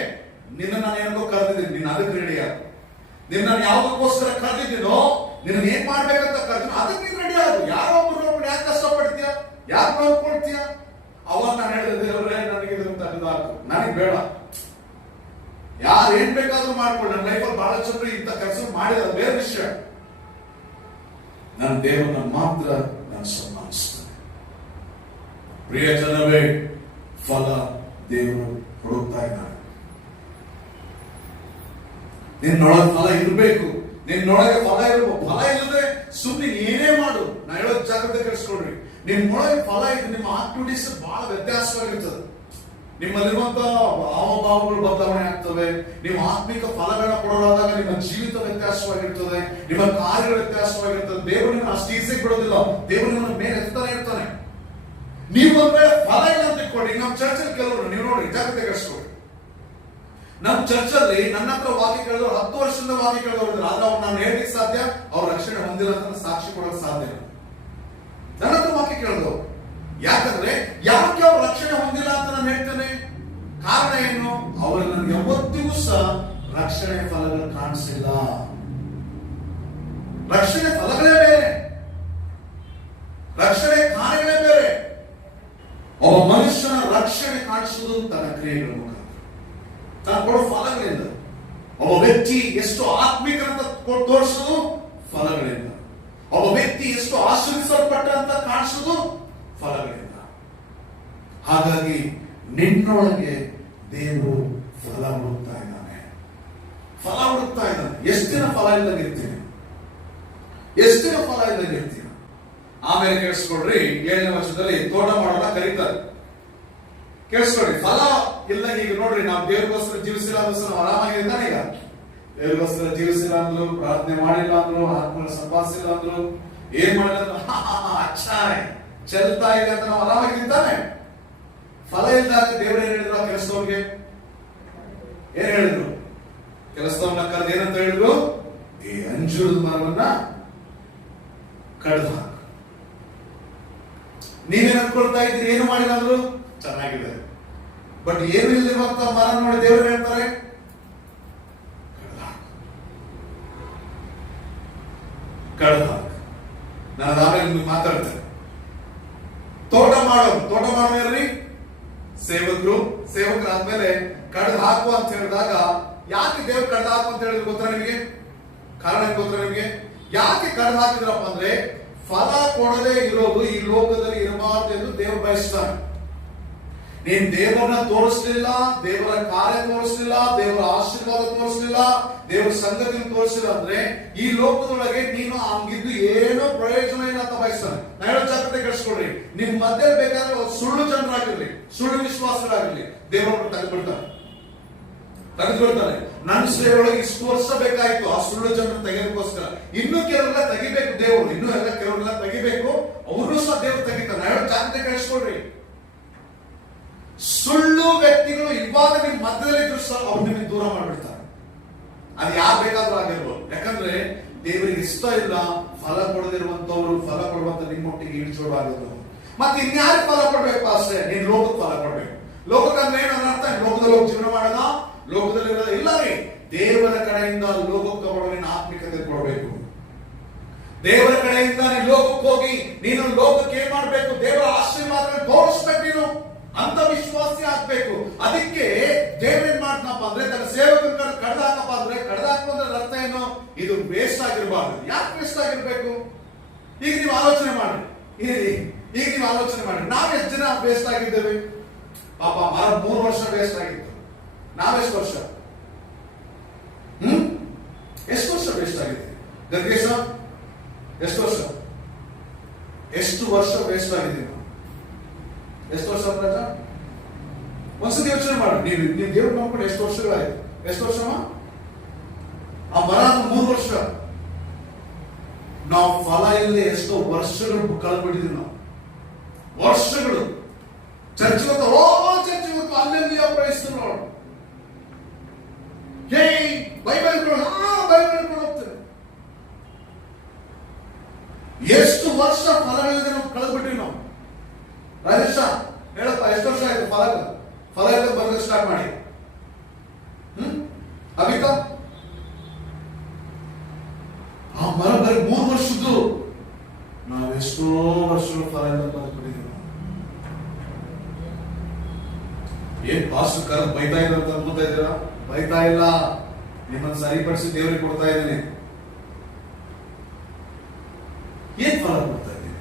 ನಿನ್ನ ನಾನು ಏನಕ್ಕೋ ಕರೆದಿದ್ದೀನಿ, ನೀನು ಅದಕ್ಕೆ ರೆಡಿ ಆಗ. ನಿನ್ನ ನಾನು ಯಾವುದಕ್ಕೋಸ್ಕರ ಕರೆದಿದ್ದೀನೋ, ನಿನ್ನ ಏನ್ ಮಾಡ್ಬೇಕಂತ ಕರೆದಿನ ಅದಕ್ಕೆ ನೀನು ರೆಡಿ ಆಗು. ಯಾರೋ ಒಬ್ಬರು ಯಾಕೆ ಕಷ್ಟಪಡ್ತೀಯ, ಯಾಕೆ ನೋಡ್ಕೊಳ್ತೀಯ? ಅವಾಗ ನಾನು ಹೇಳಿದೆ, ದೇವರೇ ನನಗೆ ಇದನ್ನು ತೆಗೆದಾಕು, ನನಗೆ ಬೇಡ. ಯಾರು ಏನ್ ಬೇಕಾದ್ರೂ ಮಾಡ್ಕೊಳ್ಳಿ, ನನ್ನ ಲೈಫಲ್ಲಿ ಬಹಳ ಜನರು ಇಂಥ ಕೆಲಸ ಮಾಡಿದ ಬೇರೆ ವಿಷಯ. ನನ್ನ ದೇವರನ್ನ ಮಾತ್ರ ನಾನು ಸನ್ಮಾನಿಸ್ತೇನೆ. ಪ್ರಿಯ ಜನವೇ, ಫಲ ದೇವರು ಹುಡುಕ್ತಾ ಇದ್ದಾನೆ. ನಿನ್ನೊಳಗೆ ಫಲ ಇರಬೇಕು, ನಿನ್ನೊಳಗೆ ಫಲ ಇರಬೇಕು. ಫಲ ಇಲ್ಲದೆ ಸುಮ್ಮನೆ ಏನೇ ಮಾಡು. ನಾ ಹೇಳೋದು ಜಾಗ್ರತೆ ಕೇಳಿಸ್ಕೊಳ್ರಿ. ನಿಮ್ಮೊಳಗೆ ಫಲ ಇದೆ, ನಿಮ್ಮ ಆಕ್ಟಿವಿಟೀಸ್ ಬಹಳ ವ್ಯತ್ಯಾಸವಾಗಿರ್ತದೆ. ನಿಮ್ಮಲ್ಲಿರುವಂತ ಹಾವಭಾವಗಳು ಬದಲಾವಣೆ ಆಗ್ತವೆ. ನೀವು ಆತ್ಮಿಕ ಫಲಗಳನ್ನ ಕೊಡೋದಾಗ ನಿಮ್ಮ ಜೀವಿತ ವ್ಯತ್ಯಾಸವಾಗಿರ್ತದೆ, ನಿಮ್ಮ ಕಾರ್ಯಗಳು ವ್ಯತ್ಯಾಸವಾಗಿರ್ತದೆ. ದೇವರು ನಿಮ್ಮನ್ನು ಅಷ್ಟು ಈಸಿಯಾಗಿ ಬಿಡೋದಿಲ್ಲ. ದೇವರು ನಿಮ್ಮನ್ನ ಮೇಲೆ ಎತ್ತಾನೆ ಇರ್ತಾನೆ. ನೀವು ಒಂದ್ ವೇಳೆ ಫಲ ಇಲ್ಲ ಅಂತ ಇಟ್ಕೊಳ್ಳಿ. ನಮ್ಮ ಚರ್ಚಲ್ಲಿ ಕೆಲವರು ನೀವು ನೋಡಿ, ಜಾಗ್ರತೆ ಕೇಳಿಸ್ಕೊಳ್ಳಿ. ನಮ್ಮ ಚರ್ಚಲ್ಲಿ ನನ್ನ ಹತ್ರ ವಾಕ್ಯ ಕೇಳಿದವರು 10 ವರ್ಷದಿಂದ ವಾಕ್ಯ ಕೇಳಿದವರು ಇದ್ದಾರೆ. ಆದ್ರೆ ಅವ್ರು ನಾನು ಹೇಳ್ಲಿಕ್ಕೆ ಸಾಧ್ಯ, ಅವ್ರ ರಕ್ಷಣೆ ಹೊಂದಿಲ್ಲ ಅಂತ ಸಾಕ್ಷಿ ಕೊಡೋಕೆ ಸಾಧ್ಯ. ನನ್ನ ಹತ್ರ ವಾಕ್ಯ ಕೇಳಿದವರು. ಯಾಕಂದ್ರೆ ಯಾಕೆ ಅವ್ರು ರಕ್ಷಣೆ ಹೊಂದಿಲ್ಲ ಅಂತ ನಾನು ಹೇಳ್ತೇನೆ? ಕಾರಣ ಏನು? ಅವರು ನನಗೆ ಯಾವತ್ತಿಗೂ ಸಹ ರಕ್ಷಣೆ ಫಲಗಳು ಕಾಣಿಸಿಲ್ಲ. ರಕ್ಷಣೆ ಫಲಗಳೇ ಬೇರೆ, ರಕ್ಷಣೆ ಕಾರ್ಯಗಳೇ ಬೇರೆ. ಒಬ್ಬ ಮನುಷ್ಯನ ರಕ್ಷಣೆ ಕಾಣಿಸುವುದು ತನ್ನ ಕ್ರಿಯೆಗಳ ಮುಖಾಂತರ, ತನ್ನ ಕೊಡೋ ಫಲಗಳಿಂದ. ಒಬ್ಬ ವ್ಯಕ್ತಿ ಎಷ್ಟು ಆತ್ಮಿಕರಂತ ತೋರಿಸುವುದು ಫಲಗಳಿಂದ. ಒಬ್ಬ ವ್ಯಕ್ತಿ ಎಷ್ಟು ಆಶೀರ್ವಿಸಲ್ಪಟ್ಟಂತ ಕಾಣಿಸುವುದು ಫಲಗಳಿಂದ. ಹಾಗಾಗಿ ನಿನ್ನೊಳಗೆ ದೇವರು ಫಲ ಹುಡುಕ್ತಾ ಇದ್ದಾನೆ. ಎಷ್ಟು ದಿನ ಫಲ ಇಲ್ಲದಿರ್ತೀನಿ, ಎಷ್ಟು ದಿನ ಫಲ ಇಲ್ಲದಿರ್ತೀನಿ. ಆಮೇಲೆ ಕೇಳಿಸ್ಕೊಡ್ರಿ, 7ನೇ ವರ್ಷದಲ್ಲಿ ತೋಟ ಮಾಡೋಣ ಕರೀತಾರೆ. ಕೇಳಿಸ್ಕೊಡ್ರಿ, ಫಲ ಇಲ್ಲ. ಈಗ ನೋಡ್ರಿ, ನಾವು ದೇವರಿಗೋಸ್ಕರ ಜೀವಿಸಿಲ್ಲ ಅಂದ್ರೆ ನಾವು ಆರಾಮಾಗಿದ್ದಾನೆ. ಈಗ ದೇವರಿಗೋಸ್ಕರ ಜೀವಿಸಿಲ್ಲ ಅಂದ್ರು, ಪ್ರಾರ್ಥನೆ ಮಾಡಿಲ್ಲ ಅಂದ್ರು, ಆತ್ಮನ ಸಂಪಾದಿಸಿಲ್ಲ ಅಂದ್ರು, ಏನ್ ಮಾಡಿಲ್ಲ ಅಚ್ಚಾಯ್ ಚೆಲ್ತಾ ಇದೆ ಅಂತ ನಾವು ಆರಾಮಾಗಿದ್ದಾನೆ. ಫಲ ಇಲ್ದಾಗ ದೇವರು ಏನ್ ಹೇಳಿದ್ರು? ಕೆಲಸದವ್ರಿಗೆ ಏನ್ ಹೇಳಿದ್ರು? ಕೆಲಸದವ್ರನ್ನ ಕರೆದು ಏನಂತ ಹೇಳಿದ್ರು? ಈ ಅಂಜೂರದ ಮರವನ್ನ ಕಡ್ದು ಹಾಕು. ನೀವೇನ್ ಅನ್ಕೊಳ್ತಾ ಇದ್ರಿ? ಏನು ಮಾಡಿಲ್ಲ ಅಂದ್ರು ಚೆನ್ನಾಗಿದೆ. ಬಟ್ ಏನು ಇಲ್ಲಿರುವಂತ ಮರ ನೋಡಿ ದೇವರು ಹೇಳ್ತಾರೆ, ಕಡ್ದು ಹಾಕು. ನಾನು ಆಮೇಲೆ ನಿಮ್ಗೆ ಮಾತಾಡ್ತೇನೆ. ತೋಟ ಮಾಡೋರಿ ಸೇವಕರಾದ್ಮೇಲೆ ಕಡ್ದು ಹಾಕು ಅಂತ ಹೇಳಿದಾಗ, ಯಾಕೆ ದೇವ್ರು ಕಡ್ದು ಹಾಕು ಅಂತ ಹೇಳಿದ್ರು ಗೊತ್ತಾ ನಿಮಗೆ? ಕಾರಣ ಗೊತ್ತಾ ನಿಮಗೆ? ಯಾಕೆ ಕಡ್ದು ಹಾಕಿದ್ರಪ್ಪ ಅಂದ್ರೆ, ಫಲ ಕೊಡದೆ ಇರೋದು ಈ ಲೋಕದಲ್ಲಿ ಇರಬಾರ್ದು ಎಂದು ದೇವರು ಬಯಸ್ತಾನೆ. ನೀನ್ ದೇವರನ್ನ ತೋರಿಸಲಿಲ್ಲ, ದೇವರ ಕಾರ್ಯ ತೋರಿಸಲಿಲ್ಲ, ದೇವರ ಆಶೀರ್ವಾದ ತೋರಿಸಲಿಲ್ಲ, ದೇವರ ಸಂಗತಿ ತೋರಿಸಲಿಲ್ಲ ಅಂದ್ರೆ ಈ ಲೋಕದೊಳಗೆ ನೀನು ಹಂಗಿದ್ದು ಏನೋ ಪ್ರಯೋಜನ ಇಲ್ಲ ಅಂತ ಬಯಸ್ತಾನೆ. ನಾ ಹೇಳೋ ಜಾಗ್ರತೆ ಕೇಳಿಸ್ಕೊಳ್ರಿ. ನಿಮ್ ಮಧ್ಯೆ ಬೇಕಾದ್ರೆ ಸುಳ್ಳು ಜನರಾಗಿರ್ಲಿ, ಸುಳ್ಳು ವಿಶ್ವಾಸರಾಗಿರ್ಲಿ, ದೇವರು ತೆಗೆದ್ಬಿಡ್ತಾನೆ. ನನ್ನ ಸೇವೆಯೊಳಗೆ ಇಷ್ಟು ವರ್ಷ ಬೇಕಾಯ್ತು ಆ ಸುಳ್ಳು ಜನರು ತೆಗೆಯೋದಕ್ಕೋಸ್ಕರ. ಇನ್ನೂ ಕೆಲವರೆಲ್ಲ ತೆಗಿಬೇಕು ದೇವರು, ಇನ್ನೂ ಎಲ್ಲ ಕೆಲವರೆಲ್ಲ ತೆಗಿಬೇಕು. ಅವರು ಸಹ ದೇವರು ತೆಗಿತಾನೆ. ನಾ ಹೇಳೋ ಜಾಗ್ರತೆ ಕೇಳಿಸ್ಕೊಳ್ರಿ. ಸುಳ್ಳು ವ್ಯಕ್ತಿಗಳು ಇವಾಗ ನಿಮ್ ಮಧ್ಯದಲ್ಲಿ ಇದ್ರು ಸಹ ಅವ್ರು ನಿಮಗೆ ದೂರ ಮಾಡ್ಬಿಡ್ತಾರೆ. ಅದು ಯಾರು ಬೇಕಾದ್ರೂ ಆಗಿರ್ಬೋದು. ಯಾಕಂದ್ರೆ ದೇವರಿಗೆ ಇಷ್ಟ ಇಲ್ಲ ಫಲ ಕೊಡದಿರುವಂತವ್ರು ಫಲ ಕೊಡುವಂತ ನಿಮ್ಮೊಟ್ಟಿಗೆ ಇಳಿಸೋಡಾಗೋದು. ಮತ್ತೆ ಇನ್ಯಾರು ಫಲ ಕೊಡ್ಬೇಕು? ಅಷ್ಟೇ, ನೀನ್ ಲೋಕಕ್ಕೆ ಫಲ ಕೊಡ್ಬೇಕು. ಲೋಕಕ್ಕಂದ್ರೆ ಏನು ಅರ್ಥ? ಲೋಕದಲ್ಲಿ ಹೋಗಿ ಜೀವನ ಮಾಡೋಣ, ಲೋಕದಲ್ಲಿ ಇರೋದು ಇಲ್ಲ ರೀ. ದೇವರ ಕಡೆಯಿಂದ ಲೋಕಕ್ಕೆ ಕೊಡೋ ನೀನು ಆತ್ಮಿಕತೆ ಕೊಡಬೇಕು. ದೇವರ ಕಡೆಯಿಂದ ನೀನು ಲೋಕಕ್ಕೆ ಹೋಗಿ ನೀನು ಲೋಕಕ್ಕೆ ಏನ್ ಮಾಡ್ಬೇಕು? ದೇವರ ಆಶೀರ್ವಾದ ತೋರಿಸ್ಬೇಕು. ನೀನು ಅಂತ ವಿಶ್ವಾಸಿ ಆಗ್ಬೇಕು. ಅದಕ್ಕೆ ದೇವ್ರ ಏನ್ ಮಾಡ್ತನಪ್ಪ ಅಂದ್ರೆ, ತನ್ನ ಸೇವಕನ ಕಡ್ದಾಕಪ್ಪ ಅಂದ್ರೆ, ಕಡ್ದಾಕ ಅಂದ್ರೆ ಅರ್ಥ ಏನು? ಇದು ವೇಸ್ಟ್ ಮಾಡಿದ್ರಿ? ಯಾಕೆ ವೇಸ್ಟ್ ಆಗಿರ್ಬೇಕು? ಈಗ ನೀವು ಆಲೋಚನೆ ಮಾಡಿ. ಈಗ ನೀವು ಆಲೋಚನೆ ಮಾಡಿ, ನಾವ್ ಎಷ್ಟು ಜನ ವೇಸ್ಟ್ ಆಗಿದ್ದೇವೆ? ಪಾಪ ಮರ 3 ವರ್ಷ ವೇಸ್ಟ್ ಆಗಿತ್ತು. ನಾವೆಷ್ಟು ವರ್ಷ? ಎಷ್ಟು ವರ್ಷ ವೇಸ್ಟ್ ಆಗಿದೆ? ಗಂಗೇಶ ಎಷ್ಟು ವರ್ಷ? ಎಷ್ಟು ವರ್ಷ ವೇಸ್ಟ್ ಆಗಿದೆ? ಎಷ್ಟು ವರ್ಷ ಪ್ರಜ? ಒಂದ್ಸತಿ ಯೋಚನೆ ಮಾಡಿ. ನೀವು ದೇವ್ರ ನೋಡ್ಕೊಂಡು ಎಷ್ಟು ವರ್ಷಗಳಾಯ್ತು? ಎಷ್ಟು ವರ್ಷ? ಆ ಮರ 3 ವರ್ಷ. ನಾವು ಫಲ ಇಲ್ಲದೆ ಎಷ್ಟೋ ವರ್ಷಗಳು ಕಳೆದ್ಬಿಟ್ಟಿದ್ವಿ. ನಾವು ವರ್ಷಗಳು ಚರ್ಚ್ ಚರ್ಚ್ ಅಲ್ಲೆಲ್ಲಿ ಪ್ರಯತ್ನ ನೋಡು. ಬೈಬಲ್ ಹೋಗ್ತೇವೆ. ಎಷ್ಟು ವರ್ಷ ಫಲಗಳಿದೆ ನಾವು ಕಳೆದ್ಬಿಟ್ವಿ. ನಾವು ರಾಜೇಶ ಹೇಳಪ್ಪ, ಎಷ್ಟು ವರ್ಷ ಆಯ್ತು ಫಲ ಎಲ್ಲ ಬರೋದಕ್ಕೆ ಸ್ಟಾರ್ಟ್ ಮಾಡಿ? ಅವಿತಾ, ಆ ಮರ ಬರೀ 3 ವರ್ಷದ್ದು, ನಾವೆಷ್ಟೋ ವರ್ಷಗಳು ಫಲ ಎಲ್ಲ ಬರೆದ್ಬಿಟ್ಟಿದ್ದೀವಿ. ಏನ್ ಪಾಸ್ಟ್ ಕರೆದು ಬೈತಾ ಇದ್ದಾರೆ ಅಂತ ಅನ್ಕೋತಾ ಇದ್ದೀರಾ? ಬೈತಾ ಇಲ್ಲ, ನಿಮ್ಮನ್ನು ಸರಿಪಡಿಸಿ ದೇವರಿಗೆ ಕೊಡ್ತಾ ಇದ್ದೇನೆ. ಏನ್ ಫಲ ಕೊಡ್ತಾ ಇದ್ದೀನಿ?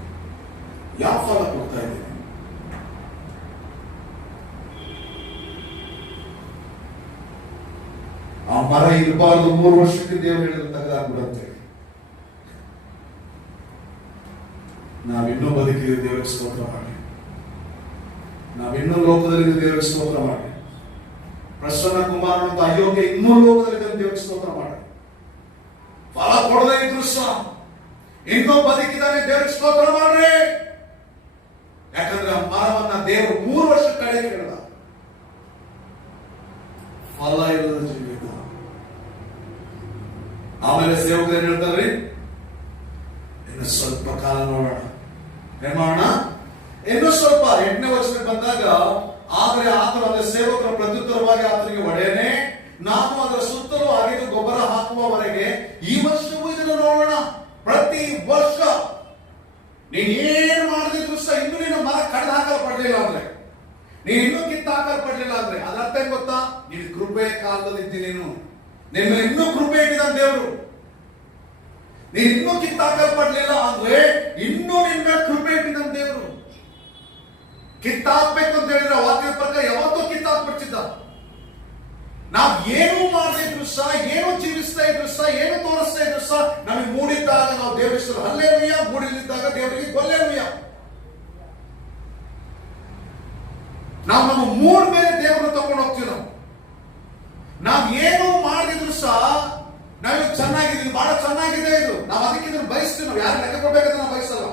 ಯಾವ ಫಲ ಕೊಡ್ತಾ ಇದ್ದೀನಿ? ಆ ಮರ ಇರಬಾರ್ದು 3 ವರ್ಷಕ್ಕೆ ದೇವರು ಹೇಳಿದ್ರೆ ತೆಗೆದಾಕ್ಬಿಡಂತೆ. ನಾವಿನ್ನೂ ಬದುಕಿದ್ದೀವಿ, ದೇವರಿಗೆ ಸ್ತೋತ್ರ ಮಾಡಿ. ನಾವಿನ್ನೂ ಲೋಕದಲ್ಲಿ ದೇವರಿಗೆ ಸ್ತೋತ್ರ ಮಾಡಿ. ಪ್ರಸನ್ನ ಕುಮಾರ್ ಅಂತ ಅಯೋಗ್ಯ ಇನ್ನೂ ಲೋಕದಲ್ಲಿ ದೇವರಿಗೆ ಸ್ತೋತ್ರ ಮಾಡಿ. ಫಲ ಕೊಡದೇ ಇದ್ರು ಸಹ ಇನ್ನೂ ಬದುಕಿದ್ದಾನೆ, ದೇವರಿಗೆ ಸ್ತೋತ್ರ ಮಾಡ್ರಿ. ಯಾಕಂದ್ರೆ ಆ ಮರವನ್ನ ದೇವರು 3 ವರ್ಷ ಕಡೆ ಕೇಳಿದ. ಫಲ ಇಲ್ಲದ ಜೀವಿತ. ಆಮೇಲೆ ಸೇವಕರು ಏನ್ ಹೇಳ್ತಾರ್ರಿ? ಇನ್ನು ಸ್ವಲ್ಪ ಕಾಲ ನೋಡೋಣ, ಏನ್ ಮಾಡೋಣ? ಇನ್ನು ಸ್ವಲ್ಪ 8ನೇ ವರ್ಷಕ್ಕೆ ಬಂದಾಗ, ಆದರೆ ಆತನು ಅದರ ಸೇವಕರ ಪ್ರತ್ಯುತ್ತರವಾಗಿ ಆತನಿಗೆ, ಒಡೆಯನೇ, ನಾನು ಅದರ ಸುತ್ತಲೂ ಅಗೆದು ಗೊಬ್ಬರ ಹಾಕುವವರೆಗೆ ಈ ವರ್ಷವೂ ಇದನ್ನು ನೋಡೋಣ. ಪ್ರತಿ ವರ್ಷ ನೀನ್ ಏನ್ ಮಾಡದಿದ್ರು ಸಹ ಇನ್ನು ನೀನು ಮರ ಕಡ್ದು ಹಾಕಲ್ಪಡ್ಲಿಲ್ಲ ಅಂದ್ರೆ, ನೀನು ಇನ್ನೂ ಕಿತ್ತು ಹಾಕಲ್ಪಡ್ಲಿಲ್ಲ ಅಂದ್ರೆ ಅದ್ರ ಅರ್ಥ ಏನ್ ಗೊತ್ತಾ? ನೀನು ಕೃಪೆ ಕಾಲದಲ್ಲಿ ಇದ್ದೀನಿ. ನಿನ್ನ ಇನ್ನೂ ಕೃಪೆ ಇಟ್ಟಿದ್ದಾನೆ ದೇವರು. ನೀನು ಇನ್ನೂ ಕಿತ್ತು ಹಾಕಲ್ಪಡ್ಲಿಲ್ಲ ಅಂದ್ರೆ ಇನ್ನೂ ನಿನ್ನ ಕೃಪೆ ಇಟ್ಟಿದ್ದಾನೆ ದೇವರು. ಕಿತ್ತಾಕ್ಬೇಕು ಅಂತ ಹೇಳಿದ್ರೆ ವಾಕ್ಯದ ಪ್ರಕಾರ ಯಾವತ್ತೂ ಕಿತ್ತಾಕ್ಬಿಡ್ತಿದ್ದ. ನಾವ್ ಏನೂ ಮಾಡದೇ ಇದ್ರು ಸಹ, ಏನೋ ಜೀವಿಸ್ತಾ ಇದ್ರು ಸಹ, ಏನು ತೋರಿಸ್ತಾ ಇದ್ರು ಸಹ, ನಮಗೆ ಮೂಡಿದ್ದಾಗ ನಾವು ದೇವರಿಗೆ ಹಲ್ಲೆಲೂಯ, ಮೂಡಿಲಿದ್ದಾಗ ದೇವರಿಗೆ ಕೊಲ್ಲೆಲೂಯ. ನಾವು ನಮ್ಮ ಮೂಡ್ ಮೇಲೆ ದೇವರನ್ನು ತಗೊಂಡು ಹೋಗ್ತೀವಿ. ನಾವ್ ಏನು ಮಾಡಿದ್ರು ಸಹ ನಾವು ಚೆನ್ನಾಗಿದ್ದೀವಿ, ಬಹಳ ಚೆನ್ನಾಗಿದೆ ಇದು, ನಾವು ಅದಕ್ಕೆ ಇದನ್ನು ಬಯಸ್ತೀವಿ. ನಾವು ಯಾರು ಲೆಕ್ಕ ಕೊಡ್ಬೇಕಂತ ನಾವು ಬಯಸಲ್ಲ.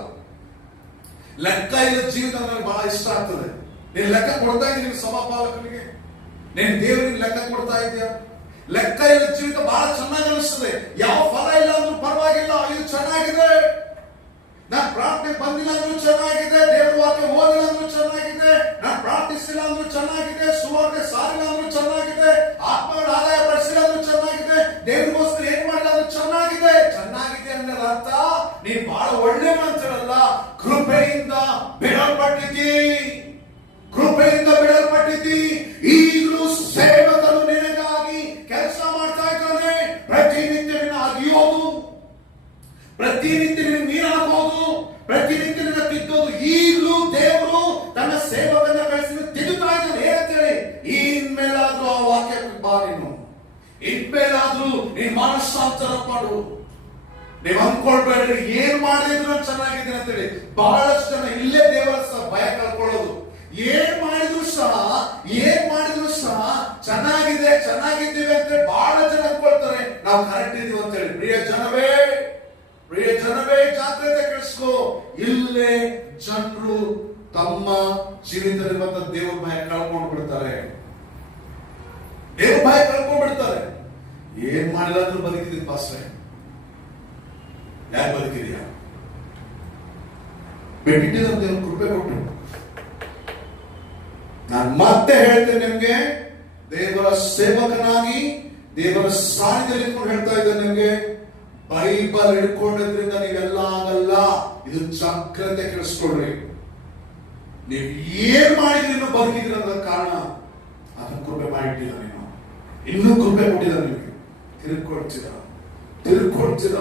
ಲೆಕ್ಕ ಇಲ್ಲದ ಜೀವಿತ ನನಗೆ ಬಹಳ ಇಷ್ಟ ಆಗ್ತದೆ. ನೀನು ಲೆಕ್ಕ ಕೊಡ್ತಾ ಇದ್ದೀನಿ ಸಭಾಪಾಲಕನಿಗೆ, ನೀನು ದೇವರಿಗೆ ಲೆಕ್ಕ ಕೊಡ್ತಾ ಇದೆಯಾ? ಲೆಕ್ಕ ಇಲ್ಲದ ಜೀವಿತ ಬಹಳ ಚೆನ್ನಾಗಿ ಅನಿಸ್ತದೆ. ಯಾವ ಫಲ ಇಲ್ಲ ಅಂದ್ರೂ ಪರವಾಗಿಲ್ಲ, ಇದು ಚೆನ್ನಾಗಿದೆ. ನಾನು ಪ್ರಾರ್ಥನೆ ಬಂದಿಲ್ಲ ಅಂದ್ರೂ ಚೆನ್ನಾಗಿದೆ, ದೇವರ ವಾಕ್ಯ ಓದಿಲ್ಲ ಅಂದ್ರೂ ಚೆನ್ನಾಗಿದೆ, ನಾನು ಪ್ರಾರ್ಥಿಸಿಲ್ಲ ಅಂದ್ರೂ ಚೆನ್ನಾಗಿದೆ, ಸುವಾರ್ತೆ ಸಾರಿಲ್ಲ ಅಂದ್ರೂ ಚೆನ್ನಾಗಿದೆ, ಆತ್ಮಗಳ ಆದಾಯ ಪಡಿಸಿಲ್ಲ ಅಂದ್ರೂ ಚೆನ್ನಾಗಿದೆ, ದೇವರಿಗೋಸ್ಕರ ಏನ್ ಮಾಡಿಲ್ಲ ಅಂದ್ರೂ ಚೆನ್ನಾಗಿದೆ. ಚೆನ್ನಾಗಿದೆ ಅಂದ್ರೆ ಅರ್ಥ ನೀನ್ ಬಹಳ ಒಳ್ಳೆಯವನು ಅಂತ ಹೇಳಲ್ಲ. ಕೃಪೆಯಿಂದ ಬಿಡಲ್ಪಟ್ಟಿದ್ದಿ, ಕೃಪೆಯಿಂದ ಬಿಡಲ್ಪಟ್ಟಿದ್ದಿ. ಈಗಲೂ ಸೇವಕನು ನಿನಗಾಗಿ ಕೆಲಸ ಮಾಡ್ತಾ ಇದ್ದಾನೆ. ಪ್ರತಿನಿತ್ಯ ನಿನ್ನ ಅಗಿಯೋದು, ಪ್ರತಿನಿತ್ಯ ನಿನ್ನ ನೀರು ಹಾಕೋದು, ಪ್ರತಿನಿತ್ಯ ನಿನ್ನ ತಿದ್ದೋದು. ಈಗಲೂ ದೇವರು ತನ್ನ ಸೇವಕನ ಕಳಿಸಿ ತಿದ್ದುತ್ತಾ ಇದ್ದಾನೆ. ಹೇಳ್ತೇನೆ, ಇನ್ಮೇಲಾದ್ರೂ ಆ ವಾಕ್ಯಕ್ಕೆ ಬಾ. ನೀನು ಇನ್ಮೇಲಾದ್ರೂ ನೀನ್ ಮನಸ್ಸಾಂತರ ಮಾಡು. ನೀವು ಅಂದ್ಕೊಳ್ಬೇಡ್ರಿ ಏನ್ ಮಾಡಿದ್ರು ಚೆನ್ನಾಗಿದ್ದೀನಿ ಅಂತೇಳಿ. ಬಹಳಷ್ಟು ಜನ ಇಲ್ಲೇ ದೇವರ ಭಯ ಕಳ್ಕೊಳ್ಳೋದು. ಏನ್ ಮಾಡಿದ್ರು ಸಹ ಚೆನ್ನಾಗಿದೆ, ಚೆನ್ನಾಗಿದ್ದೀವಿ ಅಂತೇಳಿ ಬಹಳ ಜನ ಅಂದ್ಕೊಳ್ತಾರೆ ನಾವು ಕರೆಕ್ಟ್ ಇದೀವಿ ಅಂತೇಳಿ. ಪ್ರಿಯ ಜನವೇ ಜಾಗ್ರತೆ ಕೆಡಿಸ್ಕೋ. ಇಲ್ಲೇ ಜನರು ತಮ್ಮ ಜೀವಿತದಲ್ಲಿ ಬಂದ ದೇವ್ರ ಭಯ ಕಳ್ಕೊಂಡು ಬಿಡ್ತಾರೆ. ದೇವ್ರ ಭಯ ಕಳ್ಕೊಂಡು ಬಿಡ್ತಾರೆ. ಏನ್ ಮಾಡಿಲ್ಲ ಅಂದ್ರೂ ಬದುಕಿದ್ದೀನಿ ಪಾಸ್ಟ್ರೆ. ಯಾಕೆ ಬದುಕಿದೆಯಾ? ಬೆಟ್ಟಿಟ್ಟಿದ ದೇವ್ರ ಕೃಪೆ ಕೊಟ್ಟು. ನಾನು ಮತ್ತೆ ಹೇಳ್ತೇನೆ ನಿಮ್ಗೆ, ದೇವರ ಸೇವಕನಾಗಿ ದೇವರ ಸಾನ್ನಿಧ್ಯದಲ್ಲಿ ಇಟ್ಕೊಂಡು ಹೇಳ್ತಾ ಇದ್ದೇನೆ ನಿಮ್ಗೆ, ಬೈಬಲ್ ಹಿಡ್ಕೊಂಡಿದ್ರಿಂದ ನೀವೆಲ್ಲ ಆಗಲ್ಲ. ಇದು ಜಾಗ್ರತೆ ಕೆಡಿಸ್ಕೊಳ್ರಿ. ನೀವು ಏನ್ ಮಾಡಿದ್ರಿ ಇನ್ನೂ ಬದುಕಿದ್ರಿ ಅನ್ನೋದ ಕಾರಣ ಅದನ್ನ ಕೃಪೆ ಮಾಡಿಟ್ಟಿಲ್ಲ. ನೀನು ಇನ್ನೂ ಕೃಪೆ ಕೊಟ್ಟಿಲ್ಲ. ನಿಮಗೆ ತಿರುಗ್ಕೊಡ್ತೀರ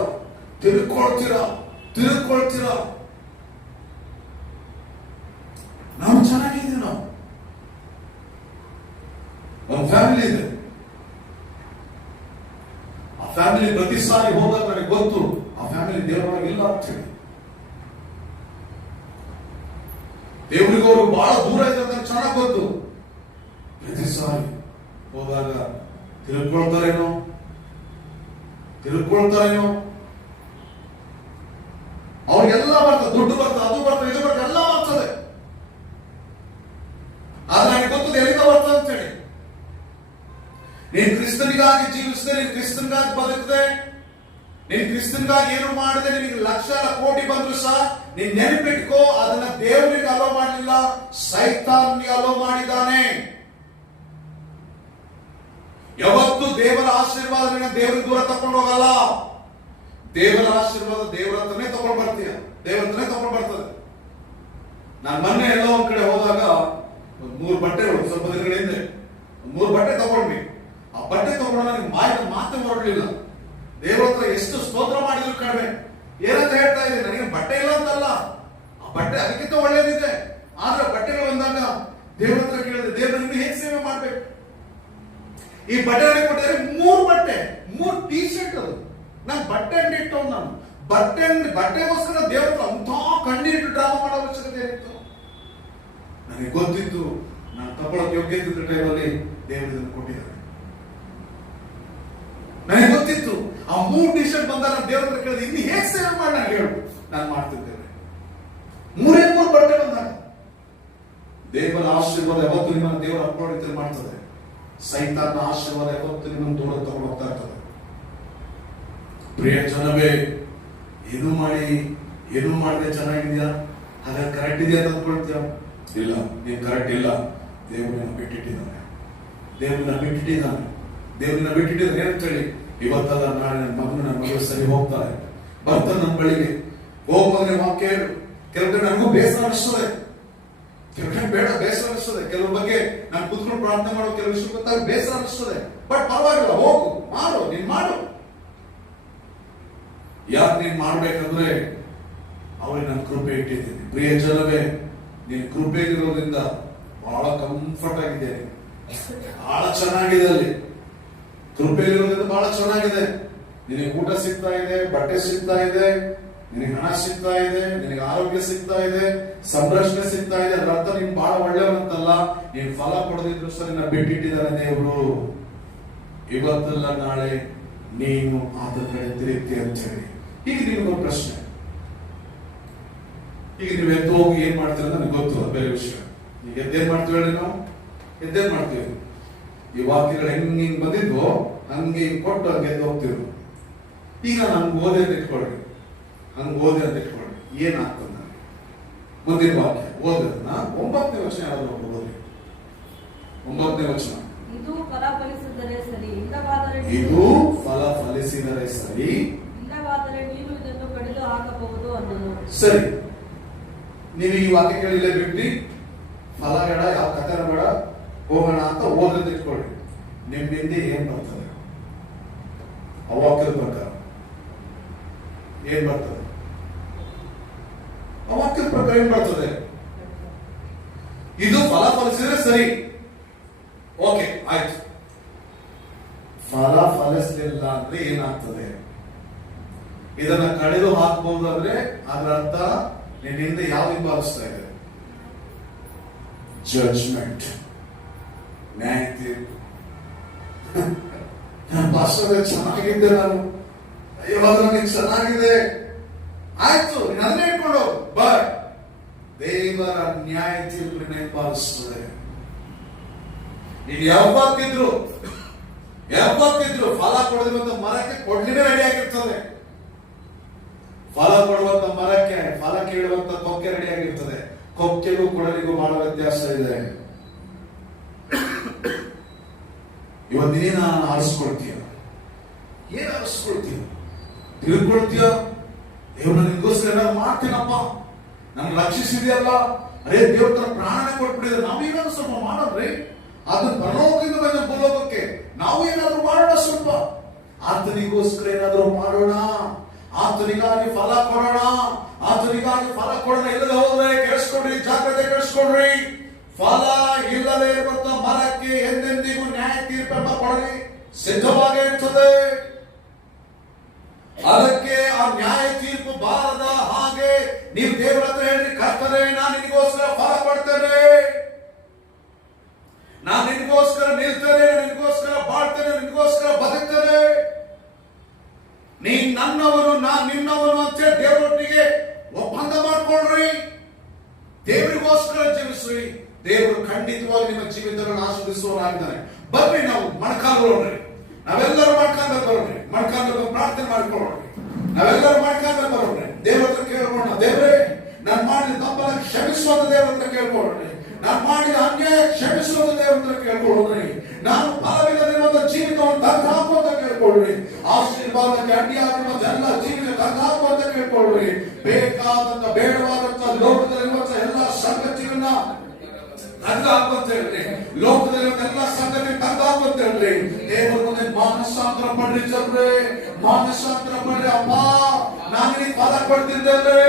ತಿಳ್ಕೊಳ್ತೀರಾ. ನಾವು ಚೆನ್ನಾಗಿದ್ದೀವಿ. ನಾವು ನಮ್ಮ ಫ್ಯಾಮಿಲಿ ಇದೆ. ಆ ಫ್ಯಾಮಿಲಿ ಪ್ರತಿ ಸಾರಿ ಹೋದಾಗ ನನಗೆ ಗೊತ್ತು ಆ ಫ್ಯಾಮಿಲಿ ದೇವರೊಳಗೆ ಇಲ್ಲ ಅಂತ ಹೇಳಿ. ದೇವರಿಗೂ ಅವರು ಬಹಳ ದೂರ ಇದೆ ಅಂತ ಚೆನ್ನಾಗಿ ಗೊತ್ತು. ಪ್ರತಿ ಸಾರಿ ಹೋದಾಗ ತಿಳ್ಕೊಳ್ತಾರೇನೋ ಅವ್ರಿಗೆಲ್ಲ ಬರ್ತದೆ, ದುಡ್ಡು ಬರ್ತದೆ, ಅದು ಬರ್ತದೆ, ಇದು ಬರ್ತದೆ, ಎಲ್ಲ ಬರ್ತದೆ. ಆದ್ರೆ ನನಗೆ ಗೊತ್ತದೆ ಎಲ್ಲಿಂದ ಬರ್ತದೆ ಅಂತ ಹೇಳಿ. ನೀನ್ ಕ್ರಿಸ್ತನಿಗಾಗಿ ಜೀವಿಸಿದೆ, ನೀನ್ ಕ್ರಿಸ್ತನಿಗಾಗಿ ಬದುಕಿದೆ, ನೀನ್ ಕ್ರಿಸ್ತನಿಗಾಗಿ ಏನು ಮಾಡಿದೆ, ನಿನಗೆ ಲಕ್ಷ ಕೋಟಿ ಬಂದ್ರು ಸಹ ನೀನ್ ನೆನಪಿಟ್ಕೋ, ಅದನ್ನ ದೇವರಿಗೆ ಅಲೋ ಮಾಡಲಿಲ್ಲ, ಸೈತಾನ್ಗೆ ಅಲೋ ಮಾಡಿದ್ದಾನೆ. ಯಾವತ್ತು ದೇವರ ಆಶೀರ್ವಾದ ದೇವರಿಗೆ ದೂರ ತಕೊಂಡು ಹೋಗಲ್ಲ. ದೇವರ ಆಶೀರ್ವಾದ ದೇವರ ಹತ್ರನೇ ತಗೊಂಡು ಬರ್ತೀಯ, ದೇವರ ಹತ್ರನೇ ತಗೊಂಡು ಬರ್ತದೆ. ನಾನು ಮೊನ್ನೆ ಎಲ್ಲೋ ಒಂದ್ ಕಡೆ ಹೋದಾಗ 3 ಬಟ್ಟೆಗಳು, ಸ್ವಲ್ಪ ದಿನಗಳ ಹಿಂದೆ 3 ಬಟ್ಟೆ ತಗೊಂಡ್ವಿ. ಆ ಬಟ್ಟೆ ತಗೊಂಡು ನನಗೆ ಮಾತು ಹೊರಡ್ಲಿಲ್ಲ. ದೇವರ ಹತ್ರ ಎಷ್ಟು ಸ್ತೋತ್ರ ಮಾಡಿದ್ರು ಕಡಿಮೆ. ಏನಂತ ಹೇಳ್ತಾ ಇದ್ದೀನಿ, ನನಗೆ ಬಟ್ಟೆ ಇಲ್ಲ ಅಂತಲ್ಲ, ಆ ಬಟ್ಟೆ ಅದಕ್ಕಿಂತ ಒಳ್ಳೇದಿದೆ. ಆದ್ರೆ ಬಟ್ಟೆಗಳು ಬಂದಾಗ ದೇವರ ಹತ್ರ ಕೇಳಿದೆ, ದೇವರ ನಿಮ್ಗೆ ಹೇಗೆ ಸೇವೆ ಮಾಡ್ಬೇಕು. ಈ ಬಟ್ಟೆ ಕೊಟ್ಟಿದ್ರೆ 3 ಬಟ್ಟೆ, 3 ಟೀ ಶರ್ಟ್. ಅದು ನಾನು ಬಟ್ಟೆ ಅಂಗಡಿ ಇಟ್ಟವ್. ನಾನು ಬಟ್ಟೆಗೋಸ್ಕರ ದೇವರ ಹತ್ರ ಅಂತ ಕಣ್ಣೀರು ಡ್ರಾಮಾ ಮಾಡೋ ಅವಶ್ಯಕತೆ ಇತ್ತು. ನನಗೆ ಗೊತ್ತಿತ್ತು ನಾನು ತಗೊಳ್ಳೋಕೆ ಯೋಗ್ಯ ಇದ್ದ ಟೈಮಲ್ಲಿ ದೇವರನ್ನು ಕೊಟ್ಟಿದ್ದಾರೆ. ನನಗೆ ಗೊತ್ತಿತ್ತು ಆ 3 ಟೀ ಶರ್ಟ್ ಬಂದಾಗ ದೇವರ ಹತ್ರ ಕೇಳಿದೆ, ಇನ್ನು ಹೇಗೆ ಸೇವೆ ಮಾಡಿ ನಾನು ಹೇಳು, ನಾನು ಮಾಡ್ತಿದ್ದೇನೆ. 3 ಬಟ್ಟೆ ಬಂದಾಗ ದೇವರ ಆಶೀರ್ವಾದ ಯಾವತ್ತು ನಿಮ್ಮನ್ನು ದೇವರ ಅಪ್ರೋಡಿತ ಮಾಡ್ತದೆ. ಸೈತಾನ ಆಶೀರ್ವಾದ ಯಾವತ್ತು ನಿಮ್ಮನ್ನು ದೂರ ತಗೊಂಡು ಹೋಗ್ತಾ ಇರ್ತದೆ. ಪ್ರಿಯ ಜನವೇ, ಏನು ಮಾಡಿದೆ ಚೆನ್ನಾಗಿದ್ಯಾ, ಹಾಗಾದ್ರೆ ಕರೆಕ್ಟ್ ಇದೆಯಾ ಅಂತ ಅಂದ್ಕೊಳ್ತೀಯ? ಇಲ್ಲ, ನೀನ್ ಕರೆಕ್ಟ್ ಇಲ್ಲ. ದೇವರನ್ನ ಬಿಟ್ಟಿಟ್ಟಿದ್ದಾನೆ. ಏನಂತ ಹೇಳಿ, ಇವತ್ತಲ್ಲ ನಾಳೆ ನನ್ನ ಮಗಳು ಸರಿ ಹೋಗ್ತಾರೆ, ಬರ್ತಾನೆ ನನ್ನ ಬಳಿಗೆ. ಹೋಗ್ಬಂದ್ರೆ ವಾಕ್ಯ ಹೇಳು. ಕೆಲವು ನನಗೂ ಬೇಸರ ಅನಿಸ್ತದೆ, ಬೇಡ ಬೇಸರ ಅನಿಸ್ತದೆ. ಕೆಲವ್ರ ಬಗ್ಗೆ ನಾನು ಕೂತ್ಕೊಂಡು ಪ್ರಾರ್ಥನೆ ಮಾಡೋ ಕೆಲವು ವಿಷಯ ಗೊತ್ತಾಗ ಬೇಸರ ಅನಿಸ್ತದೆ. ಬಟ್ ಪರವಾಗಿಲ್ಲ, ಹೋಗು, ನೀನ್ ಮಾಡು. ಯಾಕೆ ನೀನ್ ಮಾಡ್ಬೇಕಂದ್ರೆ ಅವ್ರಿಗೆ ನಾನು ಕೃಪೆ ಇಟ್ಟಿದ್ದೀನಿ. ಪ್ರಿಯ ಜನವೇ, ನೀನ್ ಕೃಪೆ ಇರೋದ್ರಿಂದ ಬಹಳ ಕಂಫರ್ಟ್ ಆಗಿದೆ, ಬಹಳ ಚೆನ್ನಾಗಿದೆ. ಅಲ್ಲಿ ಕೃಪೆ ಇರೋದ್ರಿಂದ ಬಹಳ ಚೆನ್ನಾಗಿದೆ. ನಿನಗೆ ಊಟ ಸಿಗ್ತಾ ಇದೆ, ಬಟ್ಟೆ ಸಿಗ್ತಾ ಇದೆ, ನಿನಗೆ ಹಣ ಸಿಗ್ತಾ ಇದೆ, ನಿನಗೆ ಆರೋಗ್ಯ ಸಿಗ್ತಾ ಇದೆ, ಸಂರಕ್ಷಣೆ ಸಿಗ್ತಾ ಇದೆ. ಅದರ ಅರ್ಥ ನೀನ್ ಬಹಳ ಒಳ್ಳೆಯವರಂತಲ್ಲ. ನೀನ್ ಫಲ ಕೊಡದಿದ್ರು ಸಹ ನಿನ್ನ ಬಿಟ್ಟಿಟ್ಟಿದ್ದಾರೆ ದೇವರು. ಇವತ್ತಲ್ಲ ನಾಳೆ ನೀನು ಆದ ಕಡೆ ತಿರುಗ್ತಿ ಅಂತ ಹೇಳಿ. ಈಗ ನಿಮಗೊಂದು ಪ್ರಶ್ನೆ, ಈಗ ನೀವು ಎದ್ದು ಹೋಗಿ ಏನ್ ಮಾಡ್ತೀರ ಅಂತ ನನಗೆ ಗೊತ್ತು, ಬೇರೆ ವಿಷಯ. ಈಗ ಎದ್ದೇನ್ ಮಾಡ್ತೀವಿ ಹೇಳಿ, ನಾವು ಎದ್ದೇನ್ ಮಾಡ್ತೀವಿ. ಈ ವಾಕ್ಯಗಳು ಹೆಂಗ್ ಬಂದಿದ್ವೋ ಹಂಗೆ ಕೊಟ್ಟು ಹಂಗೆ ಎದ್ದು ಹೋಗ್ತೀವಿ. ಈಗ ಹಂಗೆ ಓದೆ ಅಂತ ಇಟ್ಕೊಳ್ರಿ, ಏನಾಗ್ತದೆ ನನಗೆ ಮುಂದಿನ ವಾಕ್ಯ ಓದೋದನ್ನ 9ನೇ ವಚನ ಯಾರಾದ್ರೂ ಓದ್ರಿ. 9ನೇ ವಚನ, ಇದು ಫಲ ಫಲಿಸಿದರೆ ಸರಿ, ಇಲ್ಲವಾದರೆ ನೀನು ಇದನ್ನು ಕಡಿದು ಹಾಕಬಹುದು ಅನ್ನೋದು. ಸರಿ, ನೀವು ಈ ವಾಕ್ಯ ಕೇಳಿಲ್ಲ ಬಿಟ್ಟು ಫಲ ಬೇಡ, ಯಾವ ಕಥೆನ ಬೇಡ, ಹೋಗೋಣ ಅಂತ ಓದ್ರಿಂದ ಇಟ್ಕೊಳ್ಳಿ. ನಿಮ್ಮಿಂದ ಏನ್ ಬರ್ತದೆ? ಆ ವಾಕ್ಯದ ಪ್ರಕಾರ ಏನ್ ಬರ್ತದೆ? ಆ ವಾಕ್ಯದ ಪ್ರಕಾರ ಏನ್ ಬರ್ತದೆ? ಇದು ಫಲ ಫಲಿಸಿದ್ರೆ ಸರಿ, ಓಕೆ ಆಯ್ತು. ಫಲ ಫಲಿಸಲಿಲ್ಲ ಅಂದ್ರೆ ಏನಾಗ್ತದೆ? ಇದನ್ನ ಕಡಿದು ಹಾಕಬಹುದು ಅಂದ್ರೆ ಅದರ ಅರ್ಥ ನಿನ್ನಿಂದ ಯಾವ ಹಿಂಬಾಲಿಸ್ತಾ ಇದೆ? ಜಡ್ಜ್ಮೆಂಟ್, ನ್ಯಾಯ ತೀರ್ಪು. ಭಾಷೆ ಚೆನ್ನಾಗಿದ್ದೆ ನಾನು, ಇವಾಗ ನನಗೆ ಚೆನ್ನಾಗಿದೆ, ಆಯ್ತು ನನ್ನೇ ಇಟ್ಕೊಂಡು, ಬಟ್ ದೇವರ ನ್ಯಾಯ ತೀರ್ಪು ಹಿಂಬಾಲಿಸ್ತದೆ. ನೀನು ಯಾವತ್ತಿದ್ರು ಫಲ ಕೊಡದಿರುವಂತ ಮರಕ್ಕೆ ಕೊಡ್ಲಿನೇ ರೆಡಿ ಆಗಿರ್ತದೆ. ಫಲ ಕೊಡುವಂತ ಮರಕ್ಕೆ ಫಲ ಕೇಳುವಂತ ಕೊಕ್ಕೆ ರೆಡಿ ಆಗಿರ್ತದೆ. ಕೊಕ್ಕೆಗೂ ಕೊಡಲಿಗೂ ಬಹಳ ವ್ಯತ್ಯಾಸ ಇದೆ. ಇವತ್ತೇನ ಆರಿಸ್ಕೊಳ್ತೀಯ? ಏನ್ ಆರಿಸ್ಕೊಳ್ತೀಯ? ತಿಳ್ಕೊಳ್ತೀಯ? ದೇವ್ರ ನಿಗೋಸ್ಕರ ಏನಾದ್ರು ಮಾಡ್ತೀನಪ್ಪ, ನನ್ ರಕ್ಷಿಸಿದೆಯಲ್ಲ, ಅರೇ ದೇವ್ರ ಪ್ರಾಣ ಕೊಟ್ಬಿಟ್ಟಿದ್ರೆ ನಾವೇನಾದ್ರು ಸ್ವಲ್ಪ ಮಾಡೋದ್ರಿ, ಅದನ್ನ ಪರಲೋಕದಿಂದ ಬಂದ ಭೂಲೋಕಕ್ಕೆ ನಾವು ಏನಾದ್ರು ಮಾಡೋಣ, ಸ್ವಲ್ಪ ಆತನಿಗೋಸ್ಕರ ಏನಾದ್ರು ಮಾಡೋಣ. ಆತನಿಗಾಗಿ ಫಲ ಕೊಡೋಣ, ಆತನಿಗಾಗಿ ಫಲ ಕೊಡೋಣ. ಇಲ್ಲದೆ ಹೋದ್ರೆ ಕೇಳಿಸ್ಕೊಡ್ರಿ, ಜಾಗ್ರತೆ ಕೇಳಿಸ್ಕೊಡ್ರಿ, ಫಲ ಇಲ್ಲದೆ ಇರುವಂತ ಮರಕ್ಕೆ ಎಂದೆಂದಿಗೂ ನ್ಯಾಯ ತೀರ್ಪೆಂಬ ಕೊಡಲಿ ಸಿದ್ಧವಾಗಿ ಇರ್ತದೆ. ಅದಕ್ಕೆ ಆ ನ್ಯಾಯ ತೀರ್ಪು ಬಾರದ ಹಾಗೆ ನೀವು ದೇವರ ಹತ್ರ ಹೇಳಿ, ಕರ್ತನೇ ನಾನು ನಿನಗೋಸ್ಕರ ಫಲ ಕೊಡ್ತೇನೆ, ನಾನು ನಿನಗೋಸ್ಕರ ನಿಲ್ತೇನೆ, ನಿನಗೋಸ್ಕರ ಬಾಳ್ತೇನೆ, ನಿನಗೋಸ್ಕರ ಬದುಕ್ತೇನೆ, ನೀನ್ ನನ್ನವನು ನಾನ್ ನಿನ್ನವನು ಅಂತ ಹೇಳಿ ದೇವರೊಟ್ಟಿಗೆ ಒಪ್ಪಂದ ಮಾಡ್ಕೊಳ್ರಿ, ದೇವರಿಗೋಸ್ಕರ ಜೀವಿಸ್ರಿ. ದೇವರು ಖಂಡಿತವಾಗಿ ನಿಮ್ಮ ಜೀವಿತವನ್ನು ಆಸ್ವಾದಿಸುವವರಾಗಿದ್ದಾನೆ. ಬರ್ರಿ ನಾವು ಮೊಣಕಾಲು ಬರೋಣ್ರಿ, ನಾವೆಲ್ಲರೂ ಮೊಣಕಾಲು ಬರೋಣ್ರಿ, ಮೊಣಕಾಲು ಪ್ರಾರ್ಥನೆ ಮಾಡ್ಕೊಳ್ಳೋಣ, ನಾವೆಲ್ಲರೂ ಮೊಣಕಾಲು ಬರೋಣ್ರಿ, ದೇವರ ಹತ್ರ ಕೇಳ್ಕೊಳ್ಳೋಣ. ದೇವರೇ ನಾನು ಮಾಡಿದ ತಪ್ಪನ್ನ ಕ್ಷಮಿಸುವಂತ ದೇವರ ಹತ್ರ ಕೇಳ್ಕೊಳ್ಳೋಣ್ರಿ, ನಾನು ಮಾಡಿದ ಅನ್ಯಾಯ ಕ್ಷಮಿಸುವಂತ ದೇವರ ಹತ್ರ ಕೇಳ್ಕೊಳ್ಳೋಣ್ರಿ, ನಾನು ಫಲವಿಲ್ಲದಿರುವಂತ ಜೀವಿತವನ್ನು ತಂದು ಹಾಕುವಂತ ಕೇಳ್ಕೊಳ್ಳ್ರಿ, ಆಶೀರ್ವಾದಕ್ಕೆ ಅಡ್ಡಿಯಾಗಿರುವಂತ ಎಲ್ಲ ಜೀವಿತ ತಂದು ಹಾಕುವಂತ ಕೇಳ್ಕೊಳ್ಳ್ರಿ. ಬೇಕಾದಂತ ಬೇಡವಾದಂತ ಲೋಕದಲ್ಲಿರುವಂತ ಎಲ್ಲ ಸಂಗತಿಗಳನ್ನ ತಂದು ಹಾಕುವಂತ ಹೇಳ್ರಿ, ಲೋಕದಲ್ಲಿರುವಂತ ಎಲ್ಲ ಸಂಗತಿ ತಂದು ಹಾಕುವಂತ ಹೇಳ್ರಿ. ದೇವರ ಮುಂದೆ ಮಾನಸಾಂತರ ಪಡ್ರಿ, ಜನರೇ ಮಾನಸಾಂತರ ಪಡ್ರಿ. ಅಪ್ಪ ನಾನು ನಿನಗೆ ಫಲ ಕೊಡ್ತಿದ್ದೇನೆ,